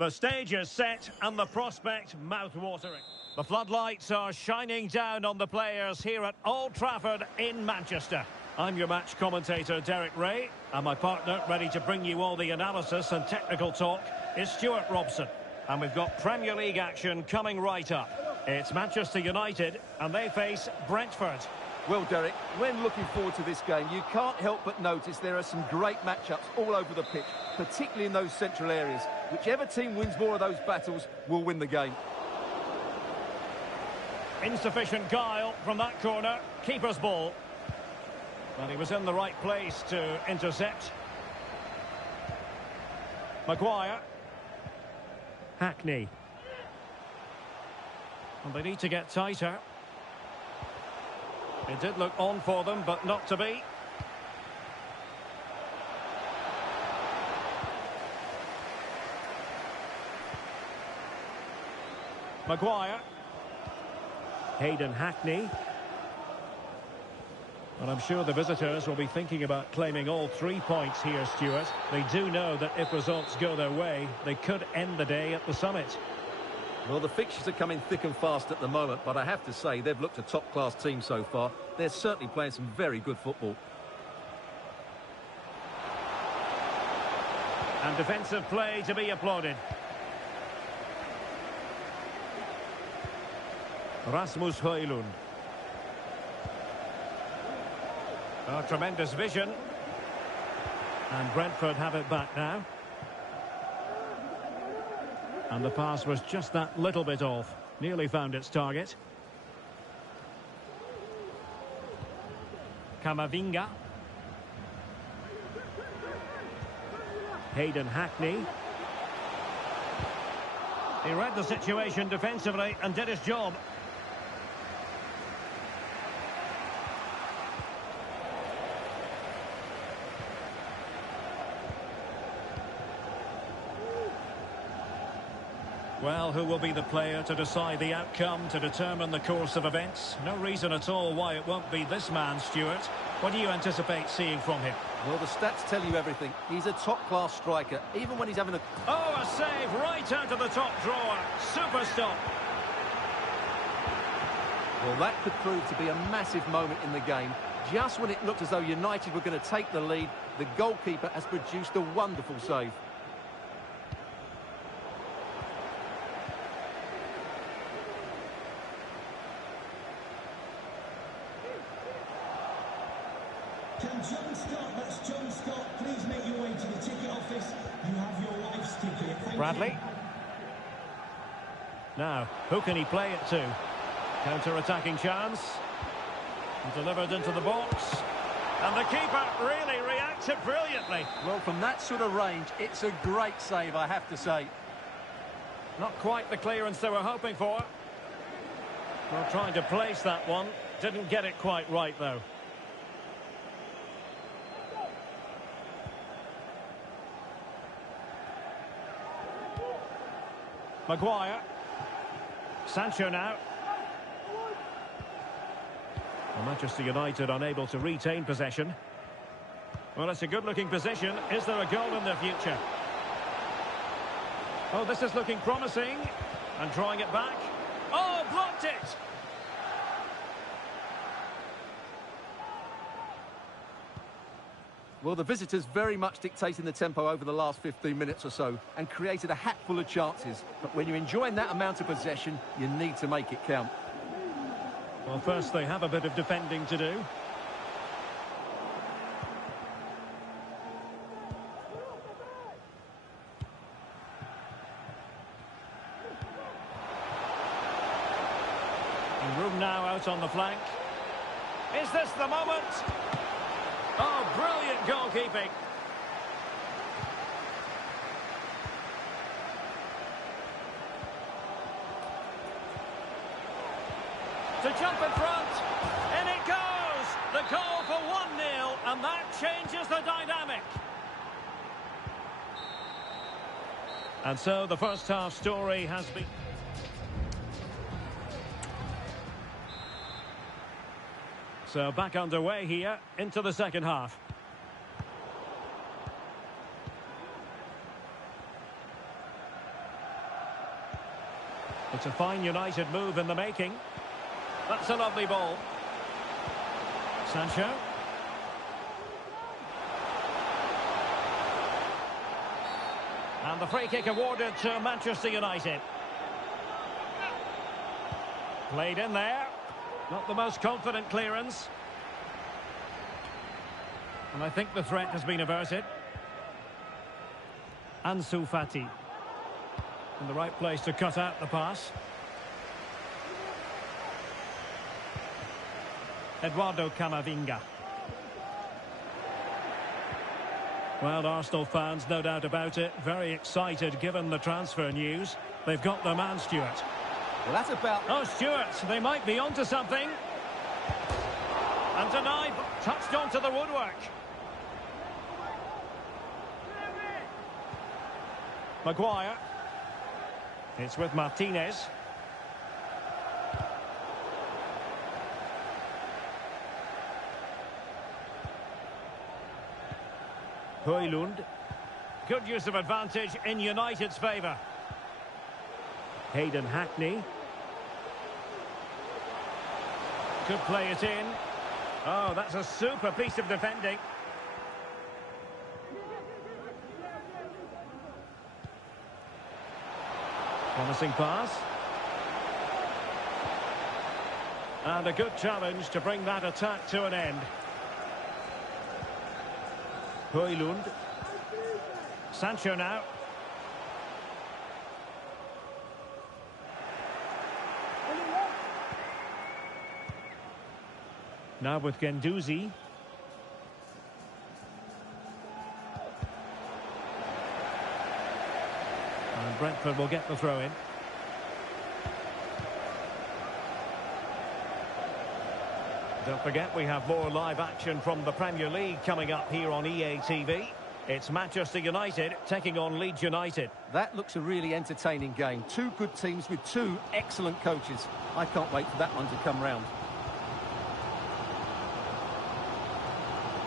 The stage is set and the prospect mouth-watering. The floodlights are shining down on the players here at Old Trafford in Manchester. I'm your match commentator, Derek Ray, and my partner, ready to bring you all the analysis and technical talk, is Stuart Robson. And we've got Premier League action coming right up. It's Manchester United, and they face Brentford. Well, Derek, when looking forward to this game, you can't help but notice there are some great matchups all over the pitch, particularly in those central areas. Whichever team wins more of those battles will win the game. Insufficient guile from that corner. Keeper's ball. But he was in the right place to intercept. Maguire. Hackney. And they need to get tighter. It did look on for them, but not to be. Maguire. Hayden Hackney. And I'm sure the visitors will be thinking about claiming all 3 points here, Stuart. They do know that if results go their way, they could end the day at the summit. Well, the fixtures are coming thick and fast at the moment, but I have to say they've looked a top-class team so far. They're certainly playing some very good football. And defensive play to be applauded. Rasmus Højlund. Oh, tremendous vision. And Brentford have it back now. And the pass was just that little bit off. Nearly found its target. Camavinga. Hayden Hackney. He read the situation defensively and did his job. Well, who will be the player to decide the outcome, to determine the course of events? No reason at all why it won't be this man, Stuart. What do you anticipate seeing from him? Well, the stats tell you everything. He's a top-class striker, even when he's having a... Oh, a save right out of the top drawer. Super stop. Well, that could prove to be a massive moment in the game. Just when it looked as though United were going to take the lead, the goalkeeper has produced a wonderful save. Can John Scott, that's John Scott, please make your way to the ticket office. You have your wife's ticket. Thank Bradley. you. Now, who can he play it to? Counter-attacking chance. Delivered into the box. And the keeper really reacted brilliantly. Well, from that sort of range, it's a great save, I have to say. Not quite the clearance they were hoping for. Well, trying to place that one. Didn't get it quite right, though. Maguire. Sancho now. Well, Manchester United unable to retain possession. Well, it's a good-looking position. Is there a goal in the future? Oh, this is looking promising. And drawing it back. Oh, blocked it! Well, the visitors very much dictating the tempo over the last 15 minutes or so and created a hatful of chances. But when you're enjoying that amount of possession, you need to make it count. Well, first they have a bit of defending to do. And room now out on the flank. Is this the moment? Oh, brilliant goalkeeping. To jump in front. In it goes. The goal for 1-0, and that changes the dynamic. And so the first half story has been... So back underway here into the second half. It's a fine United move in the making. That's a lovely ball. Sancho. And the free kick awarded to Manchester United. Played in there. Not the most confident clearance. And I think the threat has been averted. Ansu Fati. In the right place to cut out the pass. Eduardo Camavinga. Well, Arsenal fans, no doubt about it, very excited given the transfer news. They've got their man, Stewart. Well, that's about... Oh, Stewart, they might be onto something. And denied, touched onto the woodwork. Maguire. It's with Martinez. Højlund. Good use of advantage in United's favour. Hayden Hackney. Could play it in. Oh, that's a super piece of defending. Promising pass. And a good challenge to bring that attack to an end. Højlund. Sancho now. Now with Guendouzi. And Brentford will get the throw in. Don't forget, we have more live action from the Premier League coming up here on EA TV. It's Manchester United taking on Leeds United. That looks a really entertaining game. Two good teams with two excellent coaches. I can't wait for that one to come round.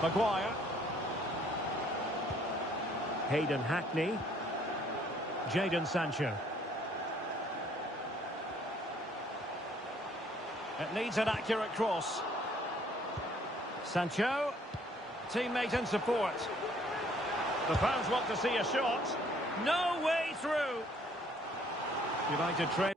Maguire. Hayden Hackney. Jadon Sancho. It needs an accurate cross. Sancho. Teammate in support. The fans want to see a shot. No way through. United trade.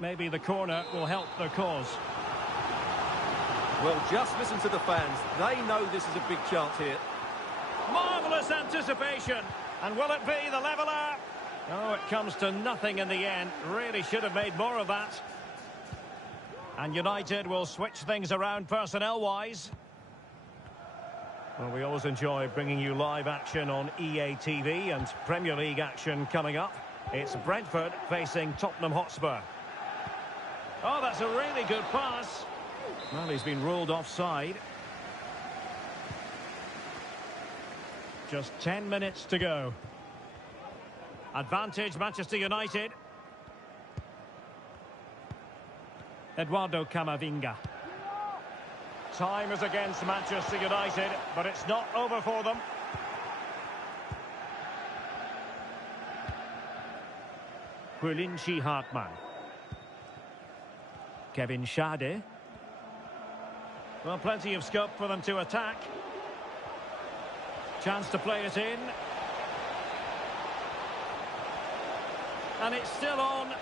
Maybe the corner will help their cause. Well, just listen to the fans. They know this is a big chance here. Marvellous anticipation. And will it be the leveller? Oh, it comes to nothing in the end. Really should have made more of that. And United will switch things around personnel-wise. Well, we always enjoy bringing you live action on EA TV and Premier League action coming up. It's Brentford facing Tottenham Hotspur. Oh, that's a really good pass. Well, he's been ruled offside. Just 10 minutes to go. Advantage Manchester United. Eduardo Camavinga. Time is against Manchester United, but it's not over for them. Quillinchi Hartmann. Kevin Schade. Well, plenty of scope for them to attack. Chance to play it in. And it's still on.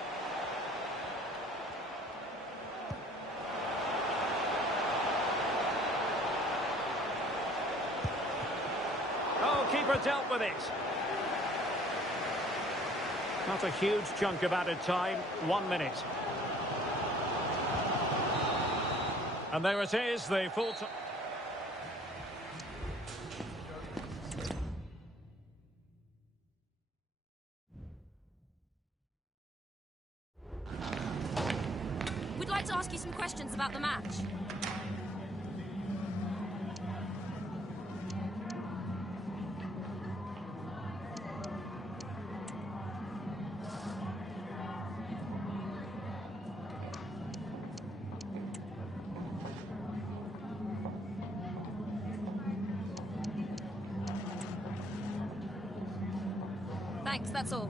Oh, keeper dealt with it. Not a huge chunk of added time. 1 minute. And there it is, the full time. We'd like to ask you some questions about the match. Thanks, that's all.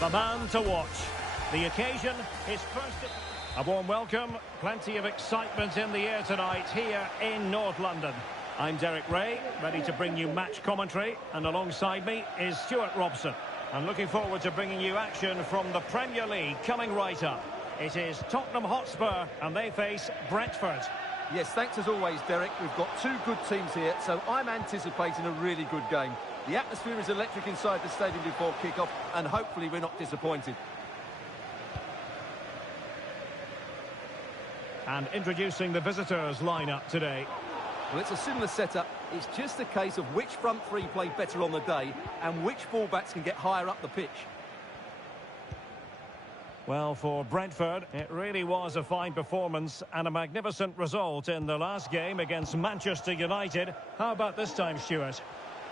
the man to watch. The occasion is first... A warm welcome, plenty of excitement in the air tonight here in North London. I'm Derek Ray, ready to bring you match commentary, and alongside me is Stuart Robson. I'm looking forward to bringing you action from the Premier League coming right up. It is Tottenham Hotspur, and they face Brentford. Yes, thanks as always, Derek. We've got two good teams here, so I'm anticipating a really good game. The atmosphere is electric inside the stadium before kick-off, and hopefully we're not disappointed. And introducing the visitors' lineup today. Well, it's a similar setup. It's just a case of which front three play better on the day and which fullbacks can get higher up the pitch. Well, for Brentford, it really was a fine performance and a magnificent result in the last game against Manchester United. How about this time, Stuart?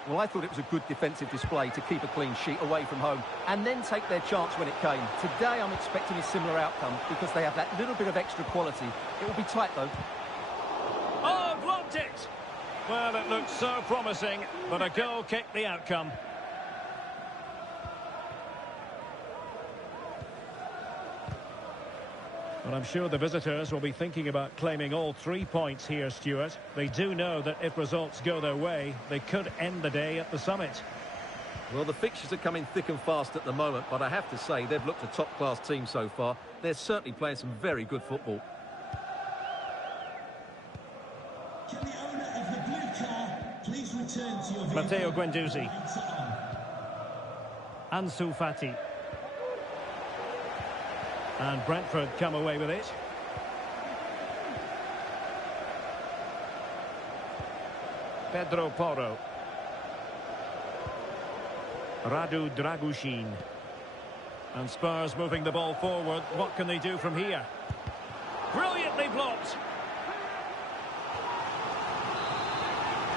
Well, I thought it was a good defensive display to keep a clean sheet away from home and then take their chance when it came. Today, I'm expecting a similar outcome because they have that little bit of extra quality. It will be tight, though. Oh, blocked it! Well, it looked so promising, but a goal kicked the outcome. Well, I'm sure the visitors will be thinking about claiming all 3 points here, Stuart. They do know that if results go their way, they could end the day at the summit. Well, the fixtures are coming thick and fast at the moment, but I have to say they've looked a top-class team so far. They're certainly playing some very good football. Can the owner of the blue car please return to your vehicle? Matteo Guendouzi. Ansu Fati. And Brentford come away with it. Pedro Porro. Radu Dragushin. And Spurs moving the ball forward. What can they do from here? Brilliantly blocked.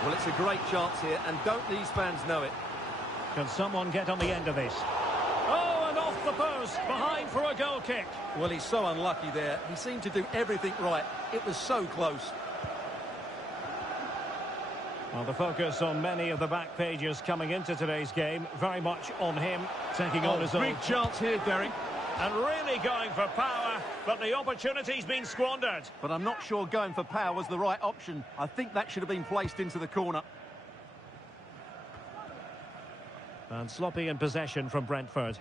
Well, it's a great chance here, and don't these fans know it? Can someone get on the end of this? Oh, and off the post, behind for a goal kick. Well, he's so unlucky there. He seemed to do everything right. It was so close. Well, the focus on many of the back pages coming into today's game, very much on him, taking on his own. Big chance here, Derek. And really going for power, but the opportunity's been squandered. But I'm not sure going for power was the right option. I think that should have been placed into the corner. And sloppy in possession from Brentford.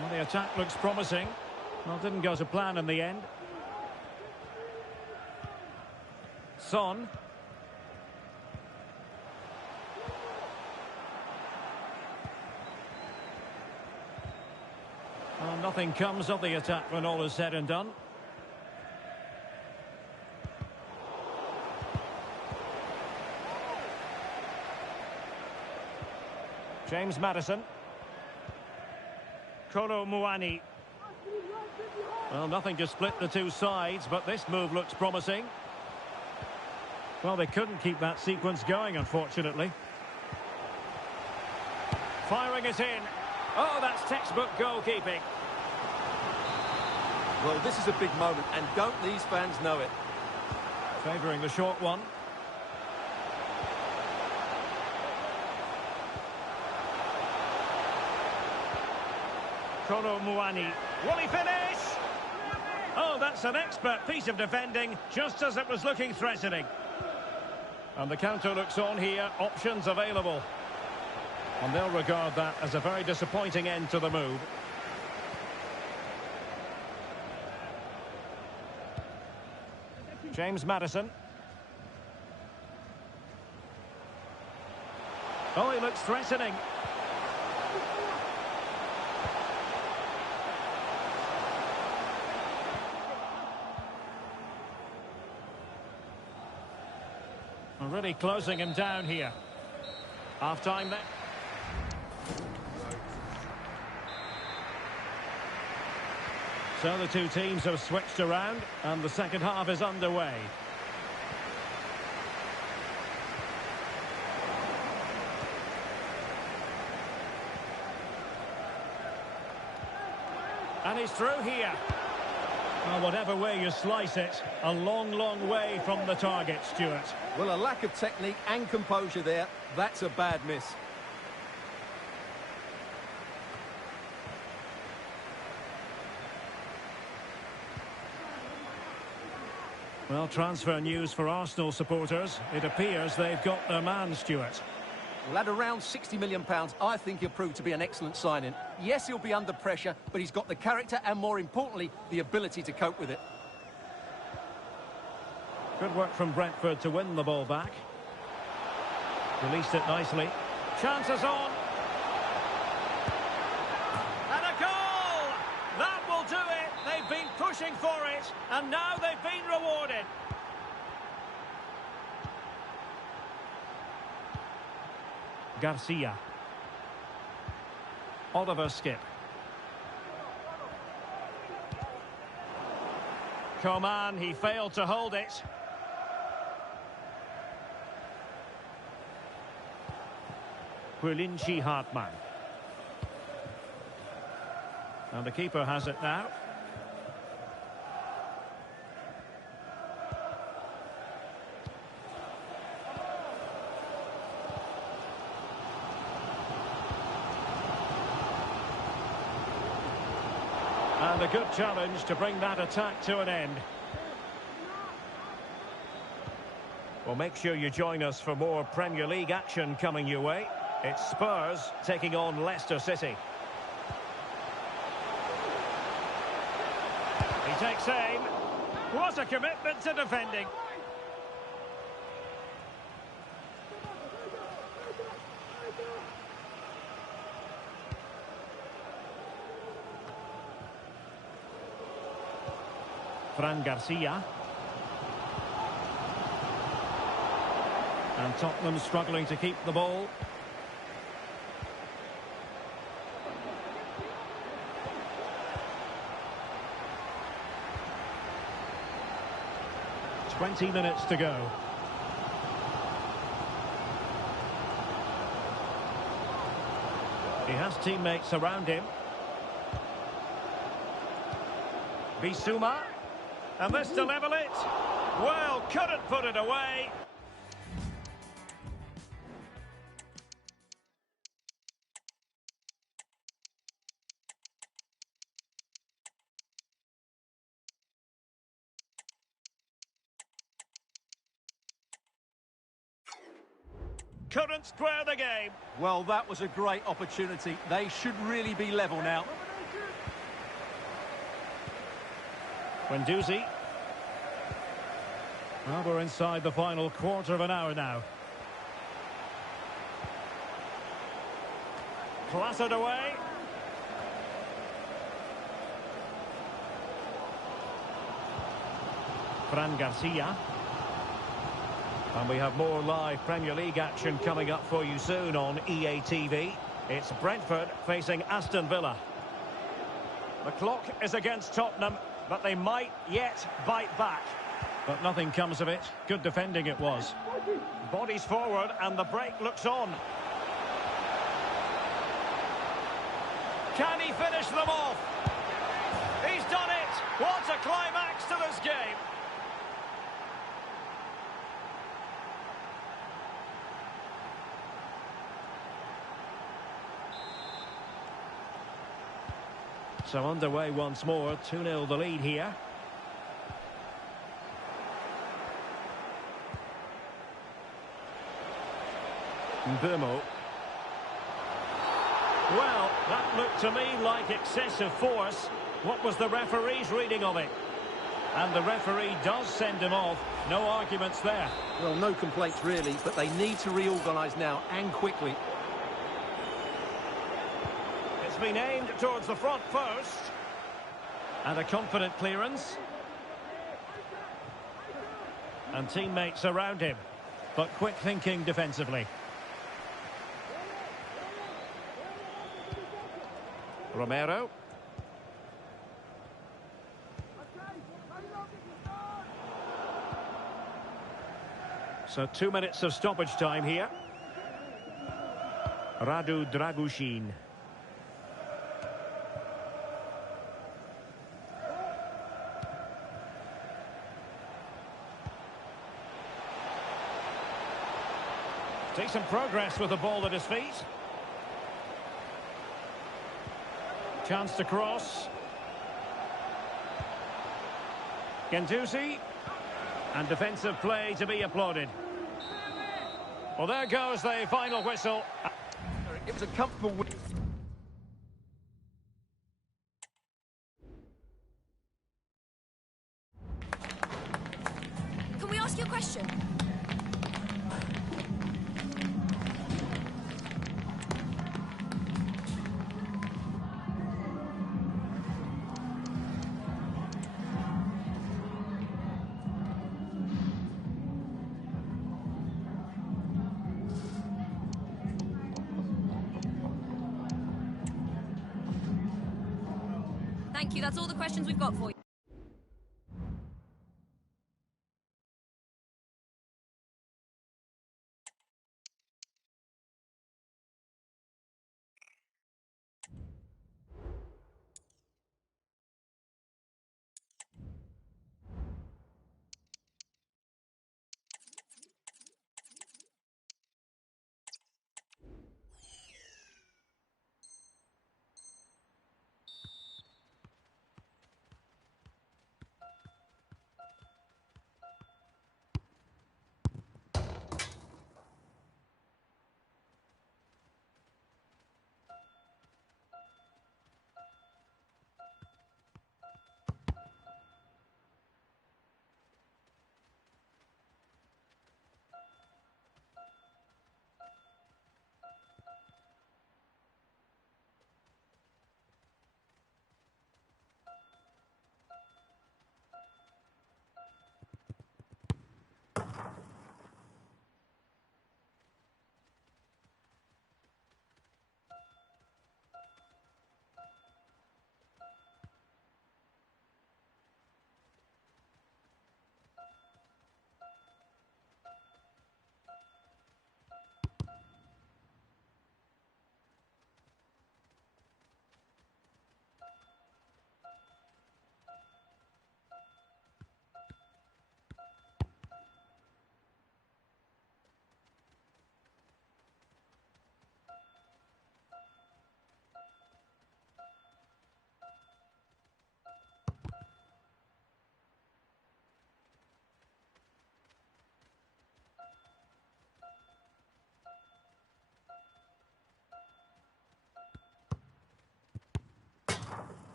Well, the attack looks promising. Well, didn't go to plan in the end. Son. Well, nothing comes of the attack when all is said and done. James Maddison. Kolo Muani. Well, nothing to split the two sides, but this move looks promising. Well, they couldn't keep that sequence going, unfortunately. Firing it in. Oh, that's textbook goalkeeping. Well, this is a big moment, and don't these fans know it? Favouring the short one. Kolo Muani. Will he finish? Oh, that's an expert piece of defending, just as it was looking threatening. And the counter looks on here, options available. And they'll regard that as a very disappointing end to the move. James Maddison. Oh, he looks threatening. Really closing him down here. Half-time then. So the two teams have switched around and the second half is underway. And he's through here. Well, whatever way you slice it, a long, long way from the target, Stuart. Well, a lack of technique and composure there. That's a bad miss. Well, transfer news for Arsenal supporters. It appears they've got their man, Stuart. Well, at around £60 million, I think he'll prove to be an excellent signing. Yes, he'll be under pressure, but he's got the character and, more importantly, the ability to cope with it. Good work from Brentford to win the ball back. Released it nicely. Chances on. And a goal! That will do it. They've been pushing for it, and now they've been rewarded. Garcia. Oliver Skip. Coman, he failed to hold it. Quillinchi Hartmann. And the keeper has it now. And a good challenge to bring that attack to an end. Well, make sure you join us for more Premier League action coming your way. It's Spurs taking on Leicester City. He takes aim. What a commitment to defending. Fran Garcia. And Tottenham struggling to keep the ball. "20 minutes to go. He has teammates around him. Bissouma. And this to level it. Well, couldn't put it away. Couldn't square the game. Well, that was a great opportunity. They should really be level now. Guendouzi. Well, we're inside the final quarter of an hour now. Clattered away. Fran Garcia. And we have more live Premier League action coming up for you soon on EA TV. It's Brentford facing Aston Villa. The clock is against Tottenham, but they might yet bite back. But nothing comes of it. Good defending it was. Bodies forward and the break looks on. Can he finish them off? He's done it! What a climax to this game! So underway once more, 2-0 the lead here. Mbeumo. Well, that looked to me like excessive force. What was the referee's reading of it? And the referee does send him off. No arguments there. Well, no complaints really, but they need to reorganise now and quickly. It's been aimed towards the front first. And a confident clearance. And teammates around him. But quick thinking defensively. Romero. So 2 minutes of stoppage time here. Radu Dragushin. Decent progress with the ball at his feet. Chance to cross. Gendouzi. And defensive play to be applauded. Well, there goes the final whistle. It was a comfortable win. Can we ask you a question? Thank you. That's all the questions we've got for you.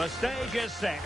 The stage is set.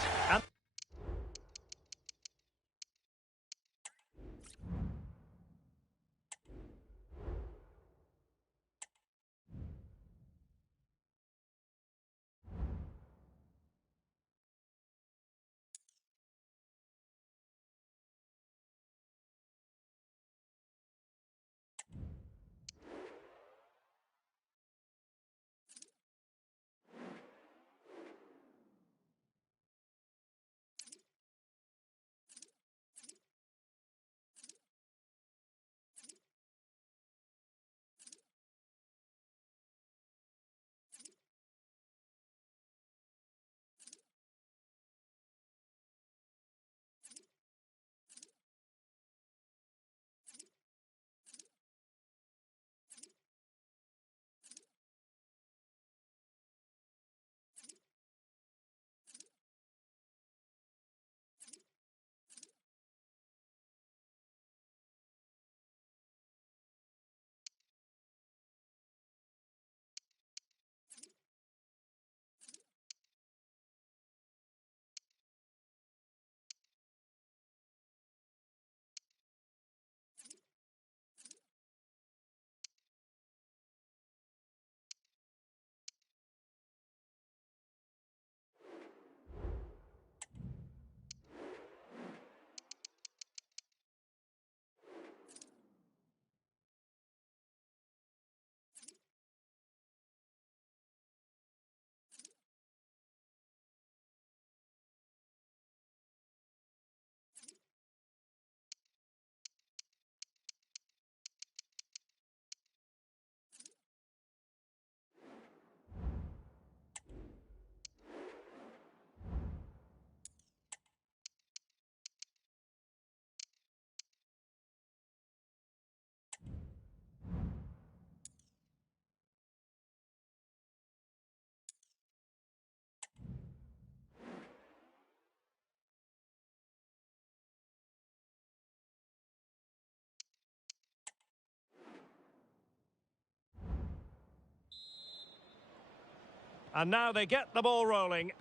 And now they get the ball rolling.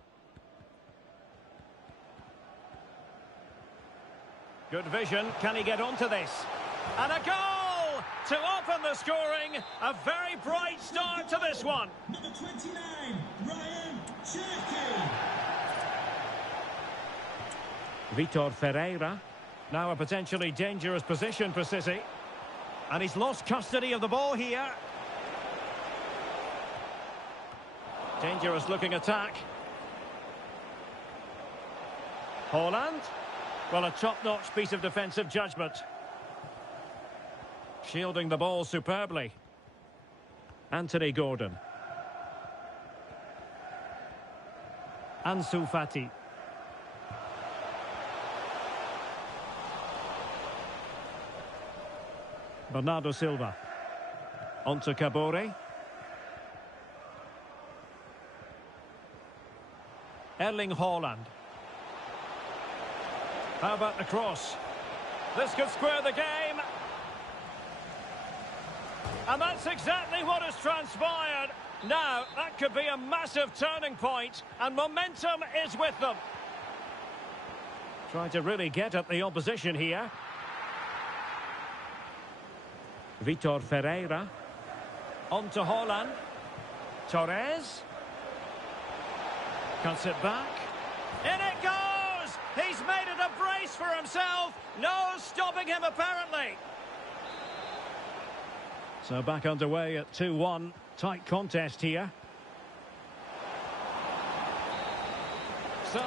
Good vision. Can he get onto this? And a goal to open the scoring. A very bright start to this one. Number 29, Ryan Cherky. Vitor Ferreira. Now a potentially dangerous position for City. And he's lost custody of the ball here. Dangerous looking attack. Haaland. Well, a top-notch piece of defensive judgment. Shielding the ball superbly. Anthony Gordon. Ansu Fati. Bernardo Silva. Onto Kabore. Erling Haaland. How about the cross? This could square the game. And that's exactly what has transpired. Now, that could be a massive turning point, and momentum is with them. Trying to really get at the opposition here. Vitor Ferreira. On to Haaland. Torres. Cuts it back. In it goes! He's made it a brace for himself. No stopping him, apparently. So back underway at 2-1. Tight contest here. So...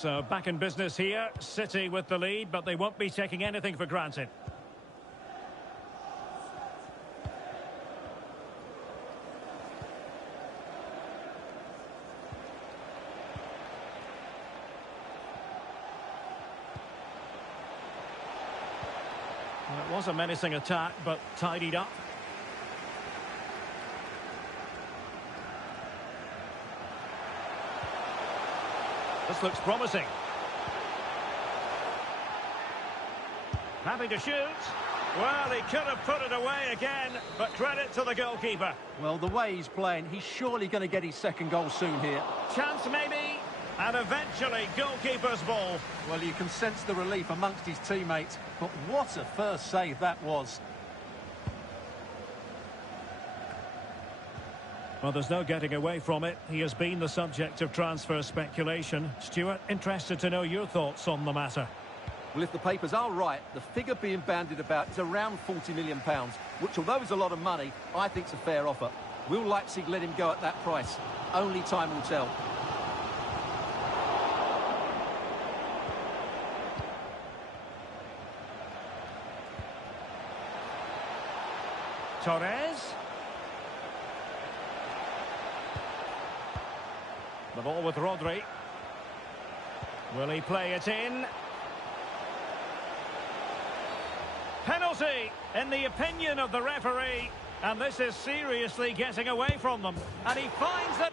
So back in business here, City with the lead, but they won't be taking anything for granted. Well, it was a menacing attack, but tidied up. This looks promising. Happy to shoot. Well, he could have put it away again, but credit to the goalkeeper. Well, the way he's playing, he's surely going to get his second goal soon here. Chance maybe, and eventually goalkeeper's ball. Well, you can sense the relief amongst his teammates, but what a first save that was. Well, there's no getting away from it. He has been the subject of transfer speculation. Stuart, interested to know your thoughts on the matter. Well, if the papers are right, the figure being bandied about is around £40 million, which, although is a lot of money, I think is a fair offer. Will Leipzig let him go at that price? Only time will tell. Torres. The ball with Rodri. Will he play it in? Penalty, in the opinion of the referee. And this is seriously getting away from them. And he finds that...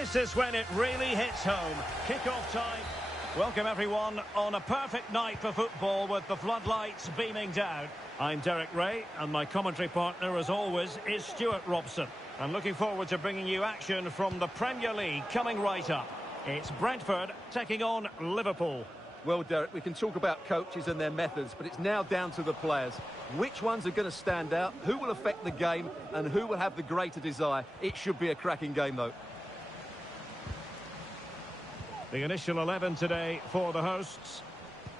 This is when it really hits home. Kick-off time. Welcome everyone on a perfect night for football with the floodlights beaming down. I'm Derek Ray and my commentary partner as always is Stuart Robson. I'm looking forward to bringing you action from the Premier League coming right up. It's Brentford taking on Liverpool. Well, Derek, we can talk about coaches and their methods, but it's now down to the players. Which ones are going to stand out, who will affect the game, and who will have the greater desire? It should be a cracking game, though. The initial 11 today for the hosts.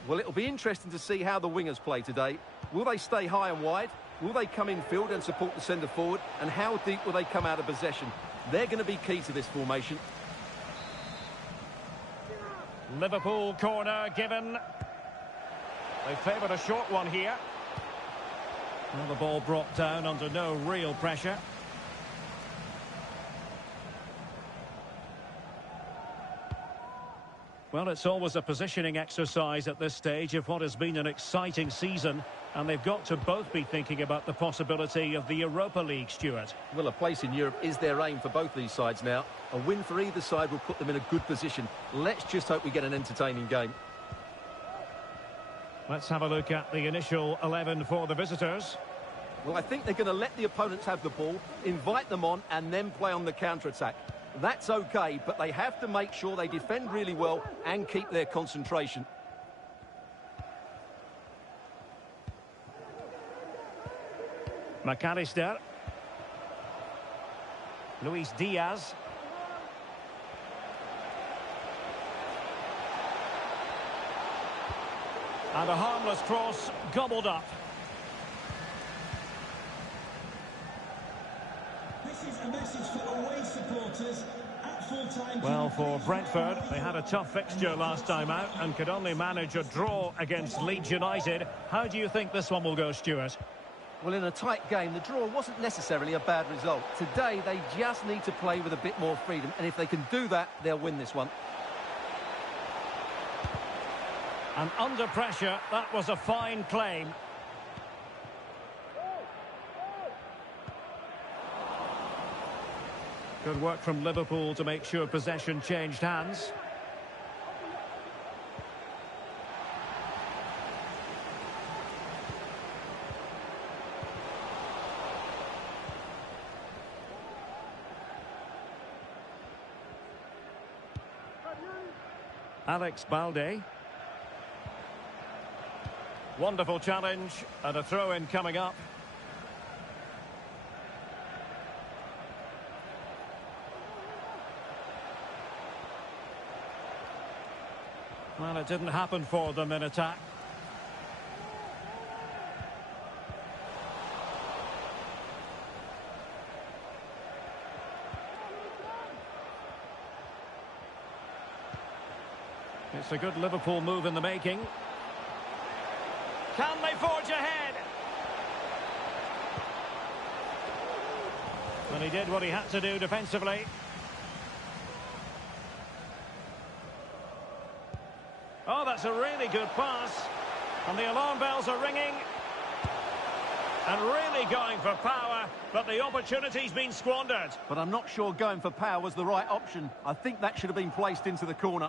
Well, it'll be interesting to see how the wingers play today. Will they stay high and wide? Will they come in field and support the centre forward? And how deep will they come out of possession? They're going to be key to this formation. Liverpool corner given. They favoured a short one here. Well, the ball brought down under no real pressure. Well, it's always a positioning exercise at this stage of what has been an exciting season. And they've got to both be thinking about the possibility of the Europa League, Stuart. Well, a place in Europe is their aim for both these sides now. A win for either side will put them in a good position. Let's just hope we get an entertaining game. Let's have a look at the initial 11 for the visitors. Well, I think they're going to let the opponents have the ball, invite them on, and then play on the counter-attack. That's okay, but they have to make sure they defend really well and keep their concentration. McAllister. Luis Diaz. And a harmless cross gobbled up. This is a message for away supporters. At full-time. Well, for Brentford, they had a tough fixture last time out and could only manage a draw against Leeds United. How do you think this one will go, Stuart? Well, in a tight game, the draw wasn't necessarily a bad result. Today, they just need to play with a bit more freedom, and if they can do that, they'll win this one. And under pressure, that was a fine claim. Good work from Liverpool to make sure possession changed hands. Alex Balde. Wonderful challenge and a throw-in coming up. Well, it didn't happen for them in attack. It's a good Liverpool move in the making. Can they forge ahead? And he did what he had to do defensively. Oh, that's a really good pass. And the alarm bells are ringing. And really going for power, but the opportunity's been squandered. But I'm not sure going for power was the right option. I think that should have been placed into the corner.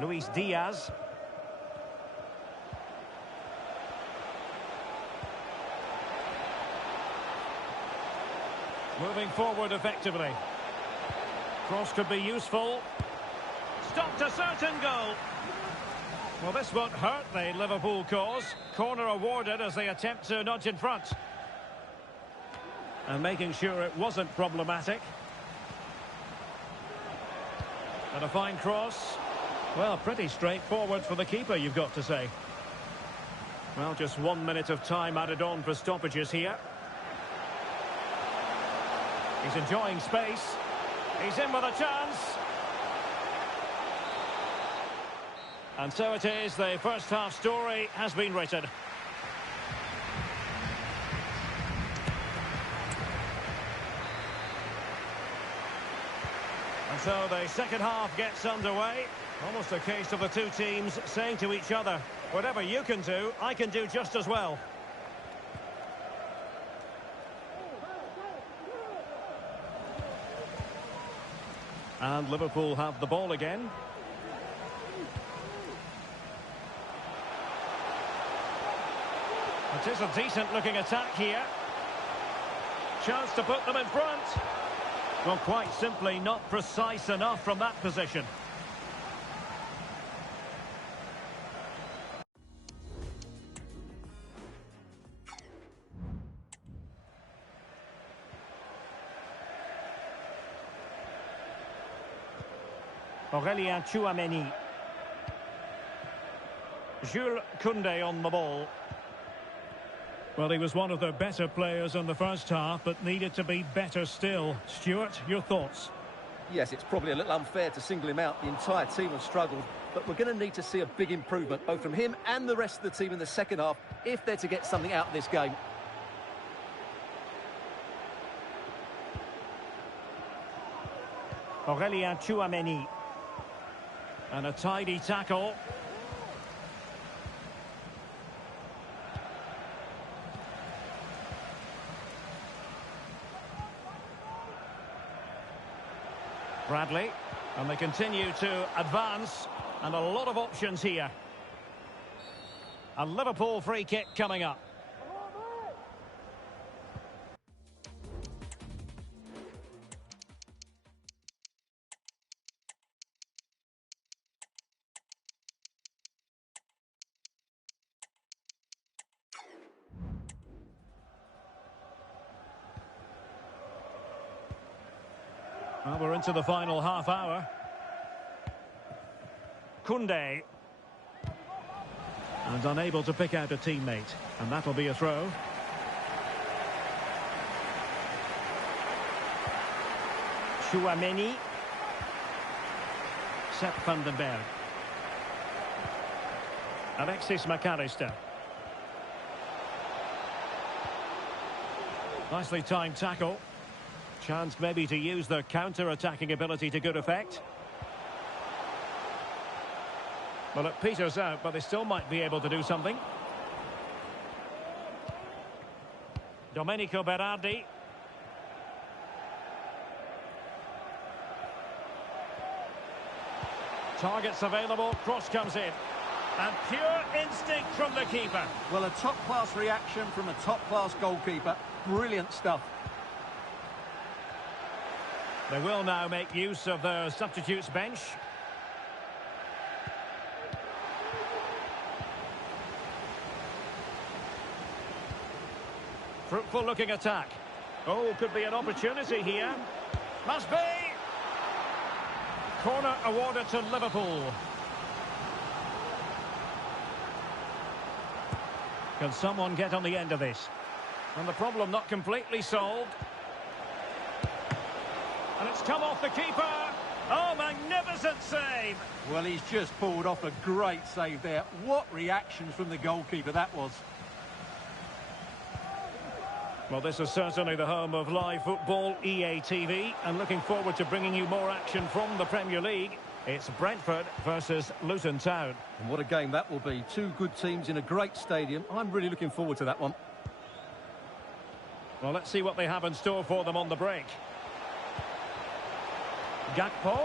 Luis Diaz. Moving forward effectively. Cross could be useful. Stopped a certain goal. Well, this won't hurt the Liverpool cause. Corner awarded as they attempt to nudge in front. And making sure it wasn't problematic. And a fine cross. Well, pretty straightforward for the keeper, you've got to say. Well, just 1 minute of time added on for stoppages here. He's enjoying space. He's in with a chance. And so it is, the first half story has been written. And so the second half gets underway. Almost a case of the two teams saying to each other, whatever you can do, I can do just as well. And Liverpool have the ball again. It is a decent-looking attack here. Chance to put them in front. Well, quite simply not precise enough from that position. Aurélien Tchouameni. Jules Koundé on the ball. Well, he was one of their better players in the first half, but needed to be better still. Stuart, your thoughts? Yes, it's probably a little unfair to single him out. The entire team have struggled, but we're going to need to see a big improvement, both from him and the rest of the team in the second half, if they're to get something out of this game. Aurélien Tchouameni. And a tidy tackle. Bradley, and they continue to advance, and a lot of options here. A Liverpool free kick coming up. Well, we're into the final half hour. Koundé. And unable to pick out a teammate. And that'll be a throw. Tchouameni. Sepp van den Berg. Alexis McAllister. Nicely timed tackle. Chance maybe to use their counter-attacking ability to good effect. Well, it peters out, but they still might be able to do something. Domenico Berardi. Targets available, cross comes in. And pure instinct from the keeper. Well, a top-class reaction from a top-class goalkeeper. Brilliant stuff. They will now make use of their substitutes bench. Fruitful looking attack. Oh, could be an opportunity here. Must be! Corner awarded to Liverpool. Can someone get on the end of this? And the problem not completely solved. And it's come off the keeper. Oh, magnificent save. Well, he's just pulled off a great save there. What reactions from the goalkeeper that was. Well, this is certainly the home of live football, EA TV, and looking forward to bringing you more action from the Premier League. It's Brentford versus Luton Town. And what a game that will be. Two good teams in a great stadium. I'm really looking forward to that one. Well, let's see what they have in store for them on the break. Gakpo,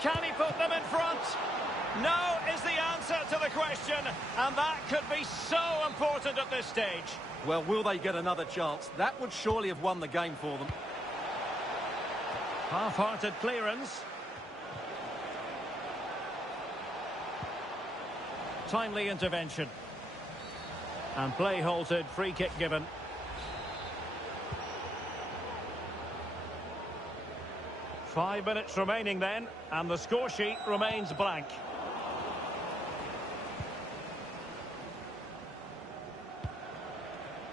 can he put them in front? No is the answer to the question, and that could be so important at this stage. Well, will they get another chance? That would surely have won the game for them. Half-hearted clearance. Timely intervention. And play halted, free kick given. Five minutes remaining then, and the score sheet remains blank.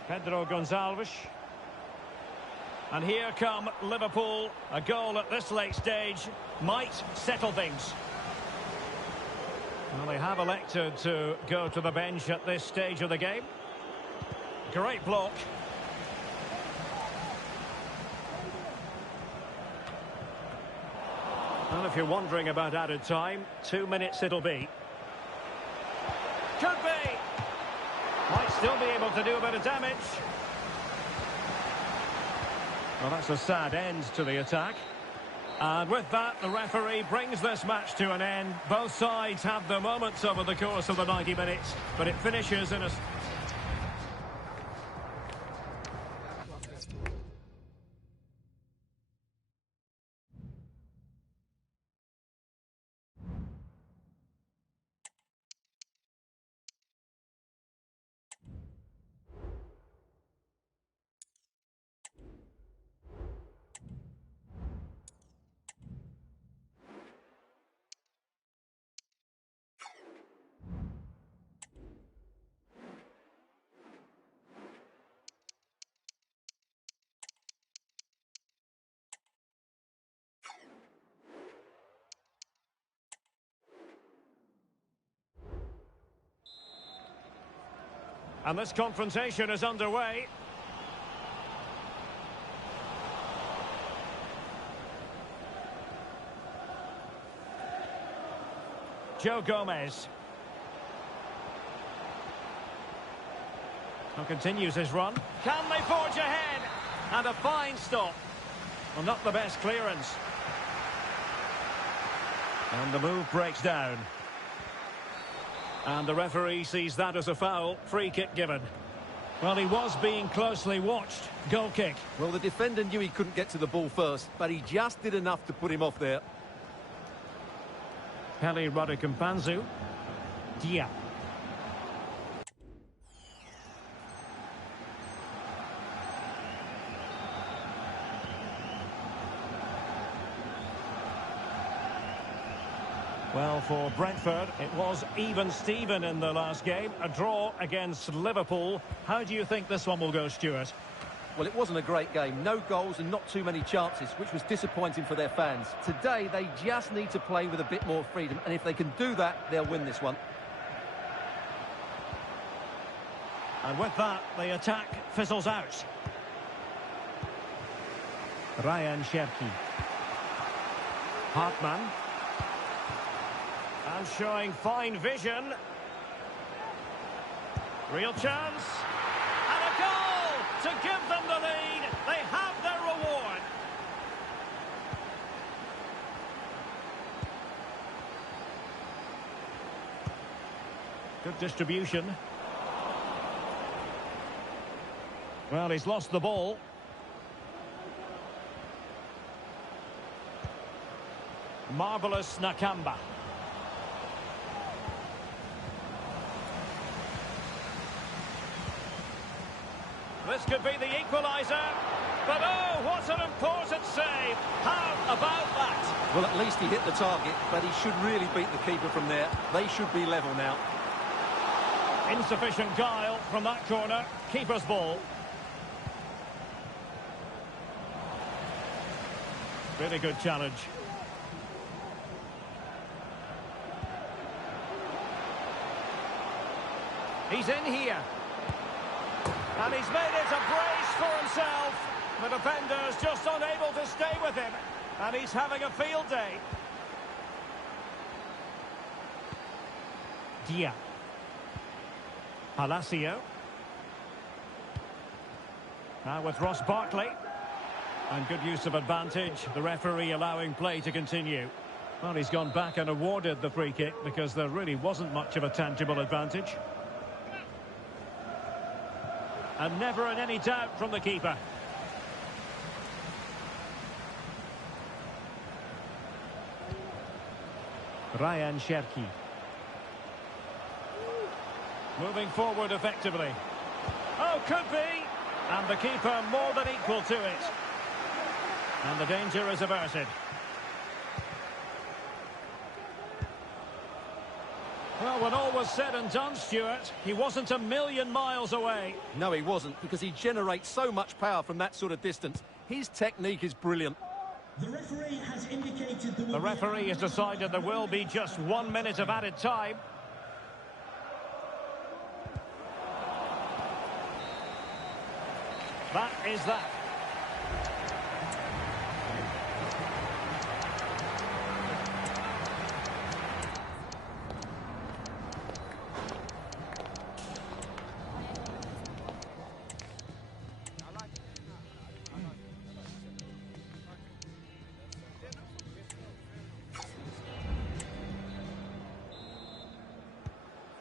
Pedro Gonçalves. And here come Liverpool. A goal at this late stage might settle things. Well, they have elected to go to the bench at this stage of the game. Great block. Well, if you're wondering about added time, 2 minutes it'll be. Could be. Might still be able to do a bit of damage. Well, that's a sad end to the attack. And with that, the referee brings this match to an end. Both sides have their moments over the course of the 90 minutes, but it finishes in a... And this confrontation is underway. Joe Gomez. Now continues his run. Can they forge ahead? And a fine stop. Well, not the best clearance. And the move breaks down. And the referee sees that as a foul. Free kick given. Well, he was being closely watched. Goal kick. Well, the defender knew he couldn't get to the ball first, but he just did enough to put him off there. Pele Rodriguez. Dia. Well, for Brentford, it was even-Steven in the last game. A draw against Liverpool. How do you think this one will go, Stuart? Well, it wasn't a great game. No goals and not too many chances, which was disappointing for their fans. Today, they just need to play with a bit more freedom, and if they can do that, they'll win this one. And with that, the attack fizzles out. Ryan Cherki. Hartmann. And showing fine vision. Real chance. And a goal to give them the lead. They have their reward. Good distribution. Well, he's lost the ball. Marvellous Nakamba. This could be the equaliser. But oh, what an important save. How about that? Well, at least he hit the target, but he should really beat the keeper from there. They should be level now. Insufficient guile from that corner. Keeper's ball. Really good challenge. He's in here. And he's made it a brace for himself. The defender's just unable to stay with him. And he's having a field day. Dia. Palacio. Now with Ross Barkley. And good use of advantage. The referee allowing play to continue. Well, he's gone back and awarded the free kick because there really wasn't much of a tangible advantage. And never in any doubt from the keeper. Ryan Cherki. Moving forward effectively. Oh, could be! And the keeper more than equal to it. And the danger is averted. Well, when all was said and done, Stuart, he wasn't a million miles away. No, he wasn't, because he generates so much power from that sort of distance. His technique is brilliant. The referee has indicated the referee has decided there will be just 1 minute of added time. That is that.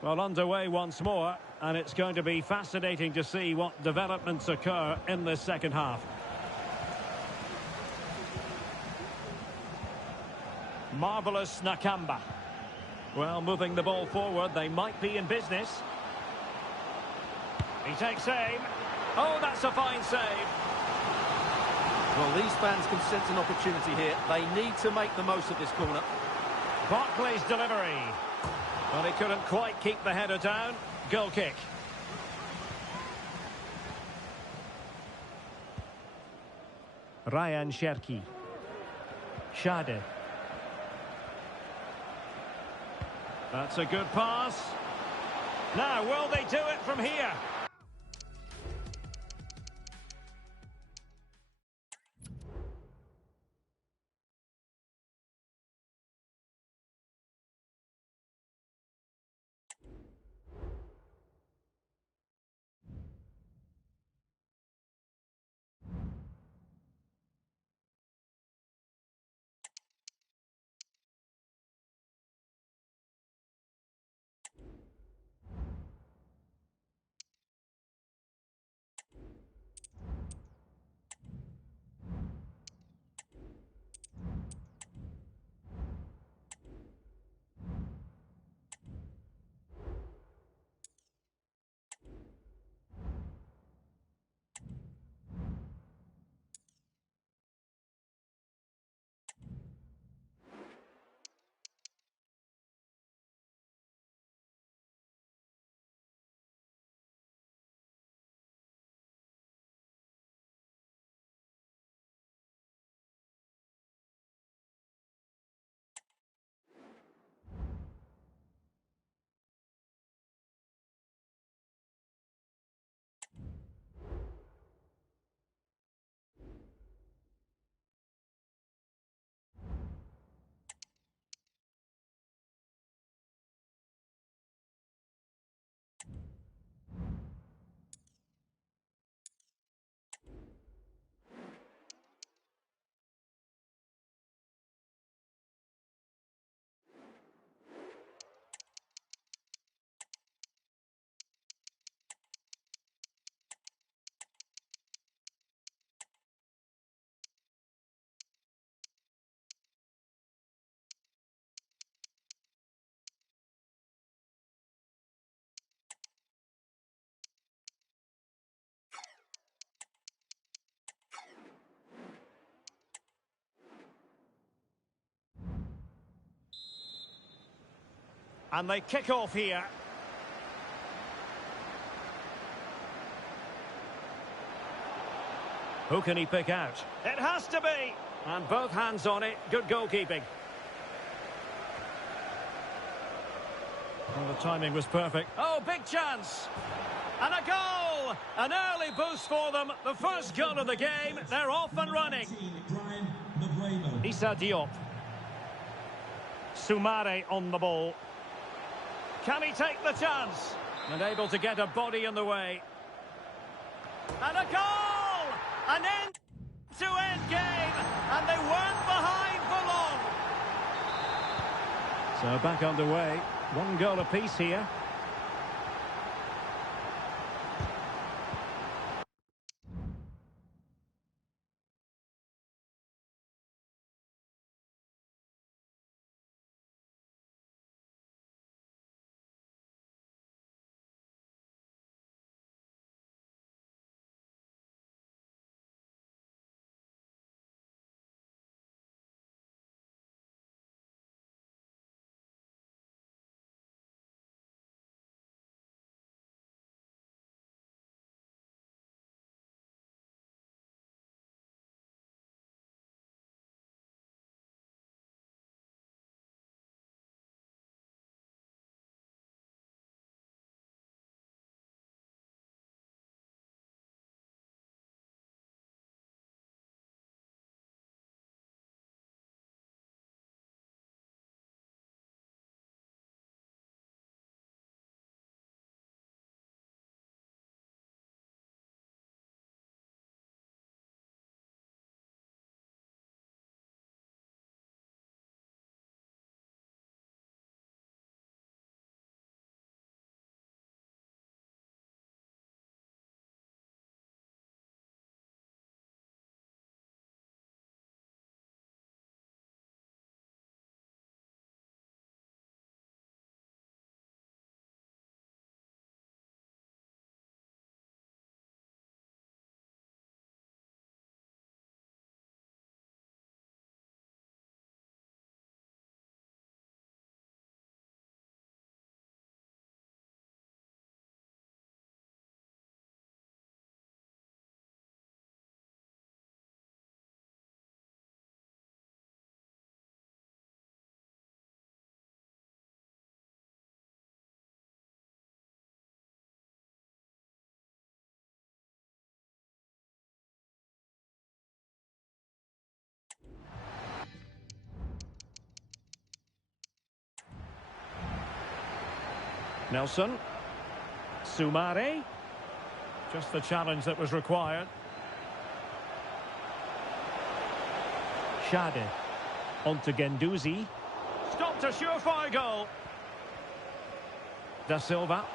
Well, underway once more, and it's going to be fascinating to see what developments occur in this second half. Marvellous Nakamba. Well, moving the ball forward, they might be in business. He takes aim. Oh, that's a fine save. Well, these fans can sense an opportunity here. They need to make the most of this corner. Barkley's delivery. Well, he couldn't quite keep the header down. Goal kick. Ryan Cherki. Schade. That's a good pass. Now, will they do it from here? And they kick off here. Who can he pick out? It has to be! And both hands on it. Good goalkeeping. Well, the timing was perfect. Oh, big chance! And a goal! An early boost for them. The first goal of the game. They're off and running. Issa Diop. Soumare on the ball. Can he take the chance? And able to get a body in the way. And a goal! An end-to-end game, and they weren't behind for long. So back underway. One goal apiece here. Nelson. Soumare. Just the challenge that was required. Schade. On to Guendouzi. Stopped a surefire goal. Da Silva.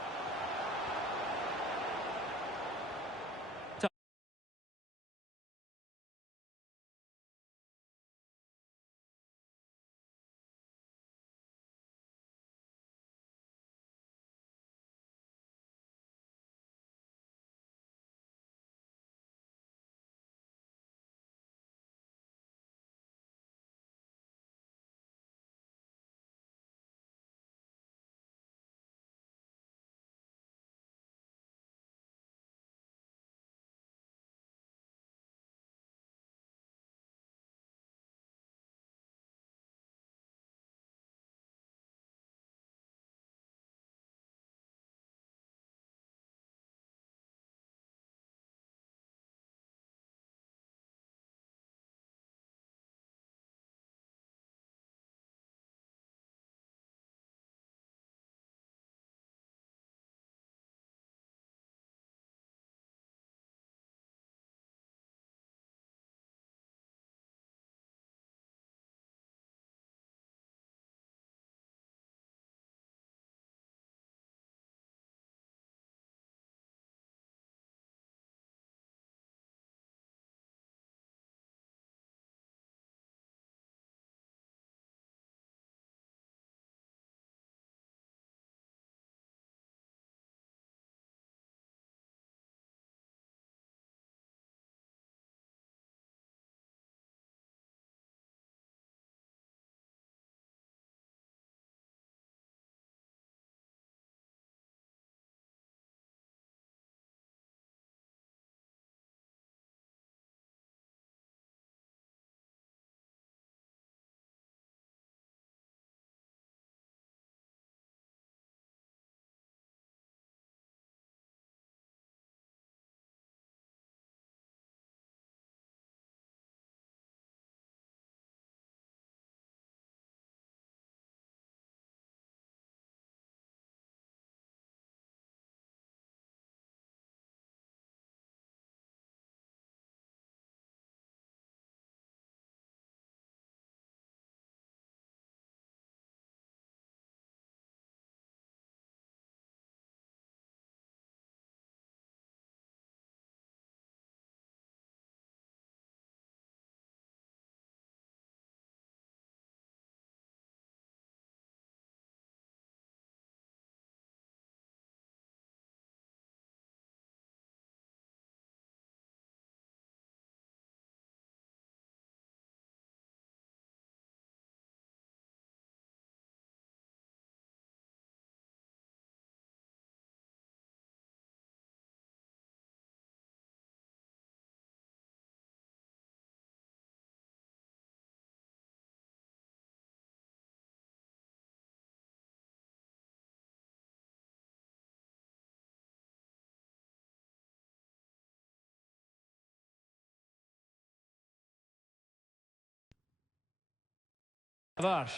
Tavares.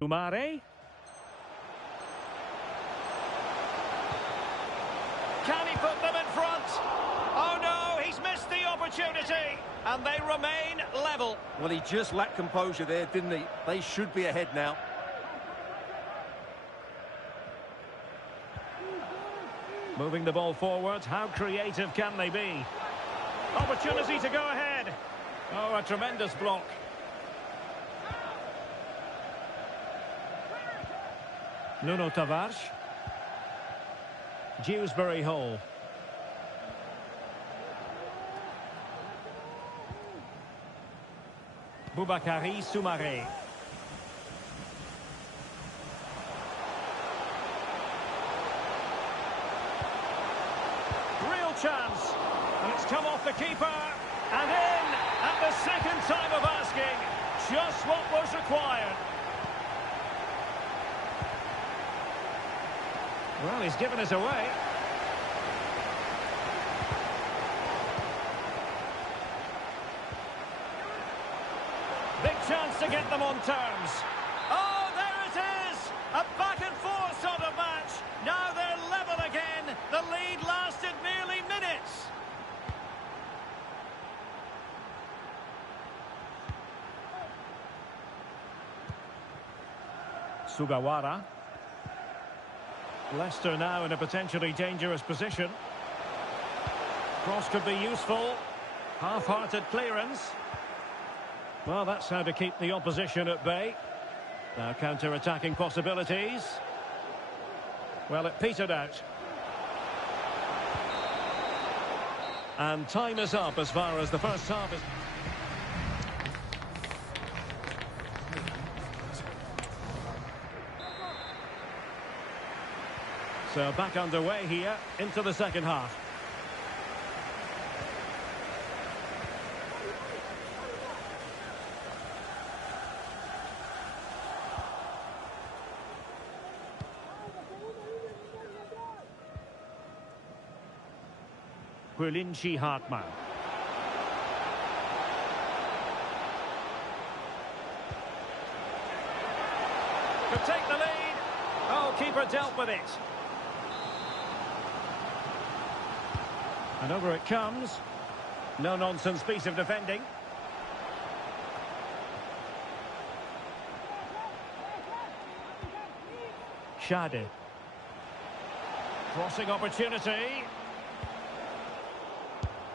Soumare. Can he put them in front? Oh no, he's missed the opportunity. And they remain level. Well, he just lacked composure there, didn't he? They should be ahead now. Moving the ball forward, how creative can they be? Opportunity to go ahead. Oh, a tremendous block. Nuno Tavares. Dewsbury Hall. Boubakary Soumare. Real chance. And it's come off the keeper. And in at the second time of asking. Just what was required. Well, he's given us away. Big chance to get them on terms. Oh, there it is! A back and forth sort Sugawara. Leicester now in a potentially dangerous position. Cross could be useful. Half-hearted clearance. Well, that's how to keep the opposition at bay. Now counter-attacking possibilities. Well, it petered out. And time is up as far as the first half is... So back underway here into the second half. Quillinci Hartmann. Could take the lead. Oh, keeper dealt with it. And over it comes. No-nonsense piece of defending. Shade. Crossing opportunity.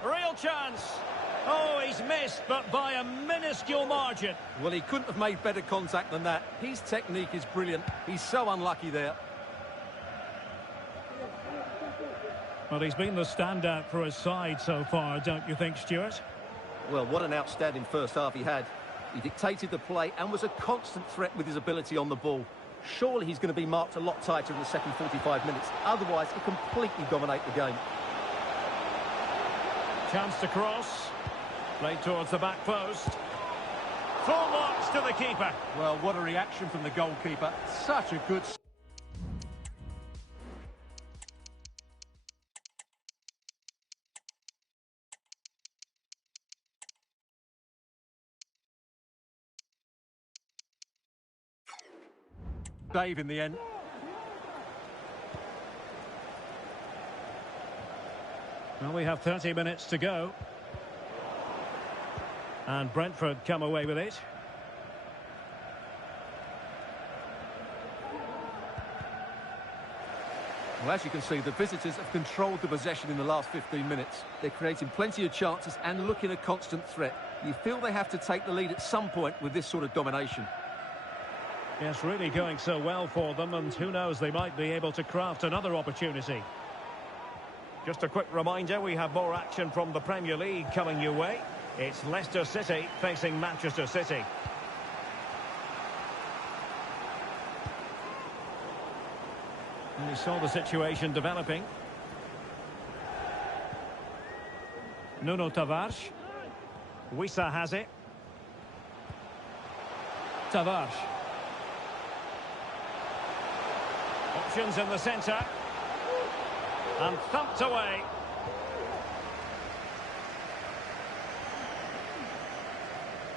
Real chance. Oh, he's missed, but by a minuscule margin. Well, he couldn't have made better contact than that. His technique is brilliant. He's so unlucky there. Well, he's been the standout for his side so far, don't you think, Stuart? Well, what an outstanding first half he had. He dictated the play and was a constant threat with his ability on the ball. Surely he's going to be marked a lot tighter in the second 45 minutes. Otherwise, he completely dominate the game. Chance to cross. Played towards the back post. Full marks to the keeper. Well, what a reaction from the goalkeeper. Such a good... Dave in the end. Well, we have 30 minutes to go. And Brentford come away with it. Well, as you can see, the visitors have controlled the possession in the last 15 minutes. They're creating plenty of chances and looking a constant threat. You feel they have to take the lead at some point with this sort of domination. Yes, really going so well for them, and who knows, they might be able to craft another opportunity. Just a quick reminder, we have more action from the Premier League coming your way. It's Leicester City facing Manchester City. And we saw the situation developing. Nuno Tavares. Wissa has it. Tavares. Options in the centre. And thumped away.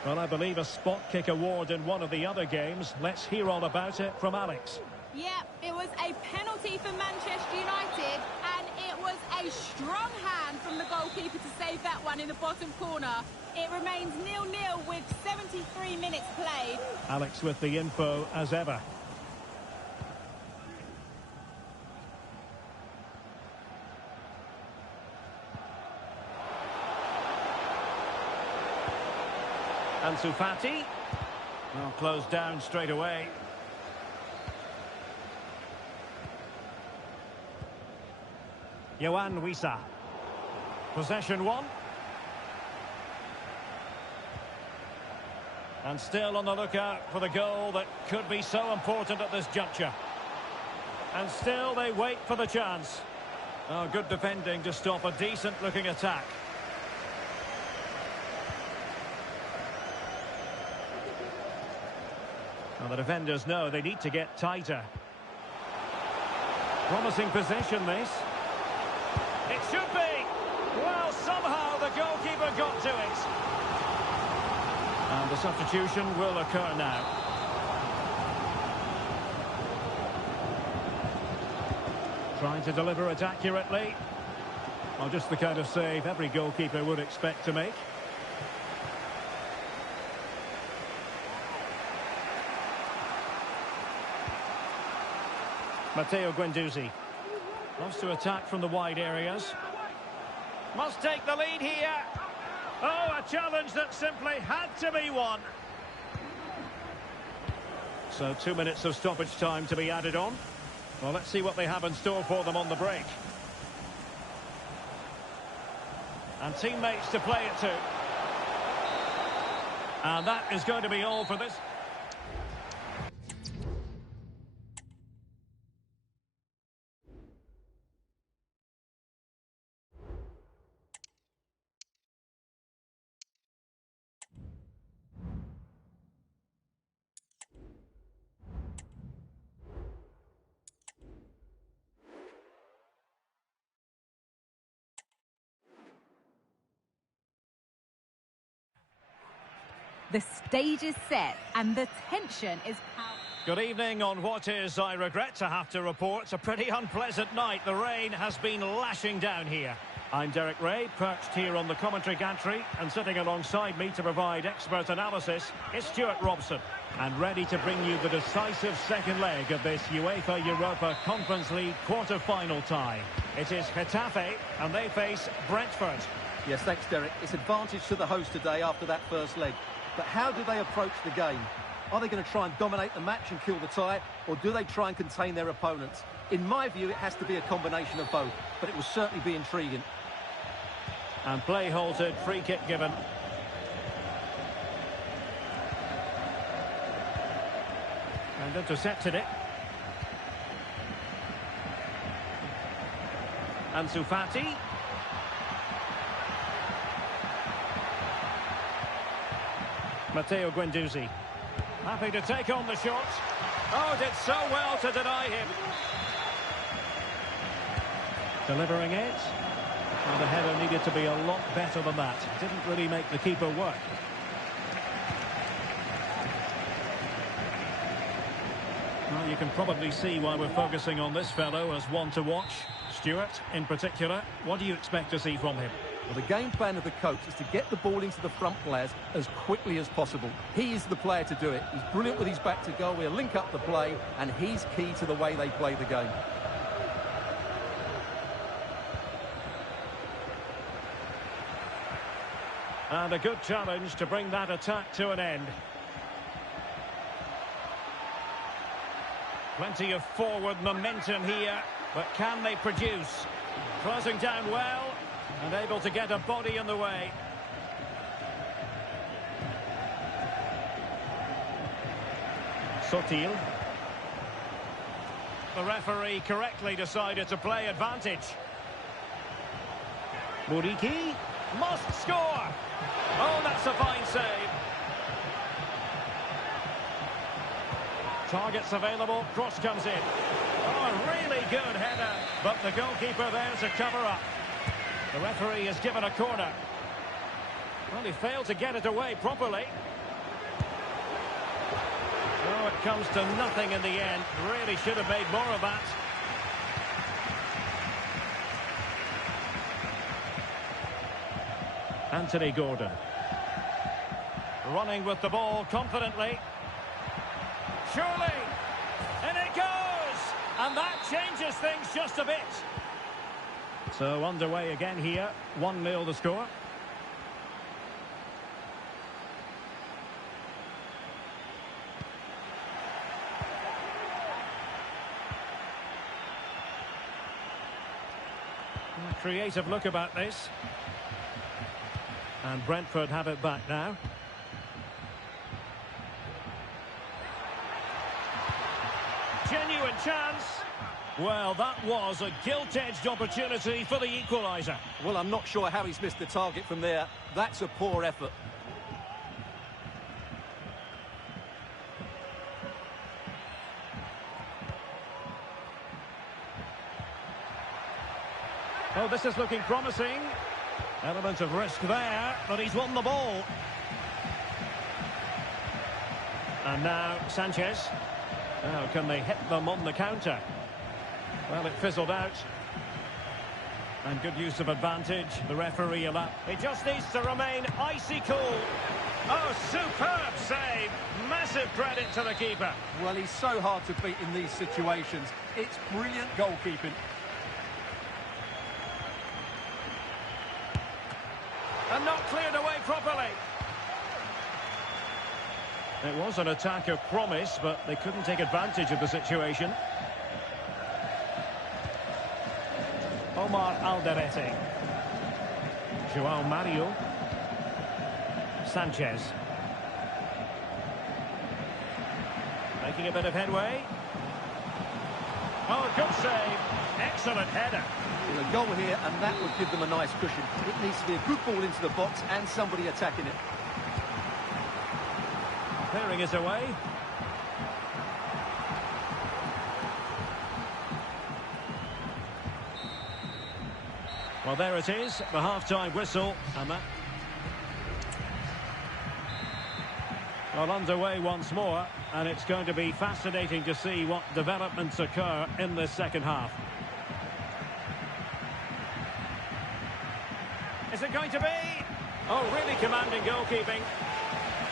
Well, I believe a spot kick award in one of the other games. Let's hear all about it from Alex. Yeah, it was a penalty for Manchester United, and it was a strong hand from the goalkeeper to save that one in the bottom corner. It remains 0-0 with 73 minutes played. Alex with the info as ever. Ansu Fati. Well, closed down straight away. Yohan Wissa. Possession one. And still on the lookout for the goal that could be so important at this juncture. And still they wait for the chance. Oh, good defending to stop a decent-looking attack. Well, the defenders know they need to get tighter. Promising possession, this. It should be. Well, somehow the goalkeeper got to it. And the substitution will occur now. Trying to deliver it accurately. Well, just the kind of save every goalkeeper would expect to make. Matteo Guendouzi loves to attack from the wide areas. Must take the lead here. Oh, a challenge that simply had to be won. So 2 minutes of stoppage time to be added on. Well, let's see what they have in store for them on the break. And teammates to play it to. And that is going to be all for this. The stage is set and the tension is palpable. Good evening on what is, I regret to have to report, a pretty unpleasant night. The rain has been lashing down here. I'm Derek Ray, perched here on the commentary gantry, and sitting alongside me to provide expert analysis is Stuart Robson. And ready to bring you the decisive second leg of this UEFA Europa Conference League quarter-final tie. It is Getafe, and they face Brentford. Yes, thanks, Derek. It's advantage to the host today after that first leg. But how do they approach the game? Are they going to try and dominate the match and kill the tie, or do they try and contain their opponents? In my view, it has to be a combination of both, but it will certainly be intriguing. And play halted, free kick given. And intercepted it. Ansu Fati. Matteo Guendouzi. Happy to take on the shot. Oh, did so well to deny him. Delivering it. And the header needed to be a lot better than that. Didn't really make the keeper work. Well, you can probably see why we're focusing on this fellow as one to watch. Stuart, in particular, what do you expect to see from him? Well, the game plan of the coach is to get the ball into the front players as quickly as possible. He is the player to do it. He's brilliant with his back to goal. He'll link up the play, and he's key to the way they play the game. And a good challenge to bring that attack to an end. Plenty of forward momentum here, but can they produce? Closing down well, and able to get a body in the way. Sotil. The referee correctly decided to play advantage. Muriqi must score. Oh, that's a fine save. Targets available, cross comes in. Oh, a really good header, but the goalkeeper there to cover up. The referee has given a corner. Well, he failed to get it away properly. Oh, it comes to nothing in the end. Really should have made more of that. Anthony Gordon. Running with the ball confidently. Surely! And it goes! And that changes things just a bit. So underway again here. 1-0 the score. A creative look about this. And Brentford have it back now. Genuine chance. Well, that was a gilt-edged opportunity for the equaliser. Well, I'm not sure how he's missed the target from there. That's a poor effort. Oh, this is looking promising. Element of risk there, but he's won the ball. And now Sanchez. Now can they hit them on the counter? Well, it fizzled out. And good use of advantage. The referee allowed. He just needs to remain icy cool. Oh, superb save. Massive credit to the keeper. Well, he's so hard to beat in these situations. It's brilliant goalkeeping. And not cleared away properly. It was an attack of promise, but they couldn't take advantage of the situation. Omar Alderete. João Mario. Sanchez. Making a bit of headway. Oh, good save. Excellent header. Well, a goal here, and that would give them a nice cushion. It needs to be a good ball into the box and somebody attacking it. Clearing it away. Well, there it is, the half-time whistle, and that... Well, underway once more, and it's going to be fascinating to see what developments occur in this second half. Is it going to be? Oh, really commanding goalkeeping.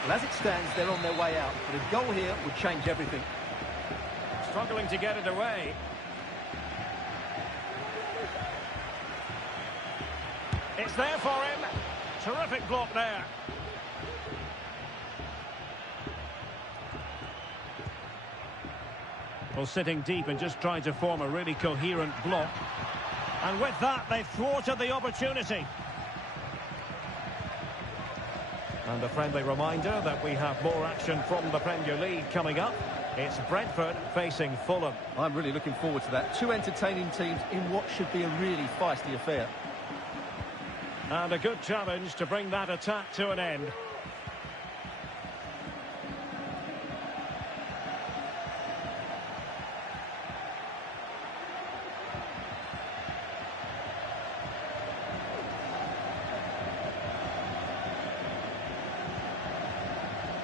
Well, as it stands, they're on their way out, but a goal here would change everything. Struggling to get it away. It's there for him. Terrific block there. Well, sitting deep and just trying to form a really coherent block. And with that, they've thwarted the opportunity. And a friendly reminder that we have more action from the Premier League coming up. It's Brentford facing Fulham. I'm really looking forward to that. Two entertaining teams in what should be a really feisty affair. And a good challenge to bring that attack to an end.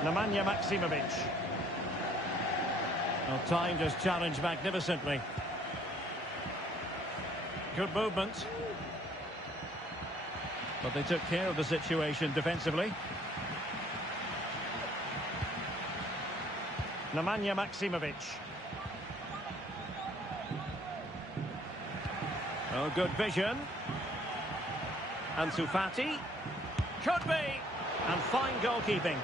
Nemanja Maksimovic. Well, timed his challenge magnificently. Good movement. But they took care of the situation defensively. Nemanja Maksimovic. Oh, good vision. Ansu Fati. Could be. And fine goalkeeping.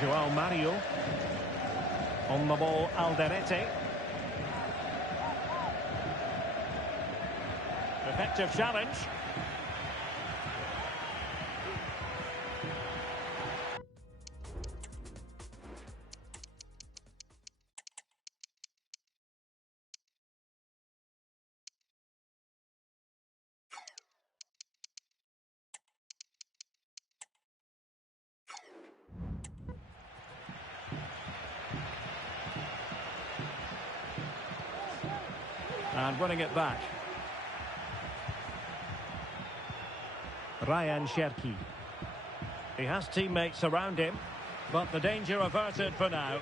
João Mario. On the ball, Alderete. Effective challenge. And winning it back. Ryan Cherki. He has teammates around him, but the danger averted for now.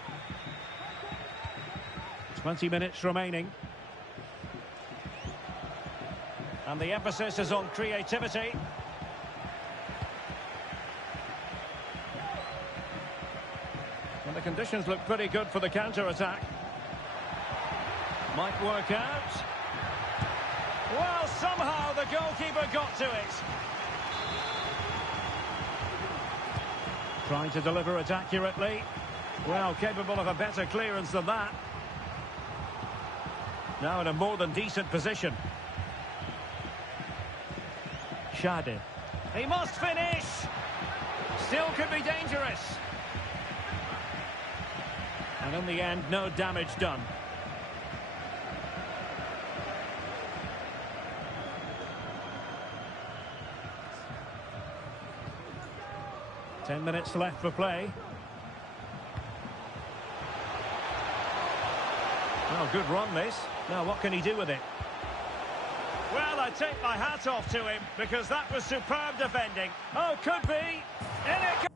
20 minutes remaining. And the emphasis is on creativity. And the conditions look pretty good for the counter-attack. Might work out. Well, somehow the goalkeeper got to it. Trying to deliver it accurately. Well, capable of a better clearance than that. Now in a more than decent position. Shade. He must finish. Still could be dangerous. And in the end, no damage done. Ten minutes left for play. Oh, good run this. Now what can he do with it? Well, I take my hat off to him because that was superb defending. Oh, could be. In it could.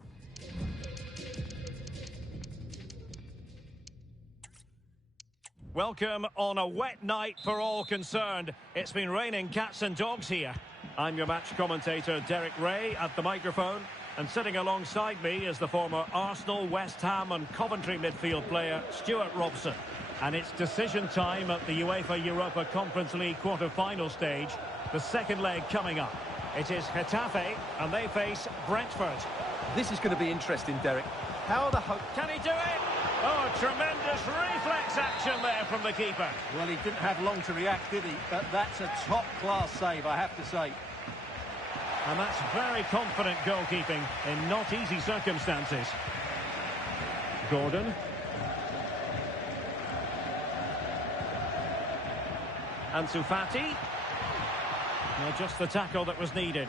Welcome on a wet night for all concerned. It's been raining cats and dogs here. I'm your match commentator, Derek Ray, at the microphone. And sitting alongside me is the former Arsenal, West Ham and Coventry midfield player, Stuart Robson. And it's decision time at the UEFA Europa Conference League quarter-final stage. The second leg coming up. It is Getafe, and they face Brentford. This is going to be interesting, Derek. How are the Can he do it? Oh, tremendous reflex action there from the keeper. Well, he didn't have long to react, did he? But that's a top-class save, I have to say. And that's very confident goalkeeping in not easy circumstances. Gordon. Ansu Fati. Well, just the tackle that was needed.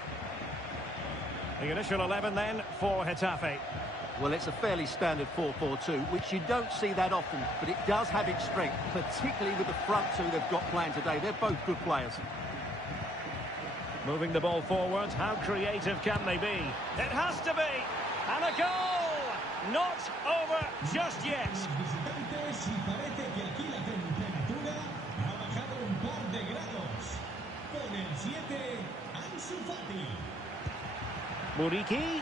The initial 11 then for Getafe. Well, it's a fairly standard 4-4-2, which you don't see that often, but it does have its strength, particularly with the front two they've got playing today. They're both good players. Moving the ball forward, how creative can they be? It has to be! And a goal! Not over just yet. Muriqi.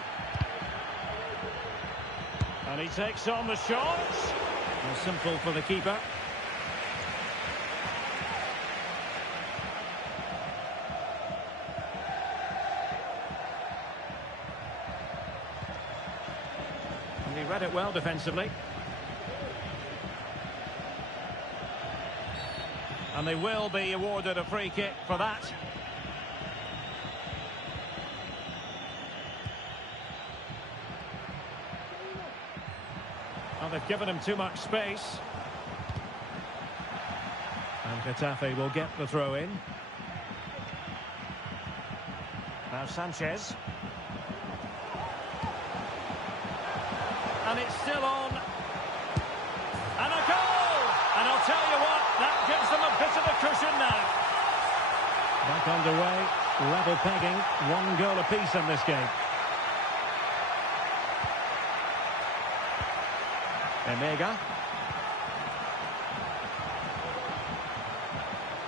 And he takes on the shot. Well, simple for the keeper. And he read it well defensively. And they will be awarded a free kick for that. Well, they've given him too much space. And Getafe will get the throw in. Now Sanchez. And it's still on. And a goal! And I'll tell you what, that gives them a bit of a cushion now. Back underway, level pegging, 1 goal apiece in this game. Emega.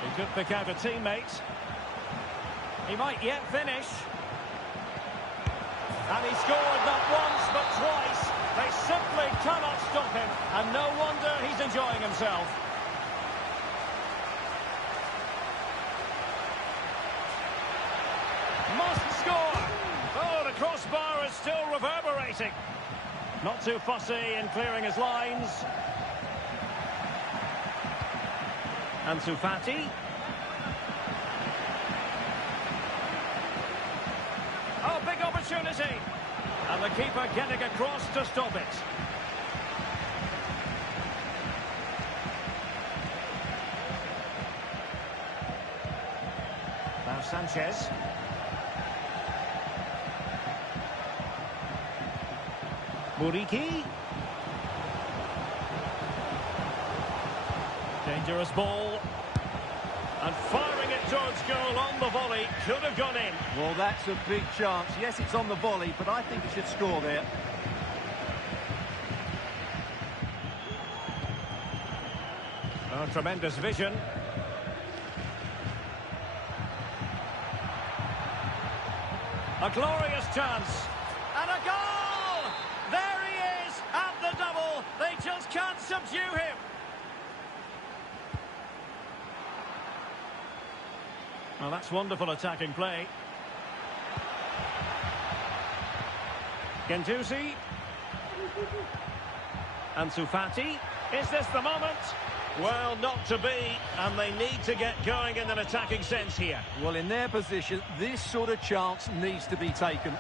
He could pick out a teammate. He might yet finish. And he scored not once but twice. They simply cannot stop him. And no wonder he's enjoying himself. Must score. Oh, the crossbar is still reverberating. Not too fussy in clearing his lines. Ansu Fati. Oh, big opportunity. And the keeper getting across to stop it. Now Sanchez. Muriqi. Dangerous ball. And firing it towards goal on the volley. Could have gone in. Well, that's a big chance. Yes, it's on the volley, but I think he should score there. Oh, tremendous vision. A glorious chance. And a goal! There he is at the double. They just can't subdue him. Well, that's wonderful attacking play. Guendouzi. Ansu Fati. Is this the moment? Well, not to be, and they need to get going in an attacking sense here. Well, in their position, this sort of chance needs to be taken.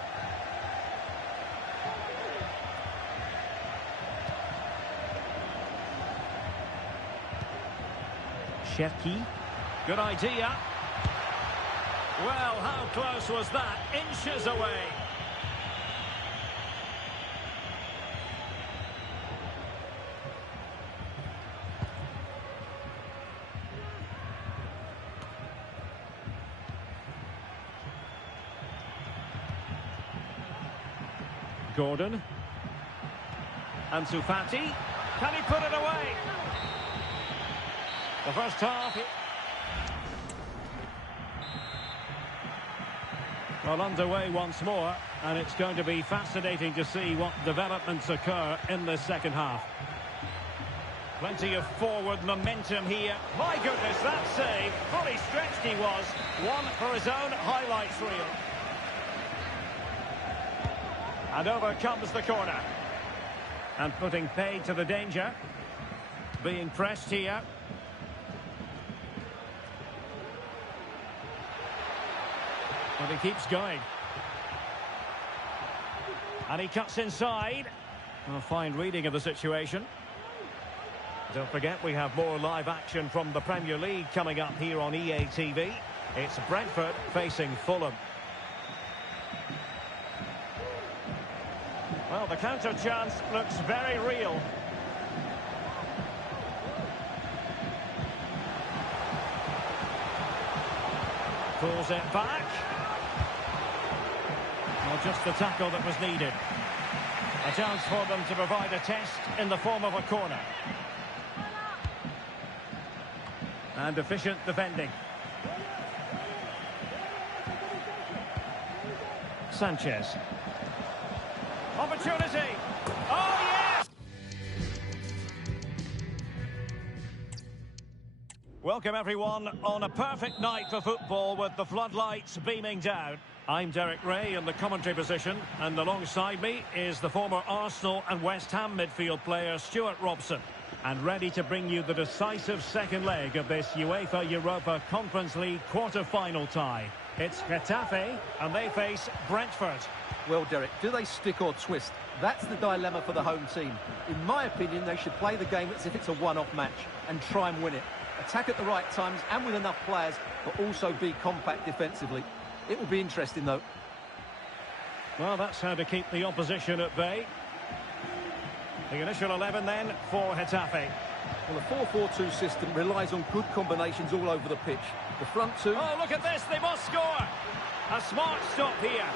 Cherki. Good idea. Well, how close was that? Inches away. Gordon. Ansu Fati. Can he put it away? The first half. Well, underway once more, and it's going to be fascinating to see what developments occur in the second half. Plenty of forward momentum here. My goodness, that save. Fully stretched he was. One for his own highlights reel. And over comes the corner. And putting paid to the danger. Being pressed here. But he keeps going. And he cuts inside. A fine reading of the situation. Don't forget, we have more live action from the Premier League coming up here on EA TV. It's Brentford facing Fulham. Well, the counter chance looks very real. Pulls it back. Well, just the tackle that was needed. A chance for them to provide a test in the form of a corner. And efficient defending. Sanchez. Opportunity. Oh, yes! Welcome, everyone, on a perfect night for football with the floodlights beaming down. I'm Derek Ray in the commentary position, and alongside me is the former Arsenal and West Ham midfield player Stuart Robson. And ready to bring you the decisive second leg of this UEFA Europa Conference League quarter-final tie. It's Getafe, and they face Brentford. Well, Derek, do they stick or twist? That's the dilemma for the home team. In my opinion, they should play the game as if it's a one-off match and try and win it. Attack at the right times and with enough players, but also be compact defensively. It will be interesting, though. Well, that's how to keep the opposition at bay. The initial 11 then for Getafe. Well, the 4-4-2 system relies on good combinations all over the pitch. The front two... Oh, look at this, they must score! A smart stop here.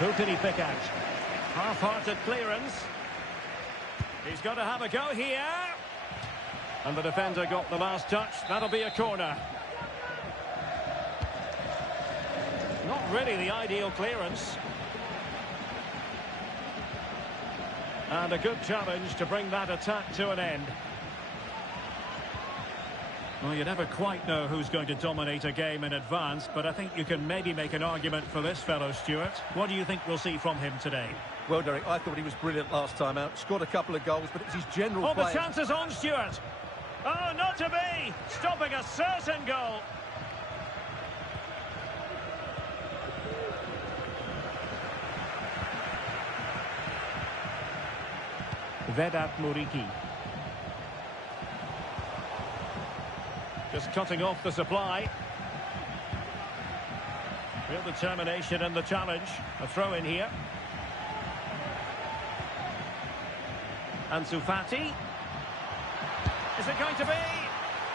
Who can he pick out? Half-hearted clearance. He's got to have a go here. And the defender got the last touch. That'll be a corner. Not really the ideal clearance. And a good challenge to bring that attack to an end. Well, you never quite know who's going to dominate a game in advance, but I think you can maybe make an argument for this fellow, Stuart. What do you think we'll see from him today? Well, Derek, I thought he was brilliant last time out. Scored a couple of goals, but it was his general play. Oh, the chance is on, Stuart. Oh, not to be. Stopping a certain goal. Vedat Muriqi. Just cutting off the supply. Real determination in the challenge. A throw in here. Ansu Fati. Is it going to be?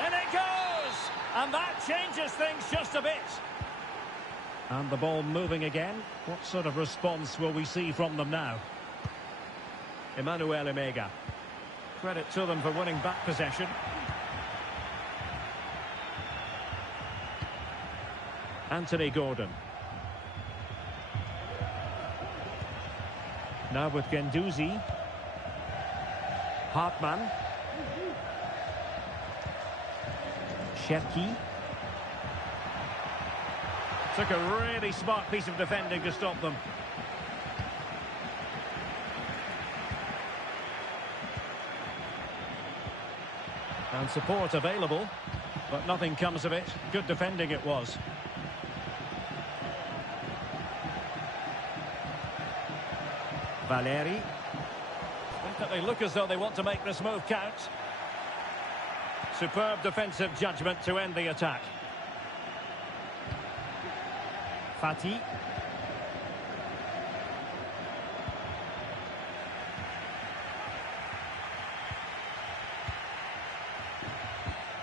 And it goes! And that changes things just a bit. And the ball moving again. What sort of response will we see from them now? Emmanuel Emega. Credit to them for winning back possession. Anthony Gordon. Now with Guendouzi. Hartmann. Cherki. Took a really smart piece of defending to stop them. And support available, but nothing comes of it. Good defending it was. Valeri. They look as though they want to make this move count. Superb defensive judgment to end the attack. Fati.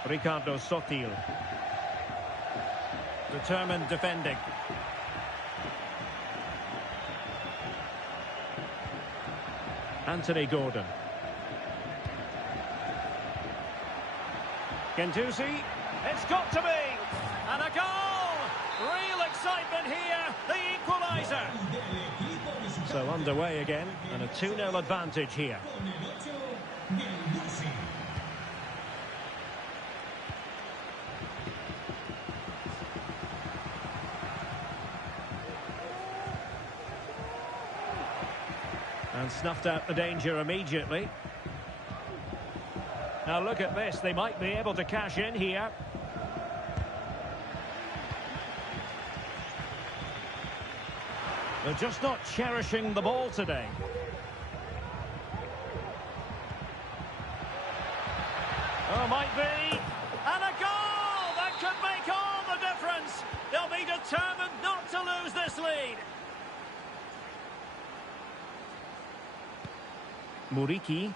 Ricardo Sotil. Determined defending. Anthony Gordon. Gendouzi, it's got to be! And a goal! Real excitement here, the equaliser! So underway again, and a 2-0 advantage here. And snuffed out the danger immediately. Now look at this, they might be able to cash in here. They're just not cherishing the ball today. Oh, might be. And a goal! That could make all the difference. They'll be determined not to lose this lead. Muriqi.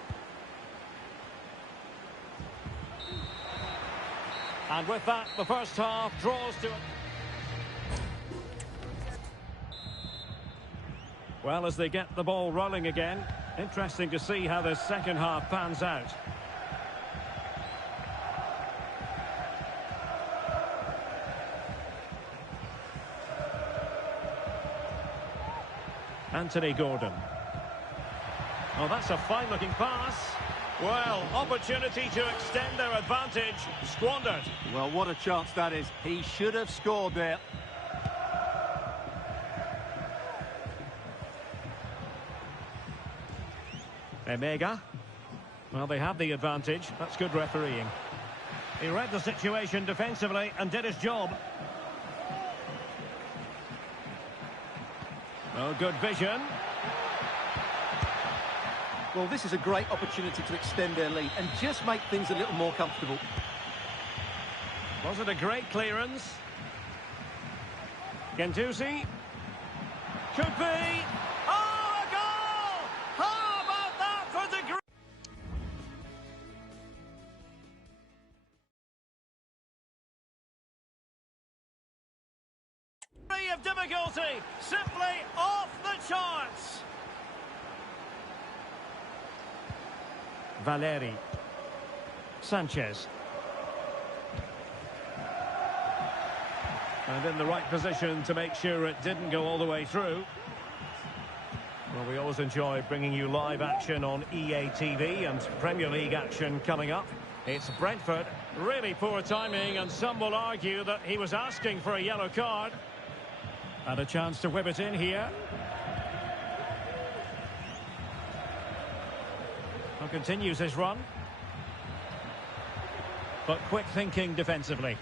And with that, the first half draws to... Well, as they get the ball rolling again, interesting to see how the second half pans out. Anthony Gordon. Oh, that's a fine-looking pass. Well, opportunity to extend their advantage, squandered. Well, what a chance that is. He should have scored there. Emega. Well, they have the advantage. That's good refereeing. He read the situation defensively and did his job. Oh, good vision. Well, this is a great opportunity to extend their lead and just make things a little more comfortable. Was it a great clearance? Gendouzi. Could be. Oh, a goal! How about that for the degree of difficulty? Simply off the charts. Valeri. Sanchez. And in the right position to make sure it didn't go all the way through. Well, we always enjoy bringing you live action on EA TV and Premier League action coming up. It's Brentford. Really poor timing, and some will argue that he was asking for a yellow card. And a chance to whip it in here. And continues his run. But quick thinking defensively.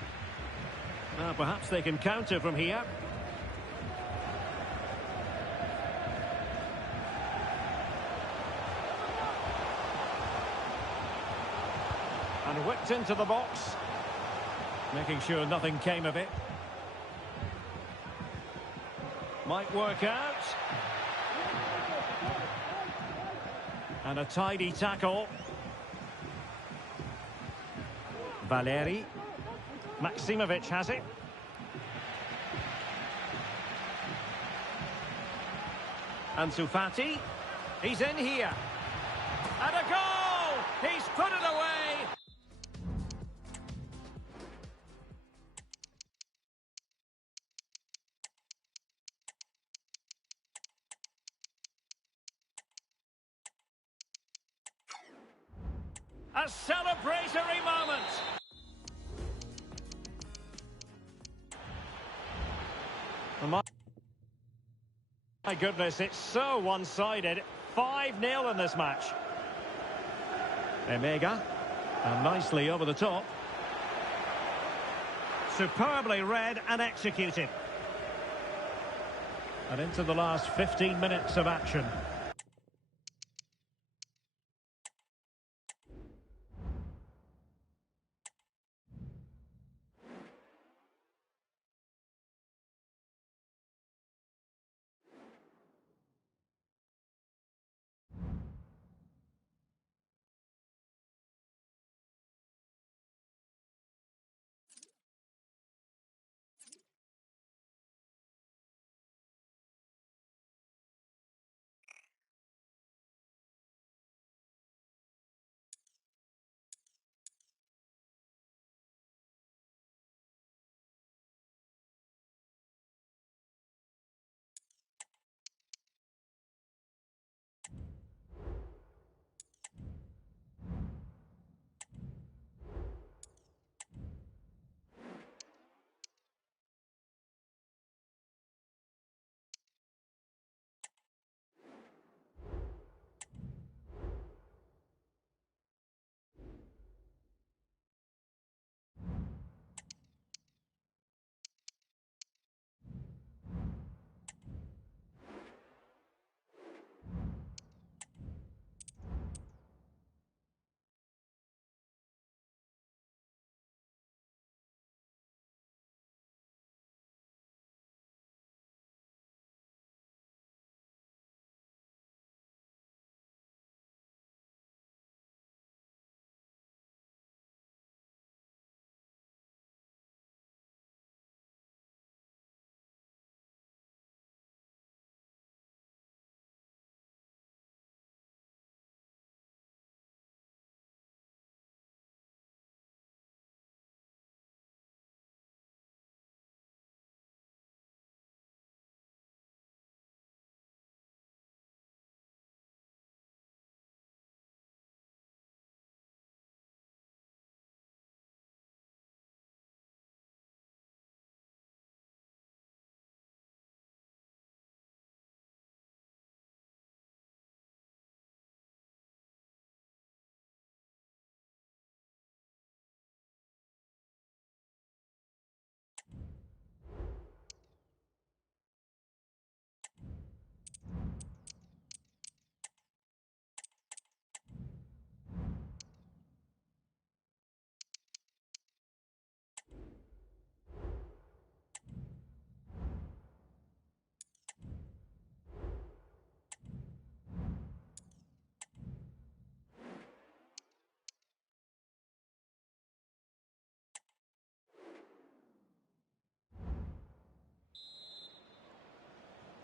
Perhaps they can counter from here. And whipped into the box. Making sure nothing came of it. Might work out. And a tidy tackle. Valeri. Maximovic has it. Ansu Fati. He's in here. And a goal! He's put it away. A celebratory moment. My goodness, it's so one-sided. 5-0 in this match. Emega. And nicely over the top. Superbly read and executed. And into the last 15 minutes of action.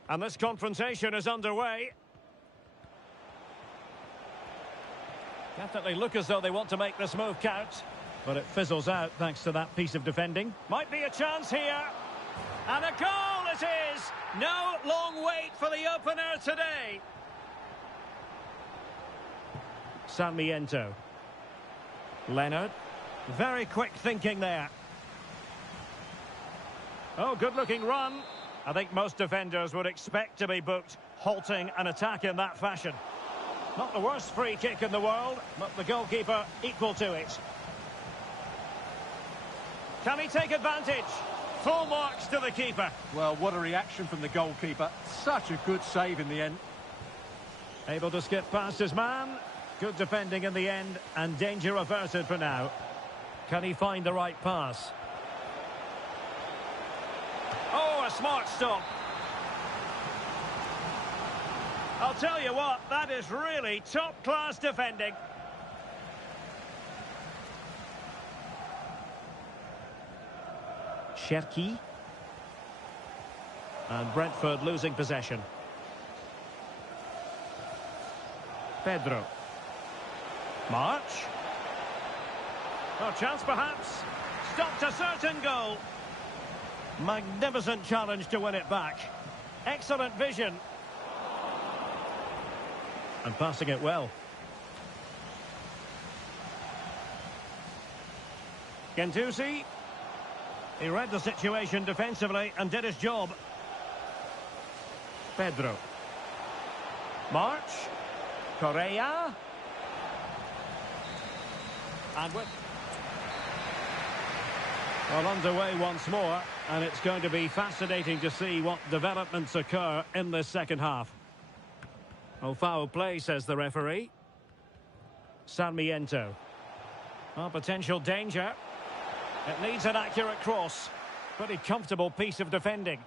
And this confrontation is underway. Definitely look as though they want to make this move count. But it fizzles out thanks to that piece of defending. Might be a chance here. And a goal it is! No long wait for the opener today. Sarmiento. Leonard. Very quick thinking there. Oh, good-looking run. I think most defenders would expect to be booked, halting an attack in that fashion. Not the worst free kick in the world, but the goalkeeper equal to it. Can he take advantage? Full marks to the keeper. Well, what a reaction from the goalkeeper. Such a good save in the end. Able to skip past his man. Good defending in the end, and danger averted for now. Can he find the right pass? Oh, a smart stop. I'll tell you what, that is really top-class defending. Cherki. And Brentford losing possession. Pedro. March. Oh, chance perhaps. Stopped a certain goal. Magnificent challenge to win it back. Excellent vision. And passing it well. Gentusi. He read the situation defensively and did his job. Pedro. March. Correa. And well, underway once more, and it's going to be fascinating to see what developments occur in this second half. Oh, foul play, says the referee. Sarmiento. Oh, potential danger. It needs an accurate cross. Pretty comfortable piece of defending.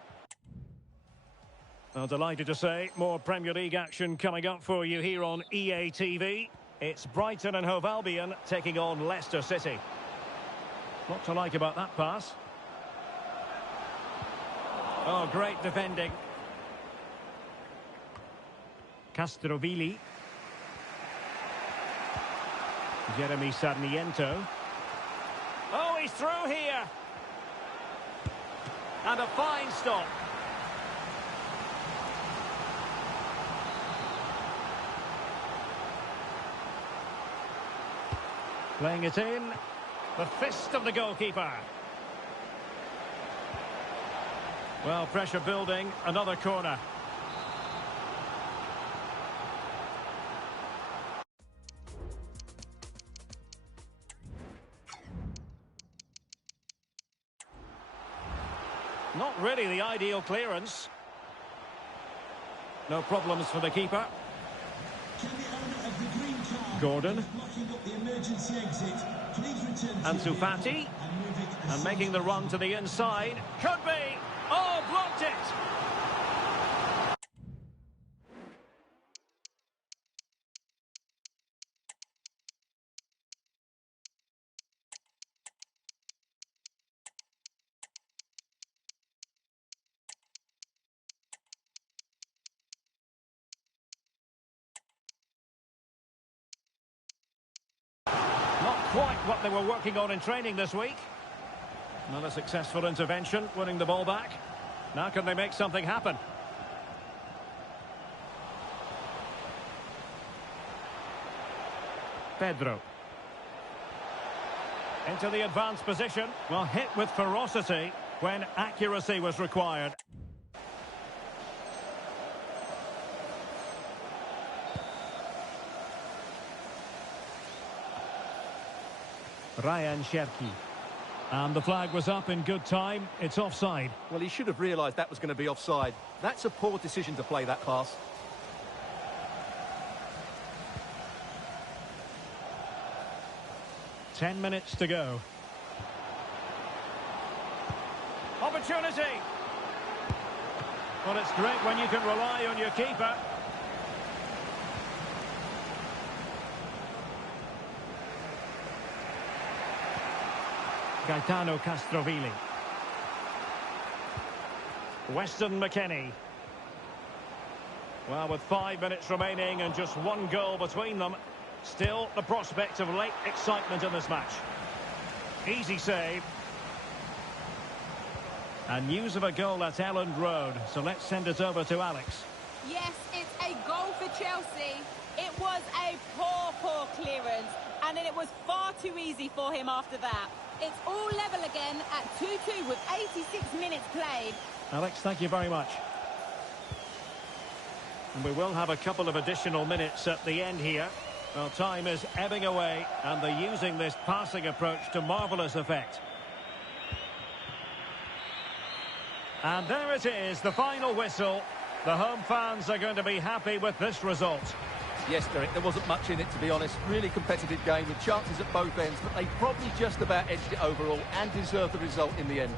Well, delighted to say, more Premier League action coming up for you here on EA TV. It's Brighton and Hove Albion taking on Leicester City. What to like about that pass? Oh, great defending. Castrovilli. Jeremy Sarmiento. Oh, he's through here. And a fine stop. Playing it in. The fist of the goalkeeper. Well, pressure building. Another corner. Not really the ideal clearance. No problems for the keeper. Gordon. Ansu Fati. And making the run to the inside. Could be. Oh, blocked it. Not quite what they were working on in training this week. Not a successful intervention, winning the ball back. Now can they make something happen? Pedro. Into the advanced position. Well, hit with ferocity when accuracy was required. Ryan Cherki. And the flag was up in good time. It's offside. Well, he should have realised that was going to be offside. That's a poor decision to play that pass. Ten minutes to go. Opportunity. Well, it's great when you can rely on your keeper. Gaetano Castrovilli. Weston McKennie. Well, with 5 minutes remaining and just one goal between them, still the prospect of late excitement in this match. Easy save. And news of a goal at Elland Road, so let's send it over to Alex. Yes, it's a goal for Chelsea. It was a poor clearance, and then it was far too easy for him after that. It's all level again at 2-2 with 86 minutes played. Alex, thank you very much. And we will have a couple of additional minutes at the end here. Well, time is ebbing away, and they're using this passing approach to marvellous effect. And there it is, the final whistle. The home fans are going to be happy with this result. Yes, Derek, there wasn't much in it, to be honest. Really competitive game with chances at both ends, but they probably just about edged it overall and deserved the result in the end.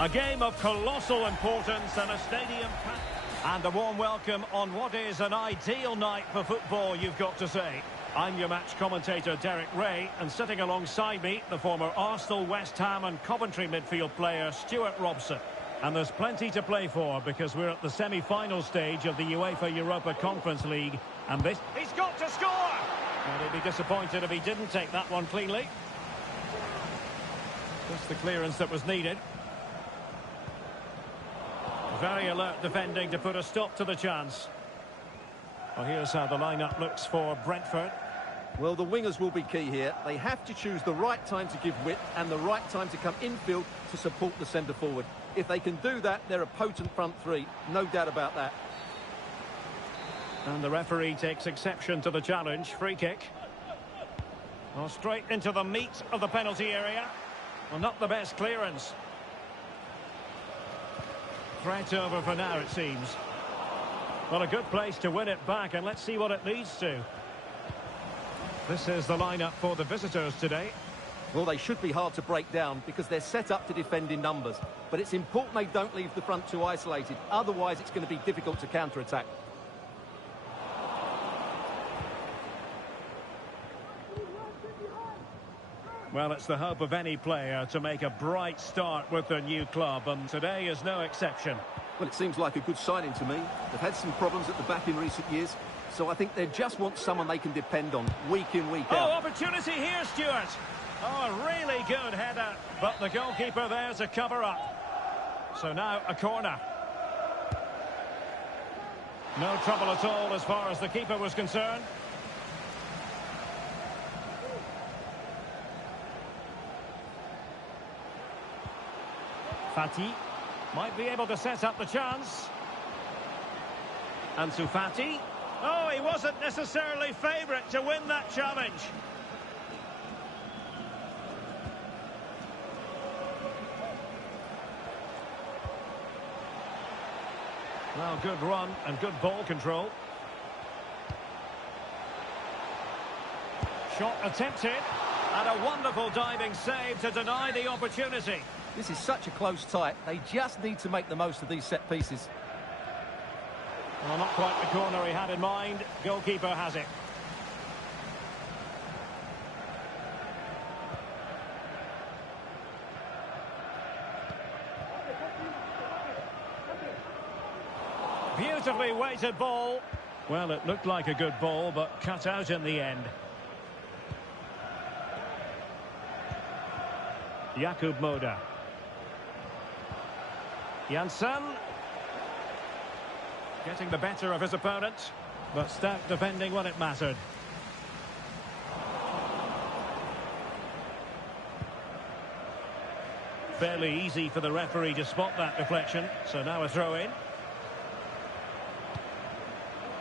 A game of colossal importance and a stadium packed. And a warm welcome on what is an ideal night for football, you've got to say. I'm your match commentator, Derek Ray, and sitting alongside me, the former Arsenal, West Ham and Coventry midfield player, Stuart Robson. And there's plenty to play for because we're at the semi-final stage of the UEFA Europa Conference League. And this... He's got to score! And he'd be disappointed if he didn't take that one cleanly. Just the clearance that was needed. Very alert defending to put a stop to the chance. Well, here's how the lineup looks for Brentford. Well, the wingers will be key here. They have to choose the right time to give width and the right time to come infield to support the centre-forward. If they can do that, they're a potent front three. No doubt about that. And the referee takes exception to the challenge. Free kick. Well, straight into the meat of the penalty area. Well, not the best clearance. Threat over for now, it seems. Well, a good place to win it back, and let's see what it leads to. This is the lineup for the visitors today. Well, they should be hard to break down because they're set up to defend in numbers. But it's important they don't leave the front too isolated. Otherwise, it's going to be difficult to counter-attack. Well, it's the hope of any player to make a bright start with their new club, and today is no exception. Well, it seems like a good signing to me. They've had some problems at the back in recent years, so I think they just want someone they can depend on week in, week out. Oh, opportunity here, Stuart. Oh, a really good header, but the goalkeeper there to cover up. So now a corner. No trouble at all as far as the keeper was concerned. Fati might be able to set up the chance. Ansu Fati. Oh, he wasn't necessarily favourite to win that challenge. Well, good run and good ball control. Shot attempted. And a wonderful diving save to deny the opportunity. This is such a close tie. They just need to make the most of these set pieces. Well, not quite the corner he had in mind. Goalkeeper has it. Beautifully weighted ball. Well, it looked like a good ball, but cut out in the end. Jakub Moda. Janssen. Getting the better of his opponent, but stout defending when it mattered. Fairly easy for the referee to spot that deflection, so now a throw-in.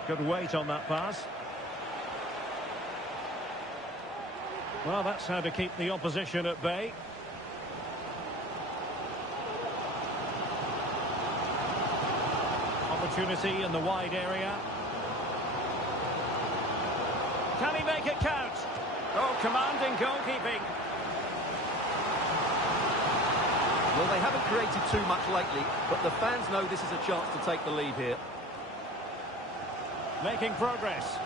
Good weight on that pass. Well, that's how to keep the opposition at bay. Opportunity in the wide area. Can he make it count? Oh, commanding goalkeeping. Well, they haven't created too much lately, but the fans know this is a chance to take the lead here. Making progress.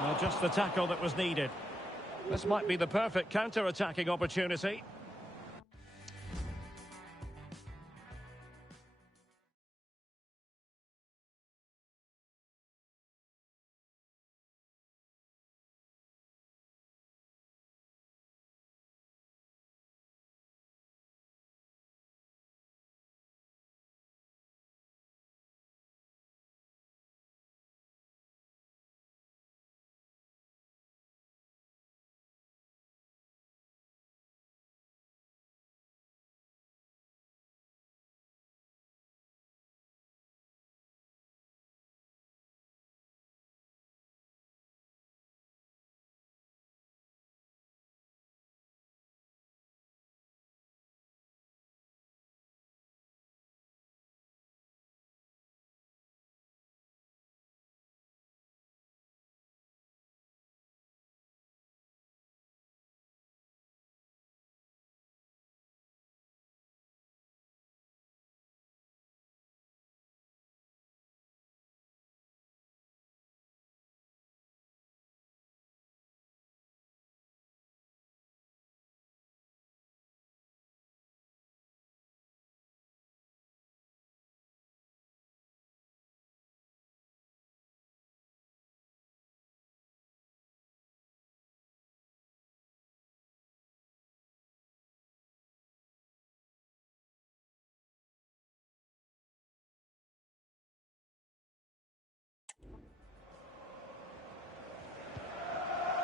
Well, just the tackle that was needed. This might be the perfect counter-attacking opportunity.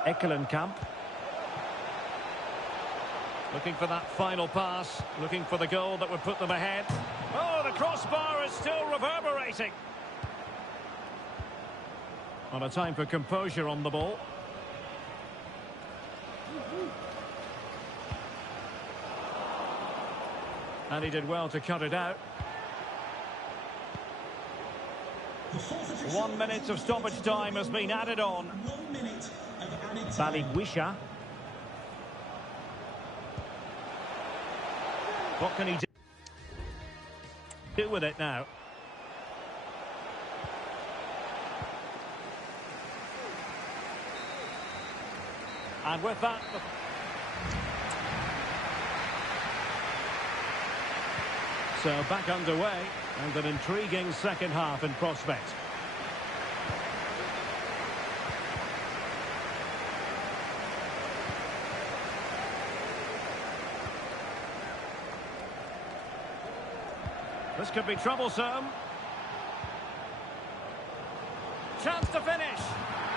Camp. Looking for that final pass, looking for the goal that would put them ahead. Oh, the crossbar is still reverberating. On a time for composure on the ball. And he did well to cut it out. 1 minute of stoppage time has been added on. 1 minute of added time. Baligwisha. What can he do with it now? And with that... So back underway, and an intriguing second half in prospect. This could be troublesome. Chance to finish.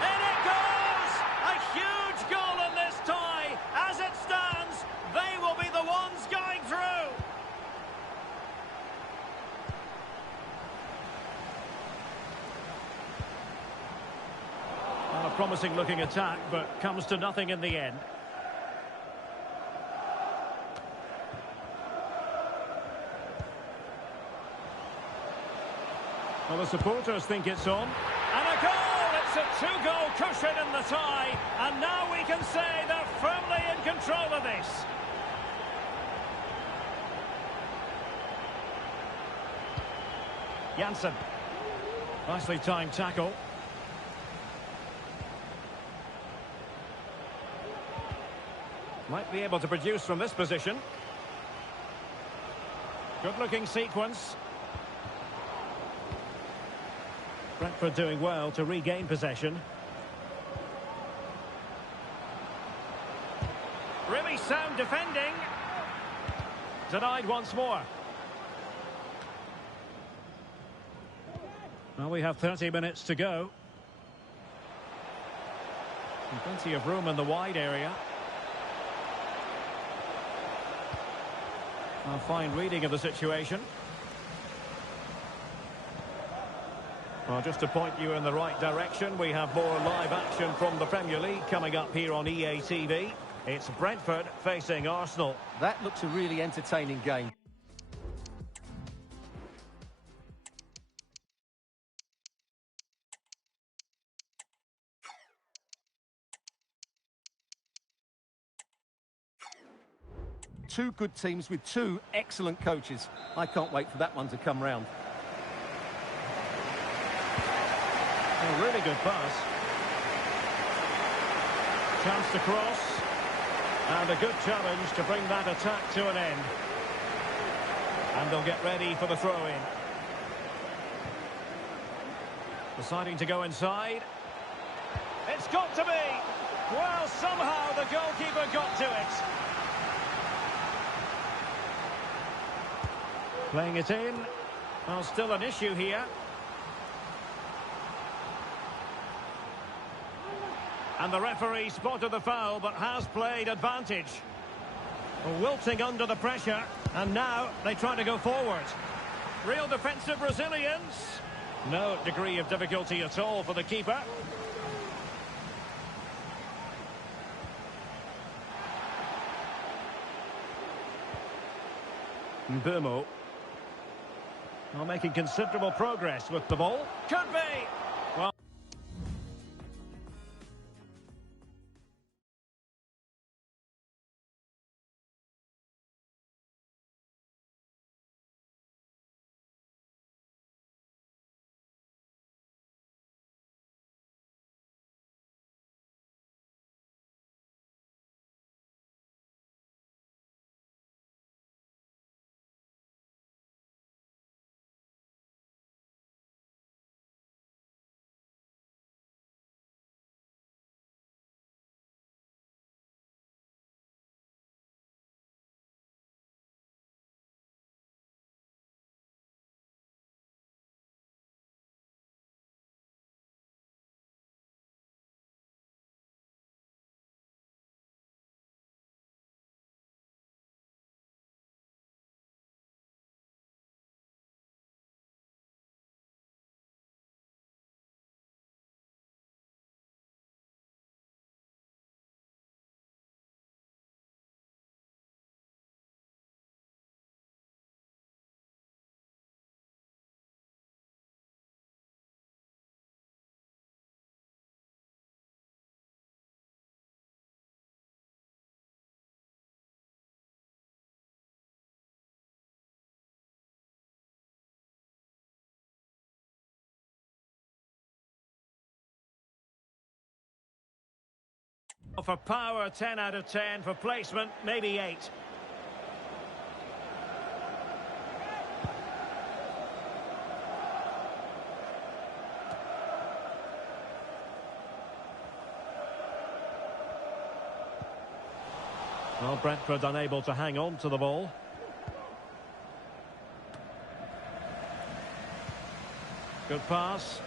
In it goes! A huge goal in this tie. As it stands, they will be the ones going through. A promising looking attack, but comes to nothing in the end. Well, the supporters think it's on. And a goal! It's a two-goal cushion in the tie. And now we can say they're firmly in control of this. Janssen. Nicely timed tackle. Might be able to produce from this position. Good-looking sequence. Brentford doing well to regain possession. Really sound defending. Denied once more. Well, we have 30 minutes to go. And plenty of room in the wide area. A fine reading of the situation. Well, just to point you in the right direction, we have more live action from the Premier League coming up here on EA TV. It's Brentford facing Arsenal. That looks a really entertaining game. Two good teams with two excellent coaches. I can't wait for that one to come round. A really good pass. Chance to cross. And a good challenge to bring that attack to an end. And they'll get ready for the throw-in. Deciding to go inside. It's got to be! Well, somehow the goalkeeper got to it. Playing it in. Well, still an issue here. And the referee spotted the foul, but has played advantage. Wilting under the pressure, and now they try to go forward. Real defensive resilience. No degree of difficulty at all for the keeper. Mbumo. Well, making considerable progress with the ball. Could be. Well. for power, 10 out of 10. For placement, maybe 8. Well, Brentford unable to hang on to the ball. Good pass.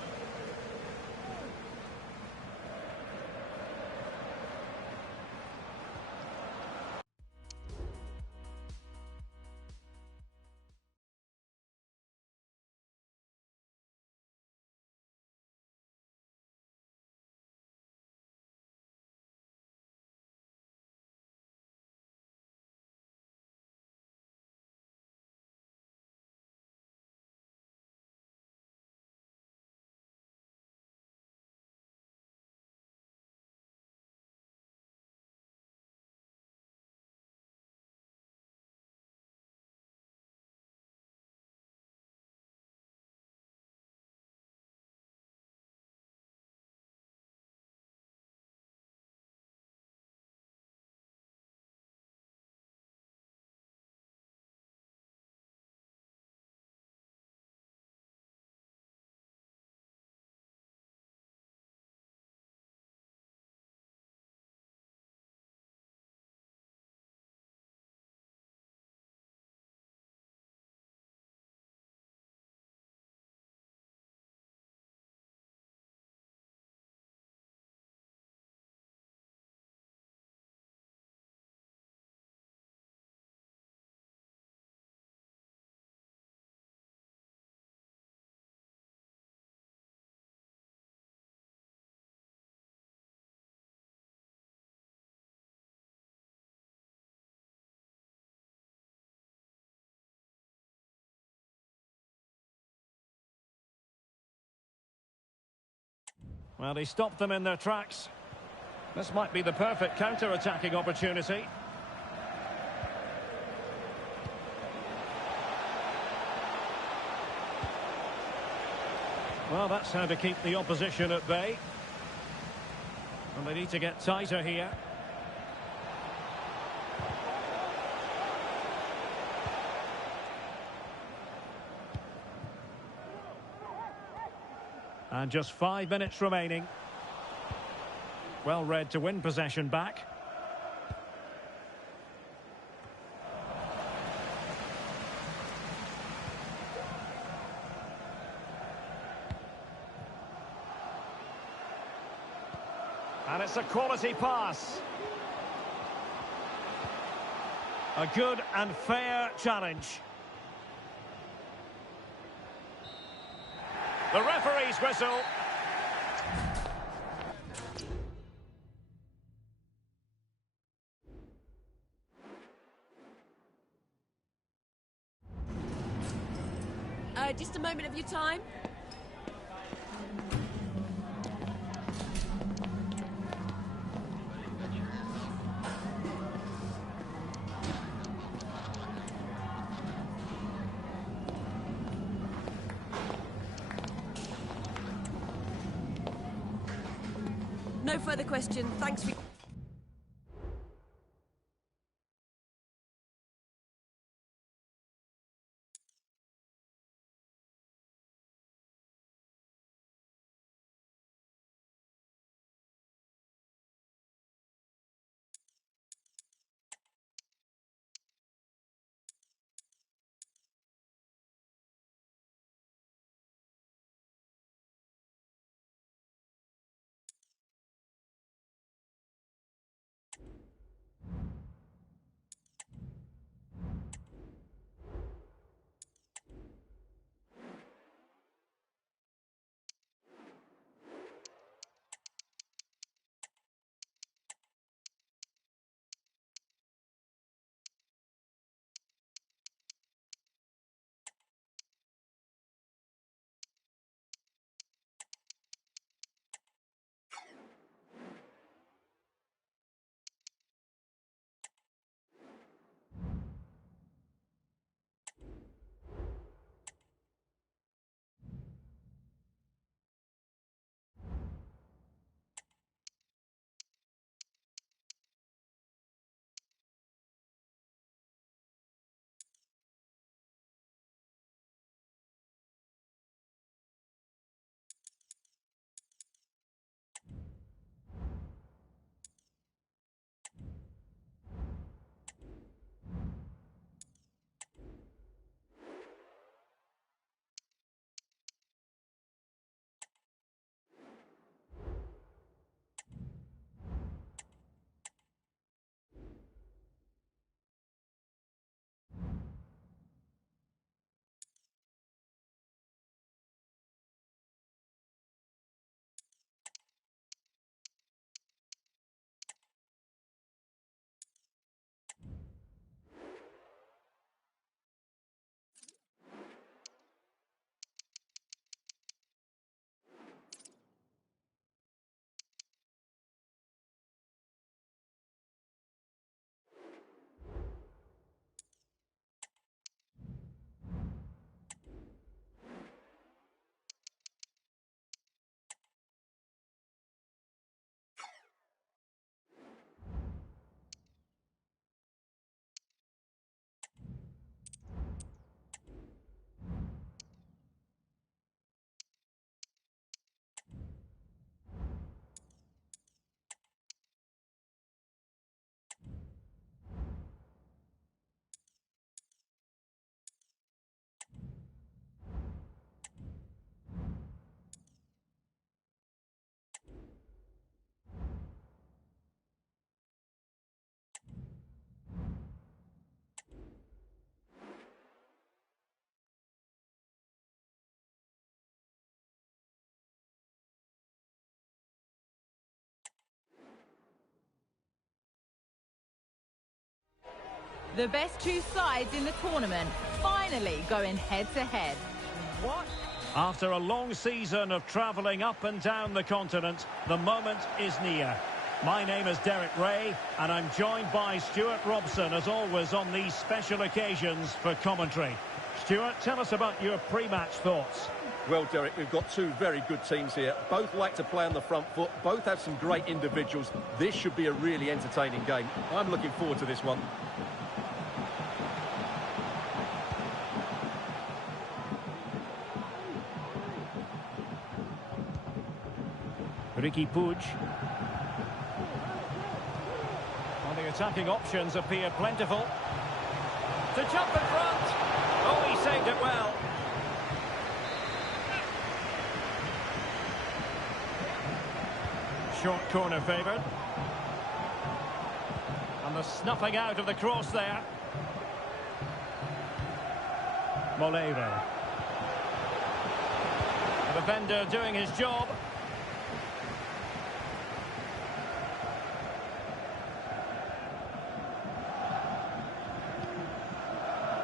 Well, he stopped them in their tracks. This might be the perfect counter-attacking opportunity. Well, that's how to keep the opposition at bay. And they need to get tighter here. And just 5 minutes remaining. Well read to win possession back. And it's a quality pass. A good and fair challenge. The referee's whistle. Just a moment of your time. No further questions. Thanks for... The best two sides in the tournament finally going head-to-head. What? After a long season of travelling up and down the continent, the moment is near. My name is Derek Ray, and I'm joined by Stuart Robson, as always, on these special occasions for commentary. Stuart, tell us about your pre-match thoughts. Well, Derek, we've got two very good teams here. Both like to play on the front foot. Both have some great individuals. This should be a really entertaining game. I'm looking forward to this one. Ricky Puig. Well, the attacking options appear plentiful. To jump in front. Oh, he saved it well. Short corner favoured. And the snuffing out of the cross there. Moleiro. The defender doing his job.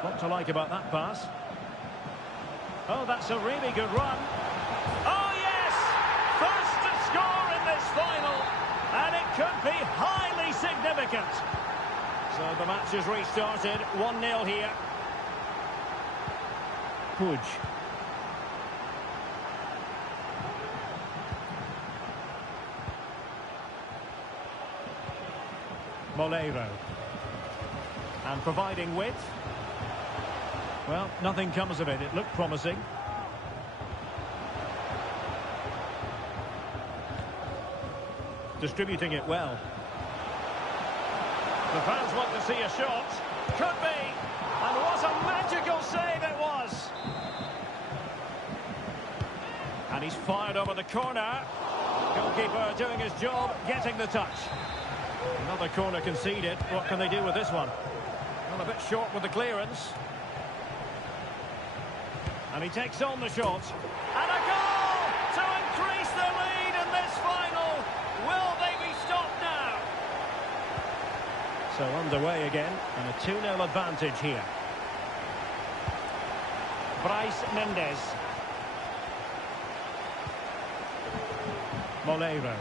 What to like about that pass? Oh, that's a really good run. Oh, yes! First to score in this final. And it could be highly significant. So the match has restarted. 1-0 here. Puig. Moleiro. And providing width. Well, nothing comes of it. It looked promising. Distributing it well. The fans want to see a shot. Could be. And what a magical save it was. And he's fired over the corner. Goalkeeper doing his job, getting the touch. Another corner conceded. What can they do with this one? Well, a bit short with the clearance. And he takes on the shot. And a goal to increase the lead in this final. Will they be stopped now? So underway again, and a 2-0 advantage here. Bryce Mendes. Moleiro.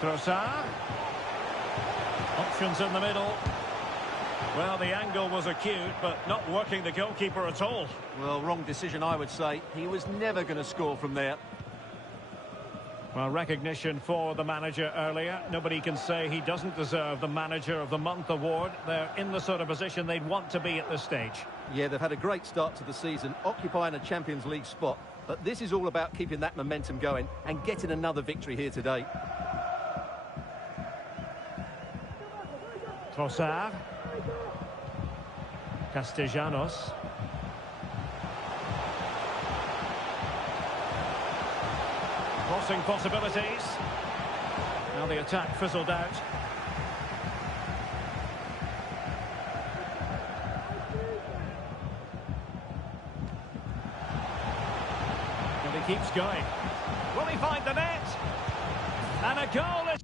Trossard. Options in the middle. Well, the angle was acute, but not working the goalkeeper at all. Well, wrong decision, I would say. He was never going to score from there. Well, recognition for the manager earlier. Nobody can say he doesn't deserve the Manager of the Month award. They're in the sort of position they'd want to be at this stage. Yeah, they've had a great start to the season, occupying a Champions League spot. But this is all about keeping that momentum going and getting another victory here today. Trossard. Castellanos. Crossing possibilities. Now the attack fizzled out. And he keeps going. Will he find the net? And a goal is...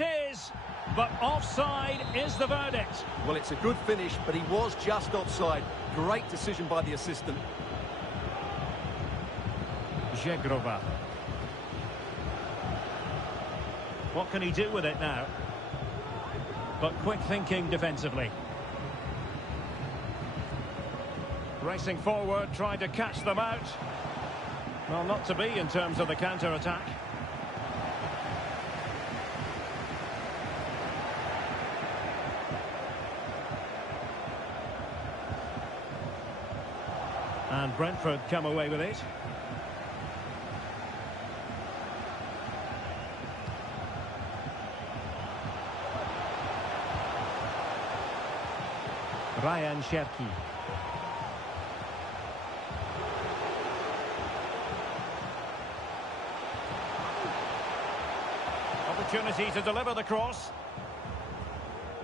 It is, but offside is the verdict. Well, it's a good finish, but he was just offside. Great decision by the assistant. Zegrova. What can he do with it now? but quick thinking defensively. Racing forward, trying to catch them out. Well, not to be in terms of the counter-attack. And Brentford come away with it. Ryan Cherki. Opportunity to deliver the cross.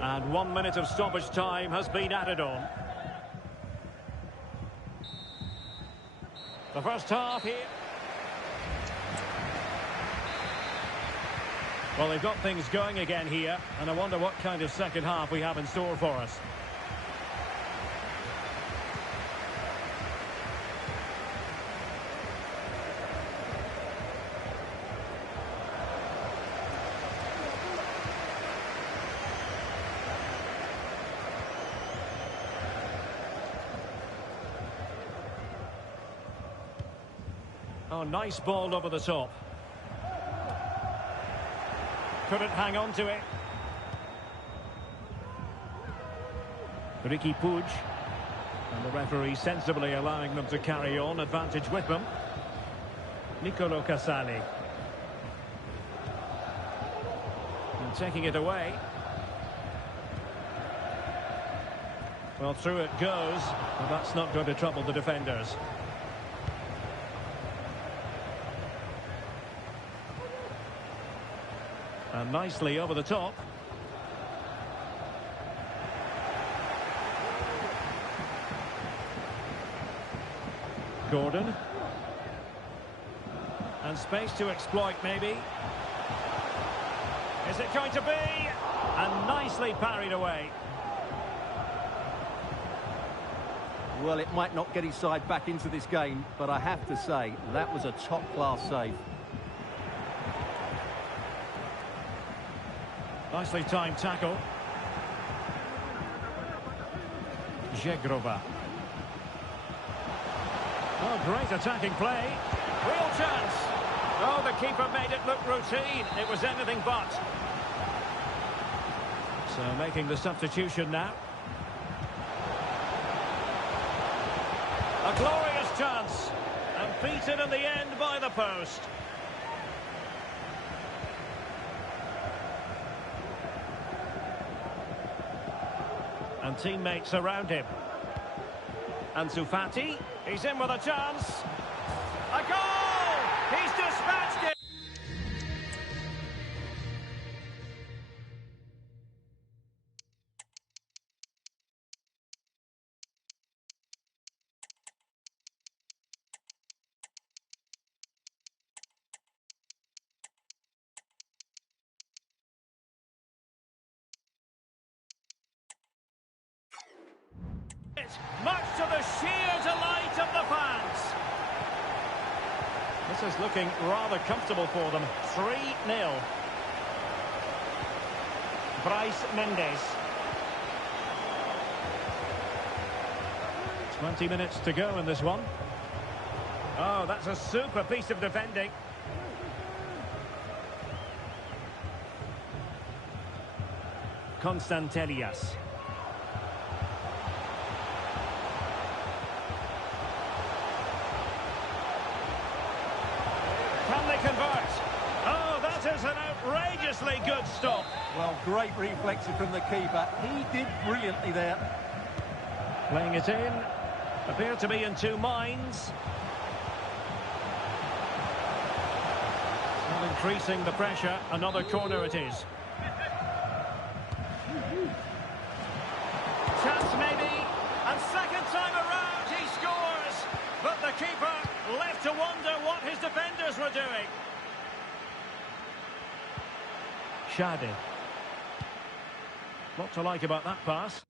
And 1 minute of stoppage time has been added on. The first half here. Well, they've got things going again here, and I wonder what kind of second half we have in store for us. Oh, nice ball over the top. Couldn't hang on to it. Ricky Puig. And the referee sensibly allowing them to carry on. Advantage with them. Nicolo Casali. And taking it away. Well, through it goes. But that's not going to trouble the defenders. And nicely over the top. Gordon. And space to exploit, maybe. Is it going to be? And nicely parried away. Well, it might not get his side back into this game, but I have to say, that was a top-class save. Nicely timed tackle. Zegrova. Oh, great attacking play. Real chance. Oh, the keeper made it look routine. It was anything but. So making the substitution now. A glorious chance. And beaten in the end by the post. And teammates around him. Ansu Fati, he's in with a chance. A goal! He's dispatched it! Much to the sheer delight of the fans. This is looking rather comfortable for them. 3-0. Bryce Mendes. 20 minutes to go in this one. Oh, that's a super piece of defending. Constantelias. Can they convert? Oh, that is an outrageously good stop. Well, great reflection from the keeper. He did brilliantly there. Playing it in. Appear to be in two minds. Not increasing the pressure. Another corner it is. Chance maybe. And second time around he scores. But the keeper left to wonder what his defenders were doing. Shadi. What to like about that pass.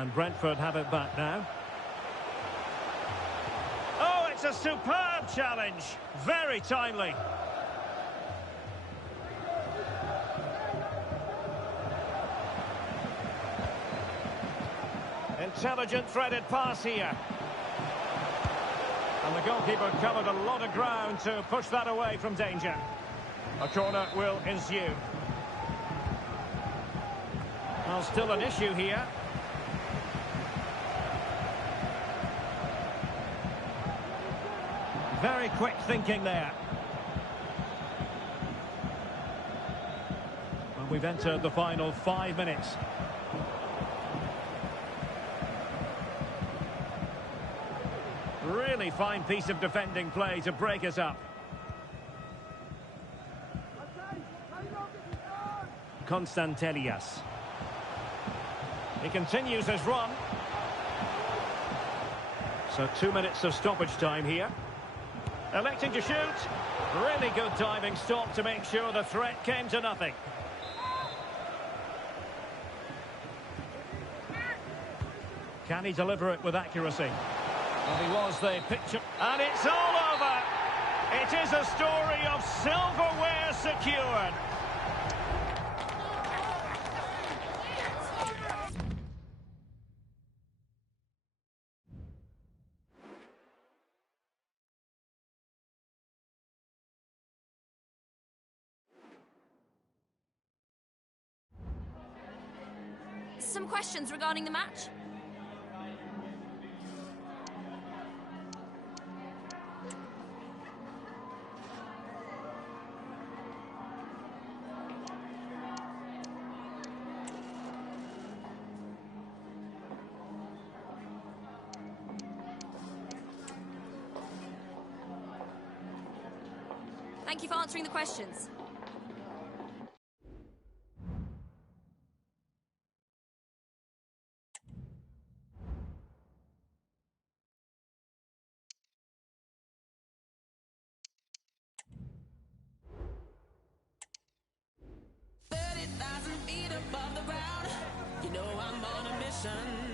And Brentford have it back now. Oh, it's a superb challenge. Very timely. Intelligent threaded pass here. And the goalkeeper covered a lot of ground to push that away from danger. A corner will ensue. Well, still an issue here. Very quick thinking there. Well, we've entered the final 5 minutes. Really fine piece of defending play to break us up. Constantelias. He continues his run. So 2 minutes of stoppage time here. Electing to shoot. Really good diving stop to make sure the threat came to nothing. Can he deliver it with accuracy? Well, he was the picture. And it's all over. It is a story of silverware secured. Some questions regarding the match? Thank you for answering the questions. Feet above the ground, you know I'm on a mission.